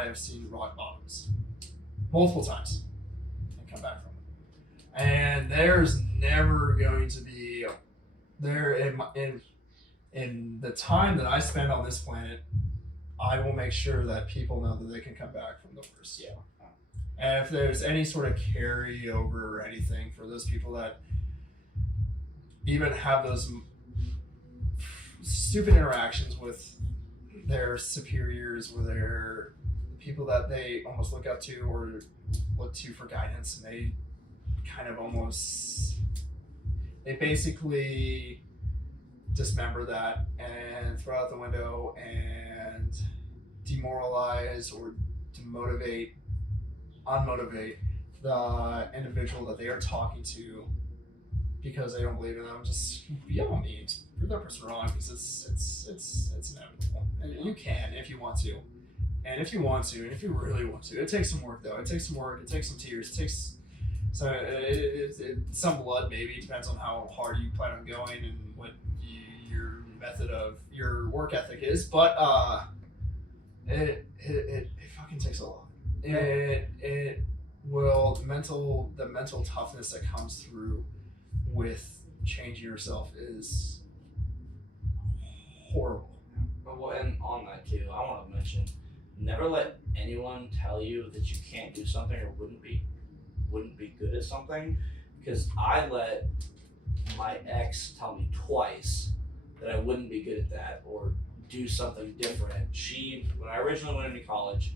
have seen rock bottoms multiple times and come back from it. And there's never going to be there in the time that I spend on this planet, I will make sure that people know that they can come back from the worst. Yeah. And if there's any sort of carryover or anything for those people that even have those stupid interactions with their superiors or their people that they almost look up to or look to for guidance, and they kind of they basically dismember that and throw out the window and demoralize or unmotivate the individual that they are talking to because they don't believe in them. Just yell at me, prove that person wrong, because it's inevitable. And you can if you want to. And if you want to, and if you really want to. It takes some work though. It takes some work, it takes some tears, it takes some blood maybe. It depends on how hard you plan on going and what your method of your work ethic is. But it fucking takes a lot. It will the mental toughness that comes through with changing yourself is horrible. Well, and on that too, I want to mention, never let anyone tell you that you can't do something or wouldn't be good at something, because I let my ex tell me twice that I wouldn't be good at that or do something different. When I originally went into college,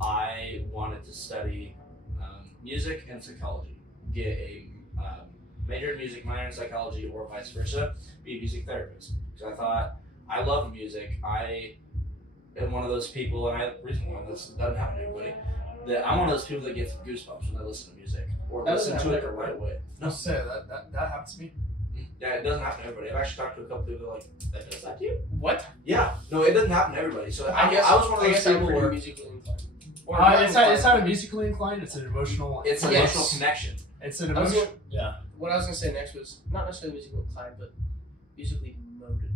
I wanted to study music and psychology, get a major in music, minor in psychology, or vice versa, be a music therapist. Because I thought, I love music. I am one of those people, and this doesn't happen to everybody, that I'm one of those people that gets goosebumps when I listen to music or That listen doesn't to it happen the to right way. No, say that happens to me. Yeah, it doesn't happen to everybody. I've actually talked to a couple people that are like, that does that to you? What? Yeah, no, it doesn't happen to everybody. So I guess I was one of I those guess I'm people pretty where musically inclined. Or It's not a musically inclined. It's an emotional. it's an Yes. emotional connection. It's an I was emotional. gonna- Yeah. What I was gonna say next was not necessarily musically inclined, but musically motivated.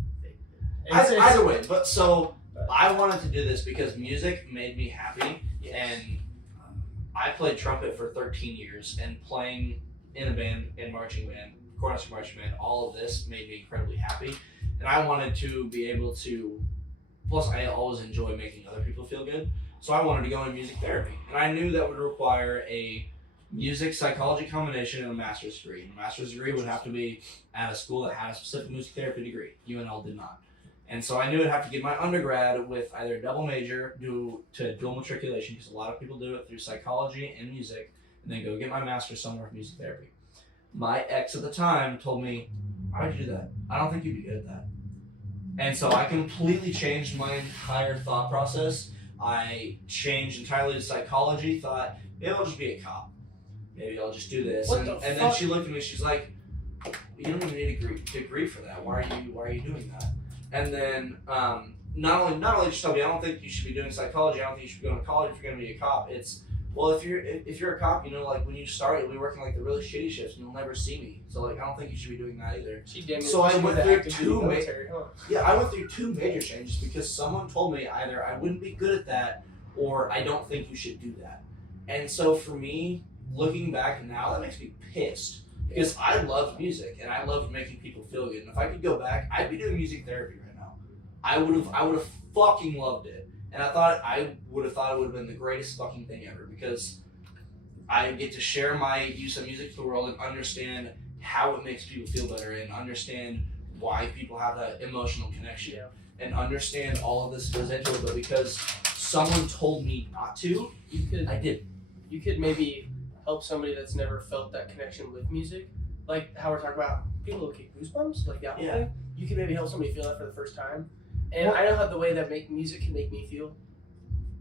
Either way, but so I wanted to do this because music made me happy, and I played trumpet for 13 years, and playing in a band, in marching band, Cornerstone marching band, all of this made me incredibly happy, and I wanted to be able to. Plus, I always enjoy making other people feel good, so I wanted to go into music therapy, and I knew that would require a music psychology combination and a master's degree. And a master's degree would have to be at a school that had a specific music therapy degree. UNL did not. And so I knew I'd have to get my undergrad with either a double major due to dual matriculation, because a lot of people do it through psychology and music, and then go get my master's somewhere with music therapy. My ex at the time told me, why would you do that? I don't think you'd be good at that. And so I completely changed my entire thought process. I changed entirely to psychology, thought, maybe I'll just be a cop. Maybe I'll just do this. What And the then fuck? she looked at me, she's like, you don't even need a degree for that. Why are you doing that? And then not only just tell me, I don't think you should be doing psychology, I don't think you should be going to college if you're gonna be a cop. It's, well, if you're a cop, you know, like when you start, you'll be working like the really shitty shifts and you'll never see me. So like I don't think you should be doing that either. She damn near So I pushed me went to through active duty two military, huh? Yeah, I went through two major changes because someone told me either I wouldn't be good at that or I don't think you should do that. And so for me, looking back now, that makes me pissed because I loved music and I loved making people feel good. And if I could go back, I'd be doing music therapy right now. I would have fucking loved it. And I would have thought it would have been the greatest fucking thing ever because I get to share my use of music to the world and understand how it makes people feel better and understand why people have that emotional connection and understand all of this goes into it. But because someone told me not to, I did. You could maybe help somebody that's never felt that connection with music, like how we're talking about people who get goosebumps, like that whole Yeah. thing. You can maybe help somebody feel that for the first time. And Well- I know how the way that music can make me feel.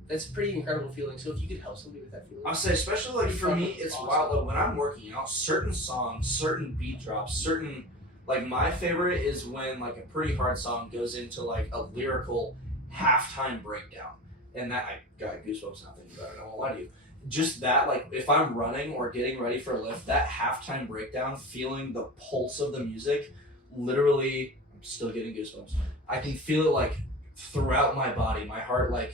That's a pretty incredible feeling. So if you could help somebody with that feeling, I'll say, especially like for me, it's Awesome. wild. Like when I'm working out, certain songs, certain beat drops, certain like my favorite is when like a pretty hard song goes into like a lyrical halftime breakdown, and that I got goosebumps now thinking about it. I won't lie to you. Just that, like if I'm running or getting ready for a lift, that halftime breakdown, feeling the pulse of the music, literally, I'm still getting goosebumps. I can feel it like throughout my body, my heart like.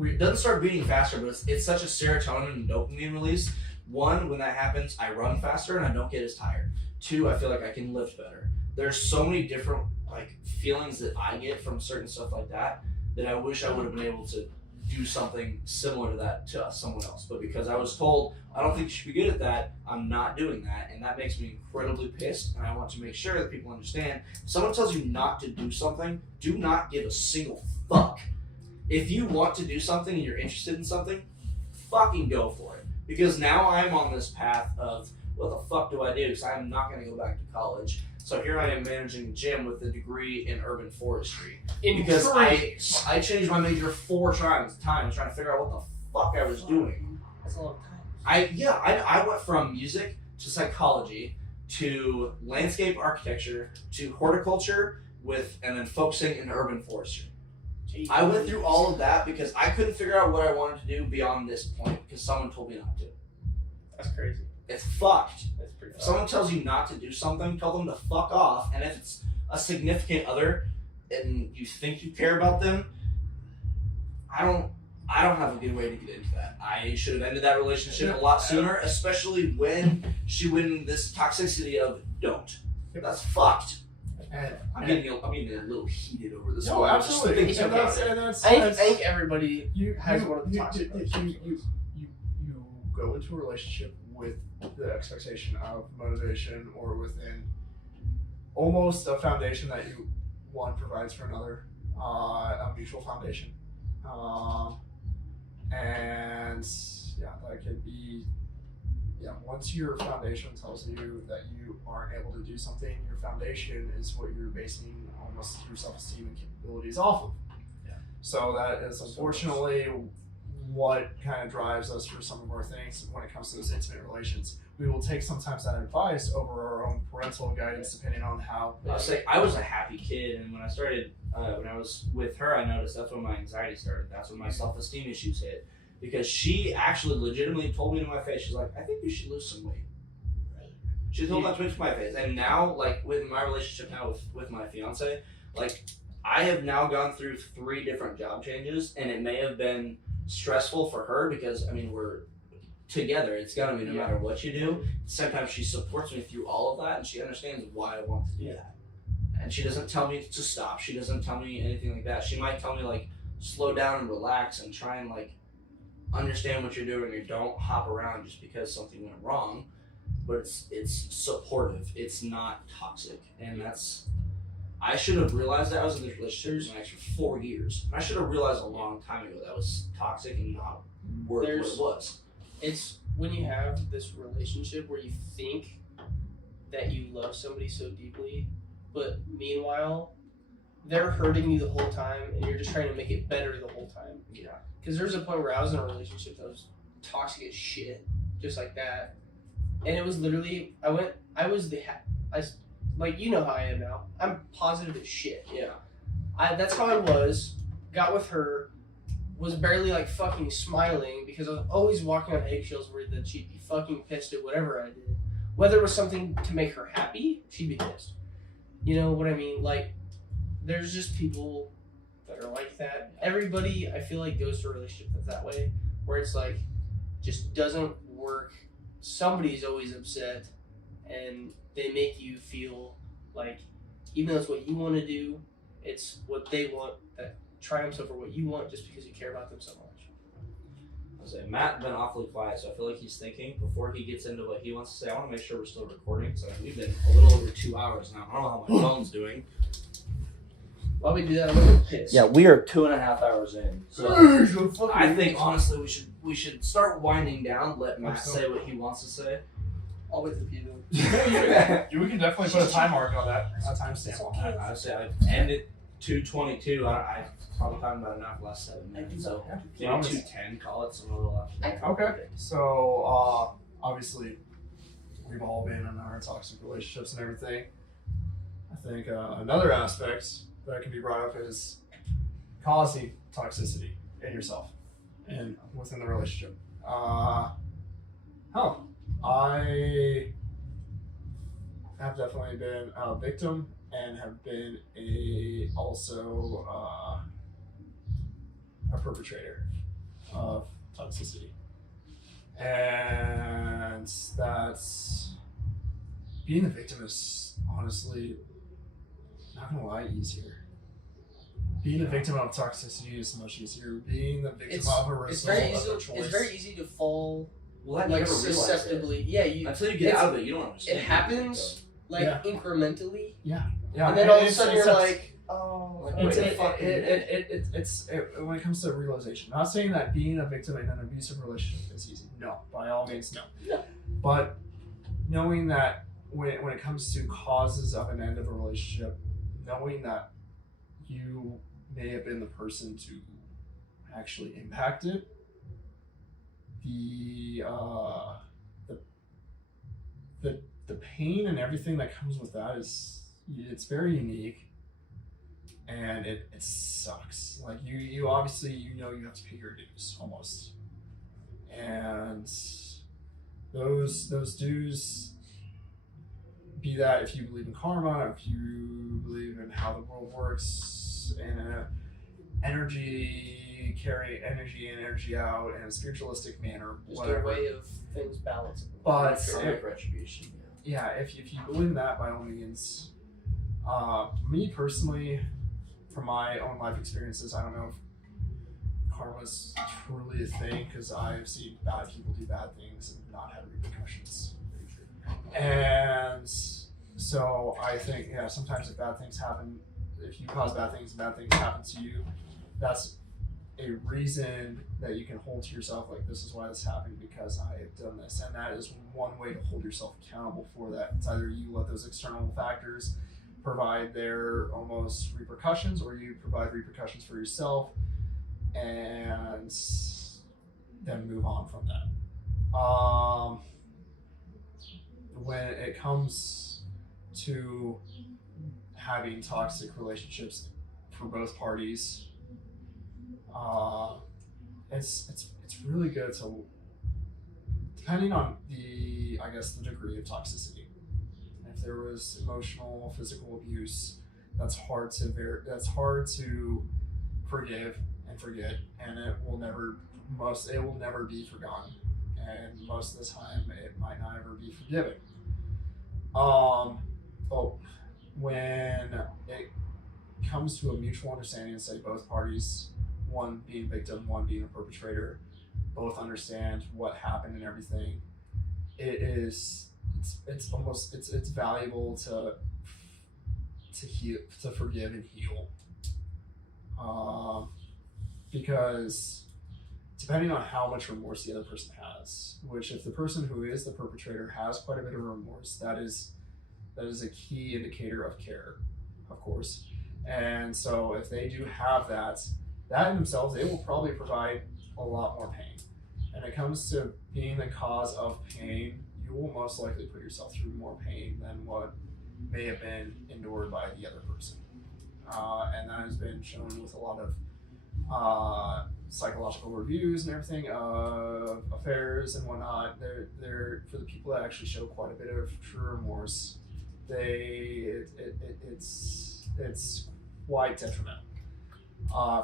It doesn't start beating faster, but it's such a serotonin and dopamine release. One, when that happens, I run faster and I don't get as tired. Two, I feel like I can lift better. There's so many different like feelings that I get from certain stuff like that I wish I would have been able to do something similar to that to someone else. But because I was told I don't think you should be good at that, I'm not doing that, and that makes me incredibly pissed. And I want to make sure that people understand. If someone tells you not to do something, do not give a single fuck. If you want to do something and you're interested in something, fucking go for it. Because now I'm on this path of, what the fuck do I do? Because I'm not going to go back to college. So here I am managing a gym with a degree in urban forestry. Because I changed my major 4 times trying to figure out what the fuck I was doing. that's a long time. I went from music to psychology to landscape architecture to horticulture and then focusing in urban forestry. Jeez. I went through all of that because I couldn't figure out what I wanted to do beyond this point because someone told me not to. That's crazy. It's fucked. That's pretty. If someone tells you not to do something, tell them to fuck off. And if it's a significant other and you think you care about them, I don't have a good way to get into that. I should have ended that relationship a lot sooner, especially when she went in this toxicity of don't. That's fucked. And I'm getting a little heated over this. no, one. I'm just absolutely. thinking And about that's, it. and that's, I that's- think everybody you has you- one of the you- toxic you, you go into a relationship with the expectation of motivation or within almost a foundation that one provides for another. a mutual foundation. And yeah, that could be, once your foundation tells you that you aren't able to do something, your foundation is what you're basing almost your self-esteem and capabilities off of. Yeah. So that is unfortunately what kind of drives us for some of our things when it comes to those intimate relations. We will take sometimes that advice over our own parental guidance, depending on how. I was a happy kid, and when I started, when I was with her, I noticed that's when my anxiety started. That's when my self-esteem issues hit, because she actually legitimately told me to my face. She's like, "I think you should lose some weight." She told that to me to my face, and now, like with my relationship now with my fiance, like I have now gone through 3 different job changes, and it may have been stressful for her because I mean we're together. It's gotta be no matter what you do. Sometimes she supports me through all of that, and she understands why I want to do that. And she doesn't tell me to stop. She doesn't tell me anything like that. She might tell me like slow down and relax and try and like understand what you're doing, or don't hop around just because something went wrong. But it's supportive. It's not toxic, and I should have realized that. I was in this relationship for 4 years. I should have realized a long time ago that was toxic and not worth what it was. It's when you have this relationship where you think that you love somebody so deeply, but meanwhile, they're hurting you the whole time, and you're just trying to make it better the whole time. Yeah. Because there's a point where I was in a relationship that was toxic as shit, just like that. And it was literally, like, you know how I am now. I'm positive as shit. Yeah. That's how I was. Got with her. Was barely like fucking smiling because I was always walking on eggshells, worried that she'd be fucking pissed at whatever I did. Whether it was something to make her happy, she'd be pissed. You know what I mean? Like, there's just people that are like that. Everybody, I feel like, goes to a relationship that's that way, where it's like, just doesn't work. Somebody's always upset, and they make you feel like, even though it's what you want to do, it's what they want that triumphs over what you want, just because you care about them so much. I was saying, Matt's been awfully quiet, so I feel like he's thinking before he gets into what he wants to say. I want to make sure we're still recording. So we've been a little over 2 hours now. I don't know how my phone's doing. While we do that, I'm gonna piss. Yeah, we are 2.5 hours in. So I think honestly we should start winding down. Let Matt say what he wants to say. I'll wait for you. We can definitely put a time mark on that, a timestamp on that. I would say I ended 2:22. I probably talking about enough last 7 minutes. So maybe 2:10. Call it some little after that. Okay, so obviously we've all been in our toxic relationships and everything. I think another aspect that can be brought up is causing toxicity in yourself and within the relationship. I have definitely been a victim and have been also a perpetrator of toxicity. And that's, being a victim is honestly, not gonna lie, easier. Being a victim of toxicity is much easier. Being the victim of a result of a choice. It's very easy to fall Well, that like never realize susceptibly. Yeah, until you get out of it, you don't understand. It happens like incrementally. Yeah, and then all of a sudden you're like, oh, when it comes to realization. Not saying that being a victim in an abusive relationship is easy. No, by all means, no. No. But knowing that when it comes to causes of an end of a relationship, knowing that you may have been the person to actually impact it, the pain and everything that comes with that it's very unique, and it sucks. Like you obviously you have to pay your dues almost, and those dues, be that if you believe in karma, if you believe in how the world works, and carry energy in, energy out in a spiritualistic manner, just whatever. a way of things balancing. But retribution. Yeah, if you believe in that, by all means. Me personally, from my own life experiences, I don't know if karma's truly a thing, because I've seen bad people do bad things and not have repercussions. And so I think, sometimes if bad things happen if you cause bad things happen to you, that's a reason that you can hold to yourself, like, this is why this happened because I have done this. And that is one way to hold yourself accountable for that. It's either you let those external factors provide their almost repercussions, or you provide repercussions for yourself and then move on from that. When it comes to having toxic relationships for both parties, it's really good to, depending on the degree of toxicity. If there was emotional, physical abuse, that's hard to forgive and forget, and it will never be forgotten, and most of the time it might not ever be forgiven. When it comes to a mutual understanding, say both parties, one being victim, one being a perpetrator, both understand what happened and everything, it's valuable to heal, to forgive and heal, because depending on how much remorse the other person has, which if the person who is the perpetrator has quite a bit of remorse, that is a key indicator of care, of course. And so if they do have that in themselves, they will probably provide a lot more pain. And it comes to being the cause of pain, you will most likely put yourself through more pain than what may have been endured by the other person. And that has been shown with a lot of psychological reviews and everything of affairs and whatnot. They're for the people that actually show quite a bit of true remorse, it's quite detrimental.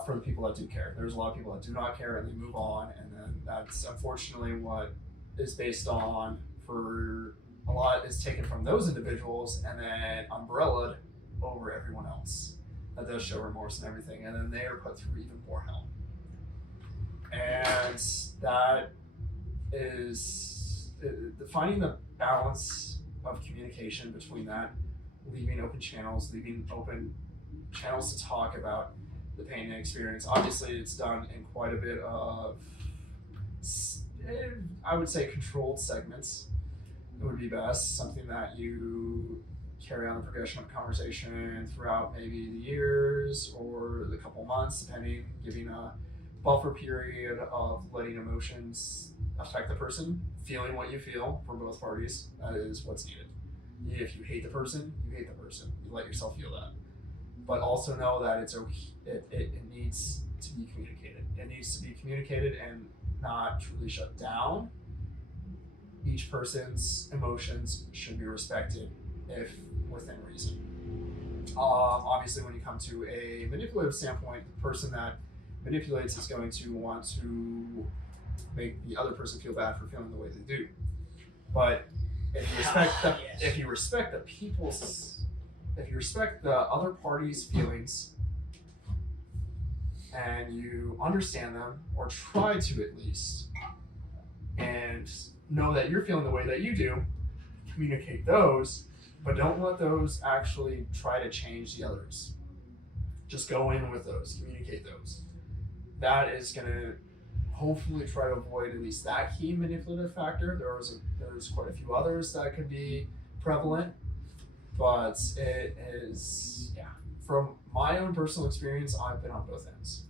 For the people that do care. There's a lot of people that do not care and they move on, and then that's unfortunately what is based on for a lot is taken from those individuals and then umbrellaed over everyone else that does show remorse and everything, and then they are put through even more hell. And that is finding the balance of communication between that, leaving open channels to talk about the pain and experience. Obviously, it's done in quite a bit of, I would say, controlled segments. It would be best, something that you carry on the progression of conversation throughout maybe the years or the couple months, depending, giving a buffer period of letting emotions affect the person, feeling what you feel for both parties. That is what's needed. If you hate the person, you hate the person. You let yourself feel that. But also know that it needs to be communicated. It needs to be communicated and not truly shut down. Each person's emotions should be respected if within reason. Obviously, when you come to a manipulative standpoint, the person that manipulates is going to want to make the other person feel bad for feeling the way they do. But if you respect the other party's feelings and you understand them, or try to at least, and know that you're feeling the way that you do, communicate those, but don't let those actually try to change the others. Just go in with those, communicate those. That is going to hopefully try to avoid at least that key manipulative factor. There's quite a few others that could be prevalent, but it is, from my own personal experience, I've been on both ends.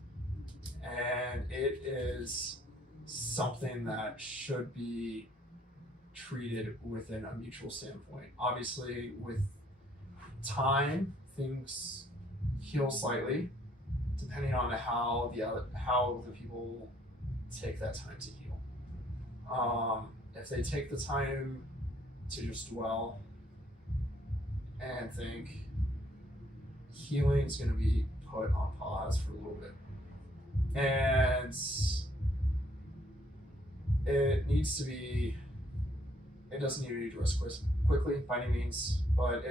And it is something that should be treated within a mutual standpoint. Obviously, with time, things heal slightly, depending on how the people take that time to heal. If they take the time to just dwell and think, healing is going to be put on pause for a little bit. And it doesn't need to be addressed quickly by any means, but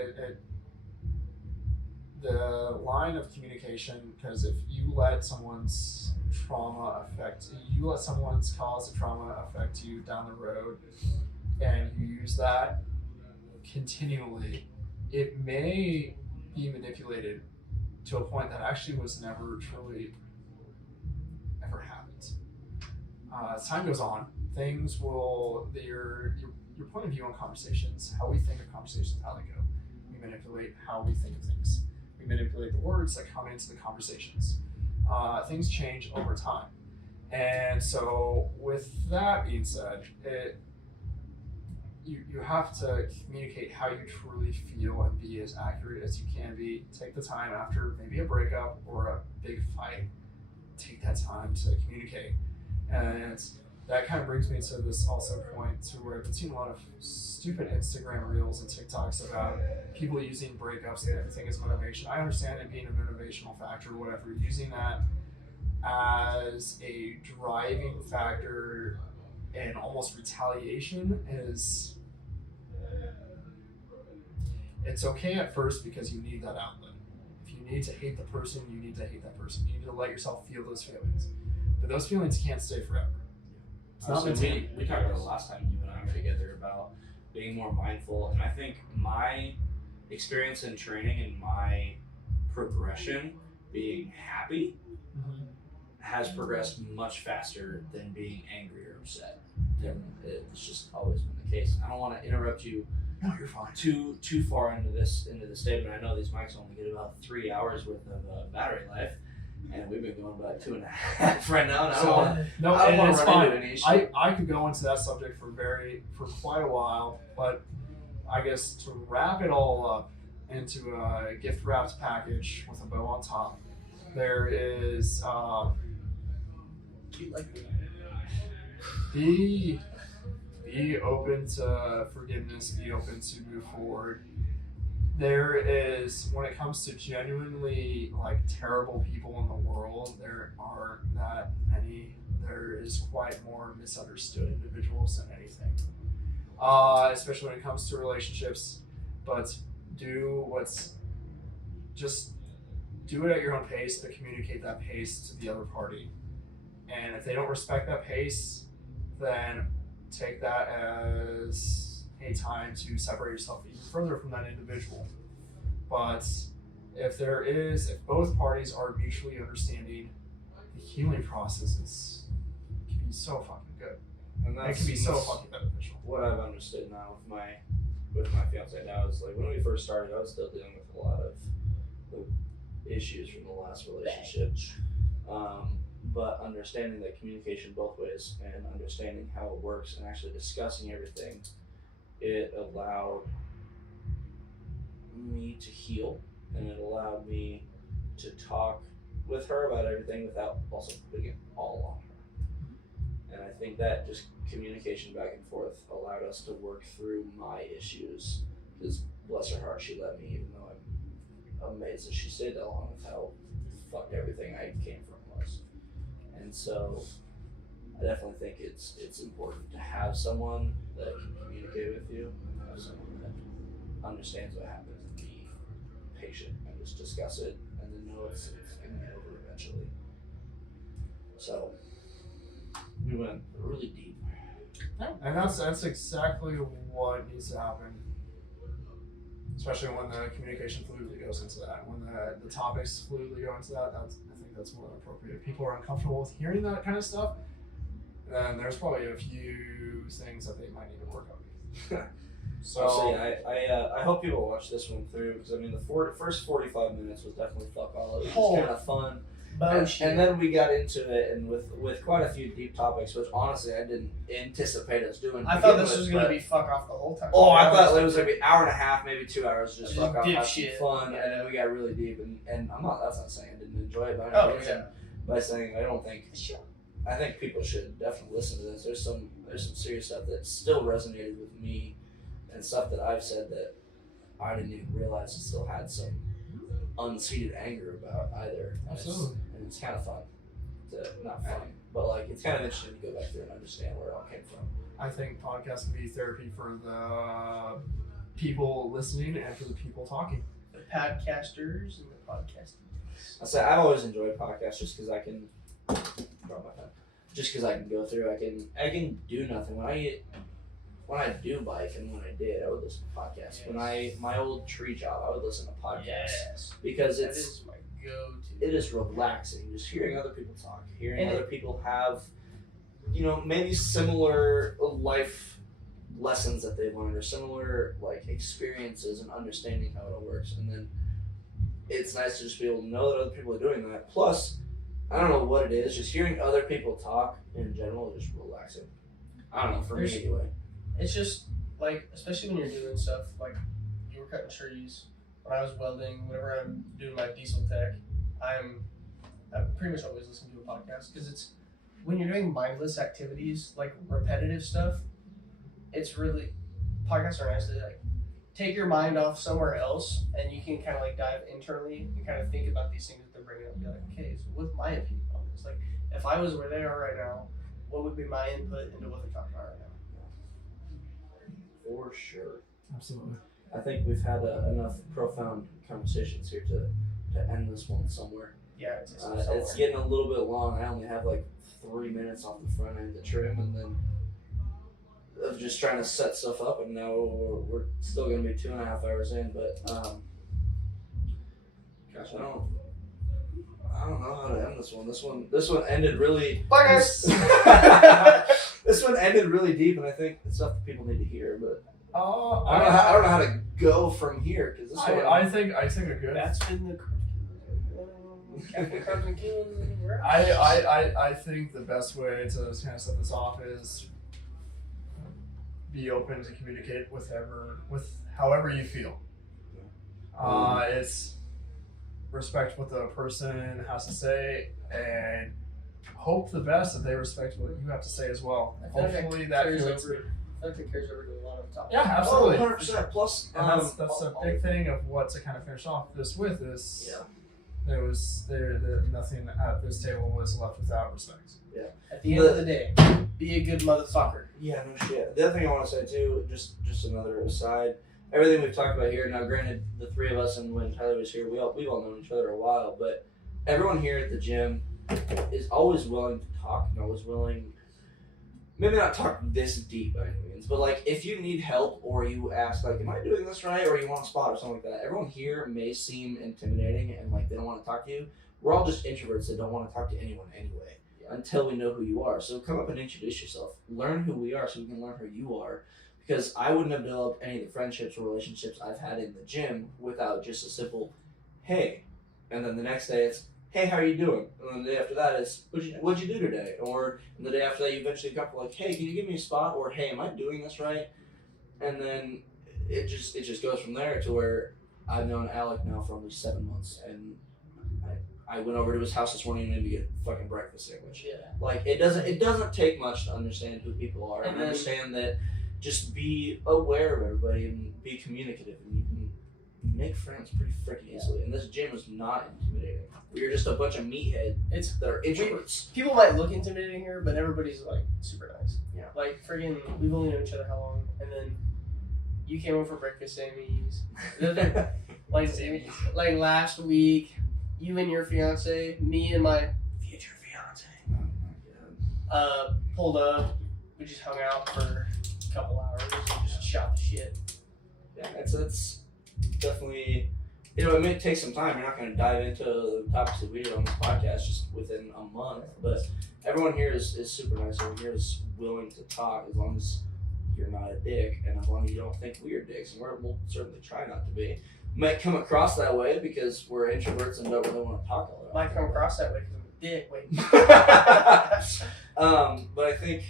the line of communication, because if you let someone's cause of trauma affect you down the road, and you use that continually, it may be manipulated to a point that actually was never truly ever happened. As time goes on, things will your point of view on conversations, how we think of conversations, how they go. We manipulate how we think of things. We manipulate the words that come into the conversations. Things change over time. And so with that being said, you have to communicate how you truly feel and be as accurate as you can be. Take the time after maybe a breakup or a big fight. Take that time to communicate. And that kind of brings me to this also point to where I've been seeing a lot of stupid Instagram reels and TikToks about people using breakups and everything as motivation. I understand it being a motivational factor or whatever. Using that as a driving factor and almost retaliation is, it's okay at first because you need that outlet. If you need to hate the person, you need to hate that person. You need to let yourself feel those feelings. But those feelings can't stay forever. It's not meant to. We talked about it last time you and I were together about being more mindful, and I think my experience in training and my progression being happy has progressed much faster than being angry or upset. It's just always been the case. I don't want to interrupt you. No, you're fine. Too far into this statement. I know these mics only get about 3 hours worth of battery life, and we've been going about 2.5 right now. And I don't want No, I don't and wanna it's run fine. into any issue. I could go into that subject for quite a while, but I guess to wrap it all up into a gift wrapped package with a bow on top, there is be open to forgiveness, be open to move forward. There is, when it comes to genuinely like terrible people in the world, there aren't that many. There is quite more misunderstood individuals than anything, especially when it comes to relationships. But do it at your own pace, but communicate that pace to the other party. And if they don't respect that pace, then take that as a time to separate yourself even further from that individual. But if both parties are mutually understanding, the healing process can be so fucking good. And It can be so fucking beneficial. what I've understood now with my fiance now is like when we first started, I was still dealing with a lot of issues from the last relationship. But understanding that communication both ways and understanding how it works and actually discussing everything, it allowed me to heal, and it allowed me to talk with her about everything without also putting it all on her. And I think that just communication back and forth allowed us to work through my issues, because bless her heart, she let me, even though I'm amazed that she stayed that long with how fucked everything I came from was. And so I definitely think it's important to have someone that can communicate with you, and have someone that understands what happened, and be patient and just discuss it, and then know it's going to be over eventually. So we went really deep. And that's exactly what needs to happen. Especially when the communication fluidly goes into that. When the topics fluidly go into that, I think that's more than appropriate. If people are uncomfortable with hearing that kind of stuff, then there's probably a few things that they might need to work on. So I hope people watch this one through, because I mean the first 45 minutes was definitely fuck all. It was kind of fun. And then we got into it, and with quite a few deep topics, which honestly I didn't anticipate us doing. I thought this was going to be fuck off the whole time. Oh, I thought it was going to be an hour and a half, maybe 2 hours, just fuck off, dip have some shit. fun, Yeah. and then we got really deep. And that's not saying I didn't enjoy it, but Oh, yeah. by saying I think people should definitely listen to this. There's some serious stuff that still resonated with me, and stuff that I've said that I didn't even realize I still had some unseated anger about either. Absolutely. And it's kind of fun. Not fun, but like it's kind of interesting to go back through and understand where it all came from. I think podcasts can be therapy for the people listening and for the people talking. The podcasters and the podcasters. I say I've always enjoyed podcasts just because I can drop my pen. Just because I can go through, I can do nothing. When I do bike, and when I did, I would listen to podcasts. Yes. My old tree job, I would listen to podcasts Yes. because That it's is my go to. it is relaxing just hearing other people talk, hearing And other people have, maybe similar life lessons that they've learned or similar like experiences and understanding how it all works. And then it's nice to just be able to know that other people are doing that. Plus, I don't know what it is, just hearing other people talk in general is just relaxing. I don't know, for me anyway. It's just like, especially when you're doing stuff like you were cutting trees. When I was welding, whenever I'm doing my diesel tech, I pretty much always listen to a podcast because it's when you're doing mindless activities like repetitive stuff. It's really podcasts are nice to like take your mind off somewhere else, and you can kind of like dive internally and kind of think about these things that they're bringing up and be like, okay, so what's my opinion on this? Like, if I was where they are right now, what would be my input into what they're talking about right now? For sure. Absolutely. I think we've had enough profound conversations here to end this one somewhere. Yeah, It's getting a little bit long. I only have like 3 minutes off the front end to trim, and then of just trying to set stuff up, and now we're still going to be 2.5 hours in. But gosh, I don't know how to end this one. This one ended really. Bye guys. This one ended really deep, and I think it's stuff that people need to hear. But I I don't know how to go from here because this one. I think a good. That's been the Captain Carbon King. I think the best way to kind of set this off is be open to communicate with however you feel. It's respect what the person has to say and hope the best that they respect what you have to say as well. I feel like Hopefully that carries feels over. I feel like it carries over to a lot of topics. Yeah, absolutely. 100%. Plus, And that's a big thing of what to kind of finish off this with is there nothing at this table was left without respect. At the end of the day, be a good motherfucker. Yeah, no shit. The other thing I want to say too, just another aside. Everything we've talked about here. Now, granted, the three of us and when Tyler was here, we've all known each other a while. But everyone here at the gym is always willing to talk and always willing. Maybe not talk this deep by any means, but like if you need help or you ask like, "Am I doing this right?" or you want a spot or something like that. Everyone here may seem intimidating and like they don't want to talk to you. We're all just introverts that don't want to talk to anyone anyway. Until we know who you are. So come up and introduce yourself. Learn who we are so we can learn who you are. Because I wouldn't have developed any of the friendships or relationships I've had in the gym without just a simple, hey. And then the next day it's, hey, how are you doing? And then the day after that it's, what'd you do today? Or the day after that you eventually come like, hey, can you give me a spot? Or hey, am I doing this right? And then it just goes from there to where I've known Alec now for almost 7 months. And I went over to his house this morning and made me get fucking breakfast sandwich. Yeah. Like it doesn't take much to understand who people are and understand that just be aware of everybody and be communicative and you can make friends pretty freaking easily. And this gym is not intimidating. We're just a bunch of meatheads that are introverts. People might look intimidating here, but everybody's like super nice. Yeah. Like friggin', we've only known each other how long, and then you came over for breakfast, Sammy's. like last week. You and your fiance, me and my future fiance, pulled up. We just hung out for a couple hours and just shot the shit. Yeah, it's definitely, it may take some time. You're not going to dive into the topics that we did on this podcast just within a month, but everyone here is super nice. Everyone here is willing to talk as long as you're not a dick and as long as you don't think we're dicks, and we'll certainly try not to be. Might come across that way because we're introverts and don't really want to talk a lot. Might come across that way because I'm a dick. Wait. But I think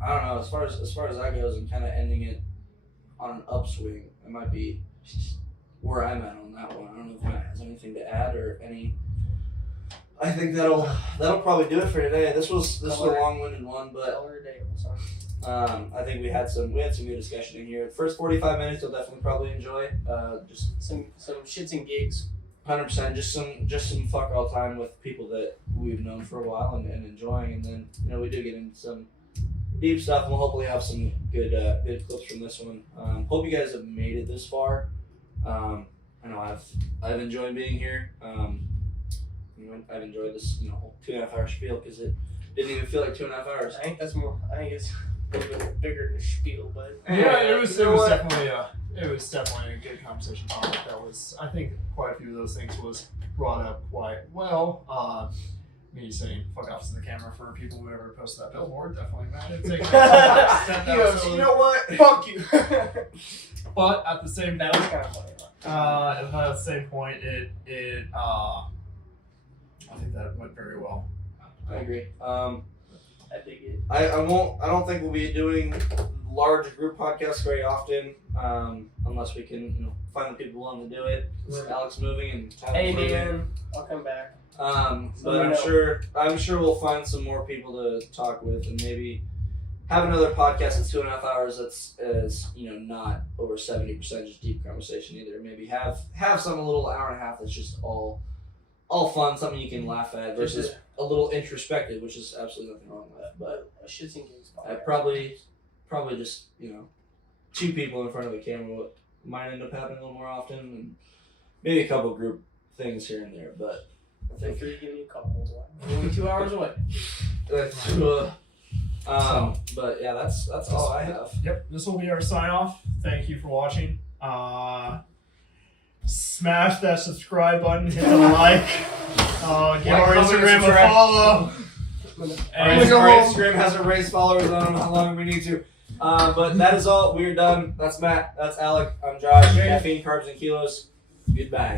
I don't know as far as that goes and kind of ending it on an upswing. It might be where I'm at on that one. I don't know if Matt has anything to add or any. I think that'll probably do it for today. This was a long-winded one, but I think we had some good discussion in here. The first 45 minutes you'll definitely probably enjoy. Just some shits and gigs. 100%. Just some fuck all time with people that we've known for a while and enjoying, and then we do get into some deep stuff, and we'll hopefully have some good clips from this one. Hope you guys have made it this far. I know I've enjoyed being here. I've enjoyed this whole 2.5 hour spiel because it didn't even feel like 2.5 hours. I think that's more. I think it's a little bit bigger than a spiel, but Yeah, it was you know what? definitely a good conversation topic. That was, I think, quite a few of those things was brought up quite well. Me saying "fuck off" to the camera for people who ever posted that billboard definitely mattered. Taking that step down, Yes, so- you know what? Fuck you. But at the same That was kind of funny. at the same point, I think that went very well. I agree. I dig it. I don't think we'll be doing large group podcasts very often, unless we can, find the people willing to do it. Right. Alex moving and Tyler Hey moving. man, I'll come back. But I'm sure we'll find some more people to talk with and maybe have another podcast that's 2.5 hours that's not over 70% just deep conversation either. Maybe have some a little hour and a half that's just all fun, something you can laugh at versus a little introspective, which is absolutely nothing wrong with. But a shits and gigs I probably just two people in front of the camera might end up happening a little more often, and maybe a couple group things here and there. But I Feel think free to give me a couple. We're only 2 hours away. that's but yeah, that's all I have. Yep, this will be our sign off. Thank you for watching. Smash that subscribe button, hit the like. Give our comment, Instagram a subscribe. follow. Our And Instagram hasn't raised followers. I don't know how long we need to. But that is all. We're done. That's Matt. That's Alec. I'm Josh. Caffeine, carbs, and kilos. Goodbye.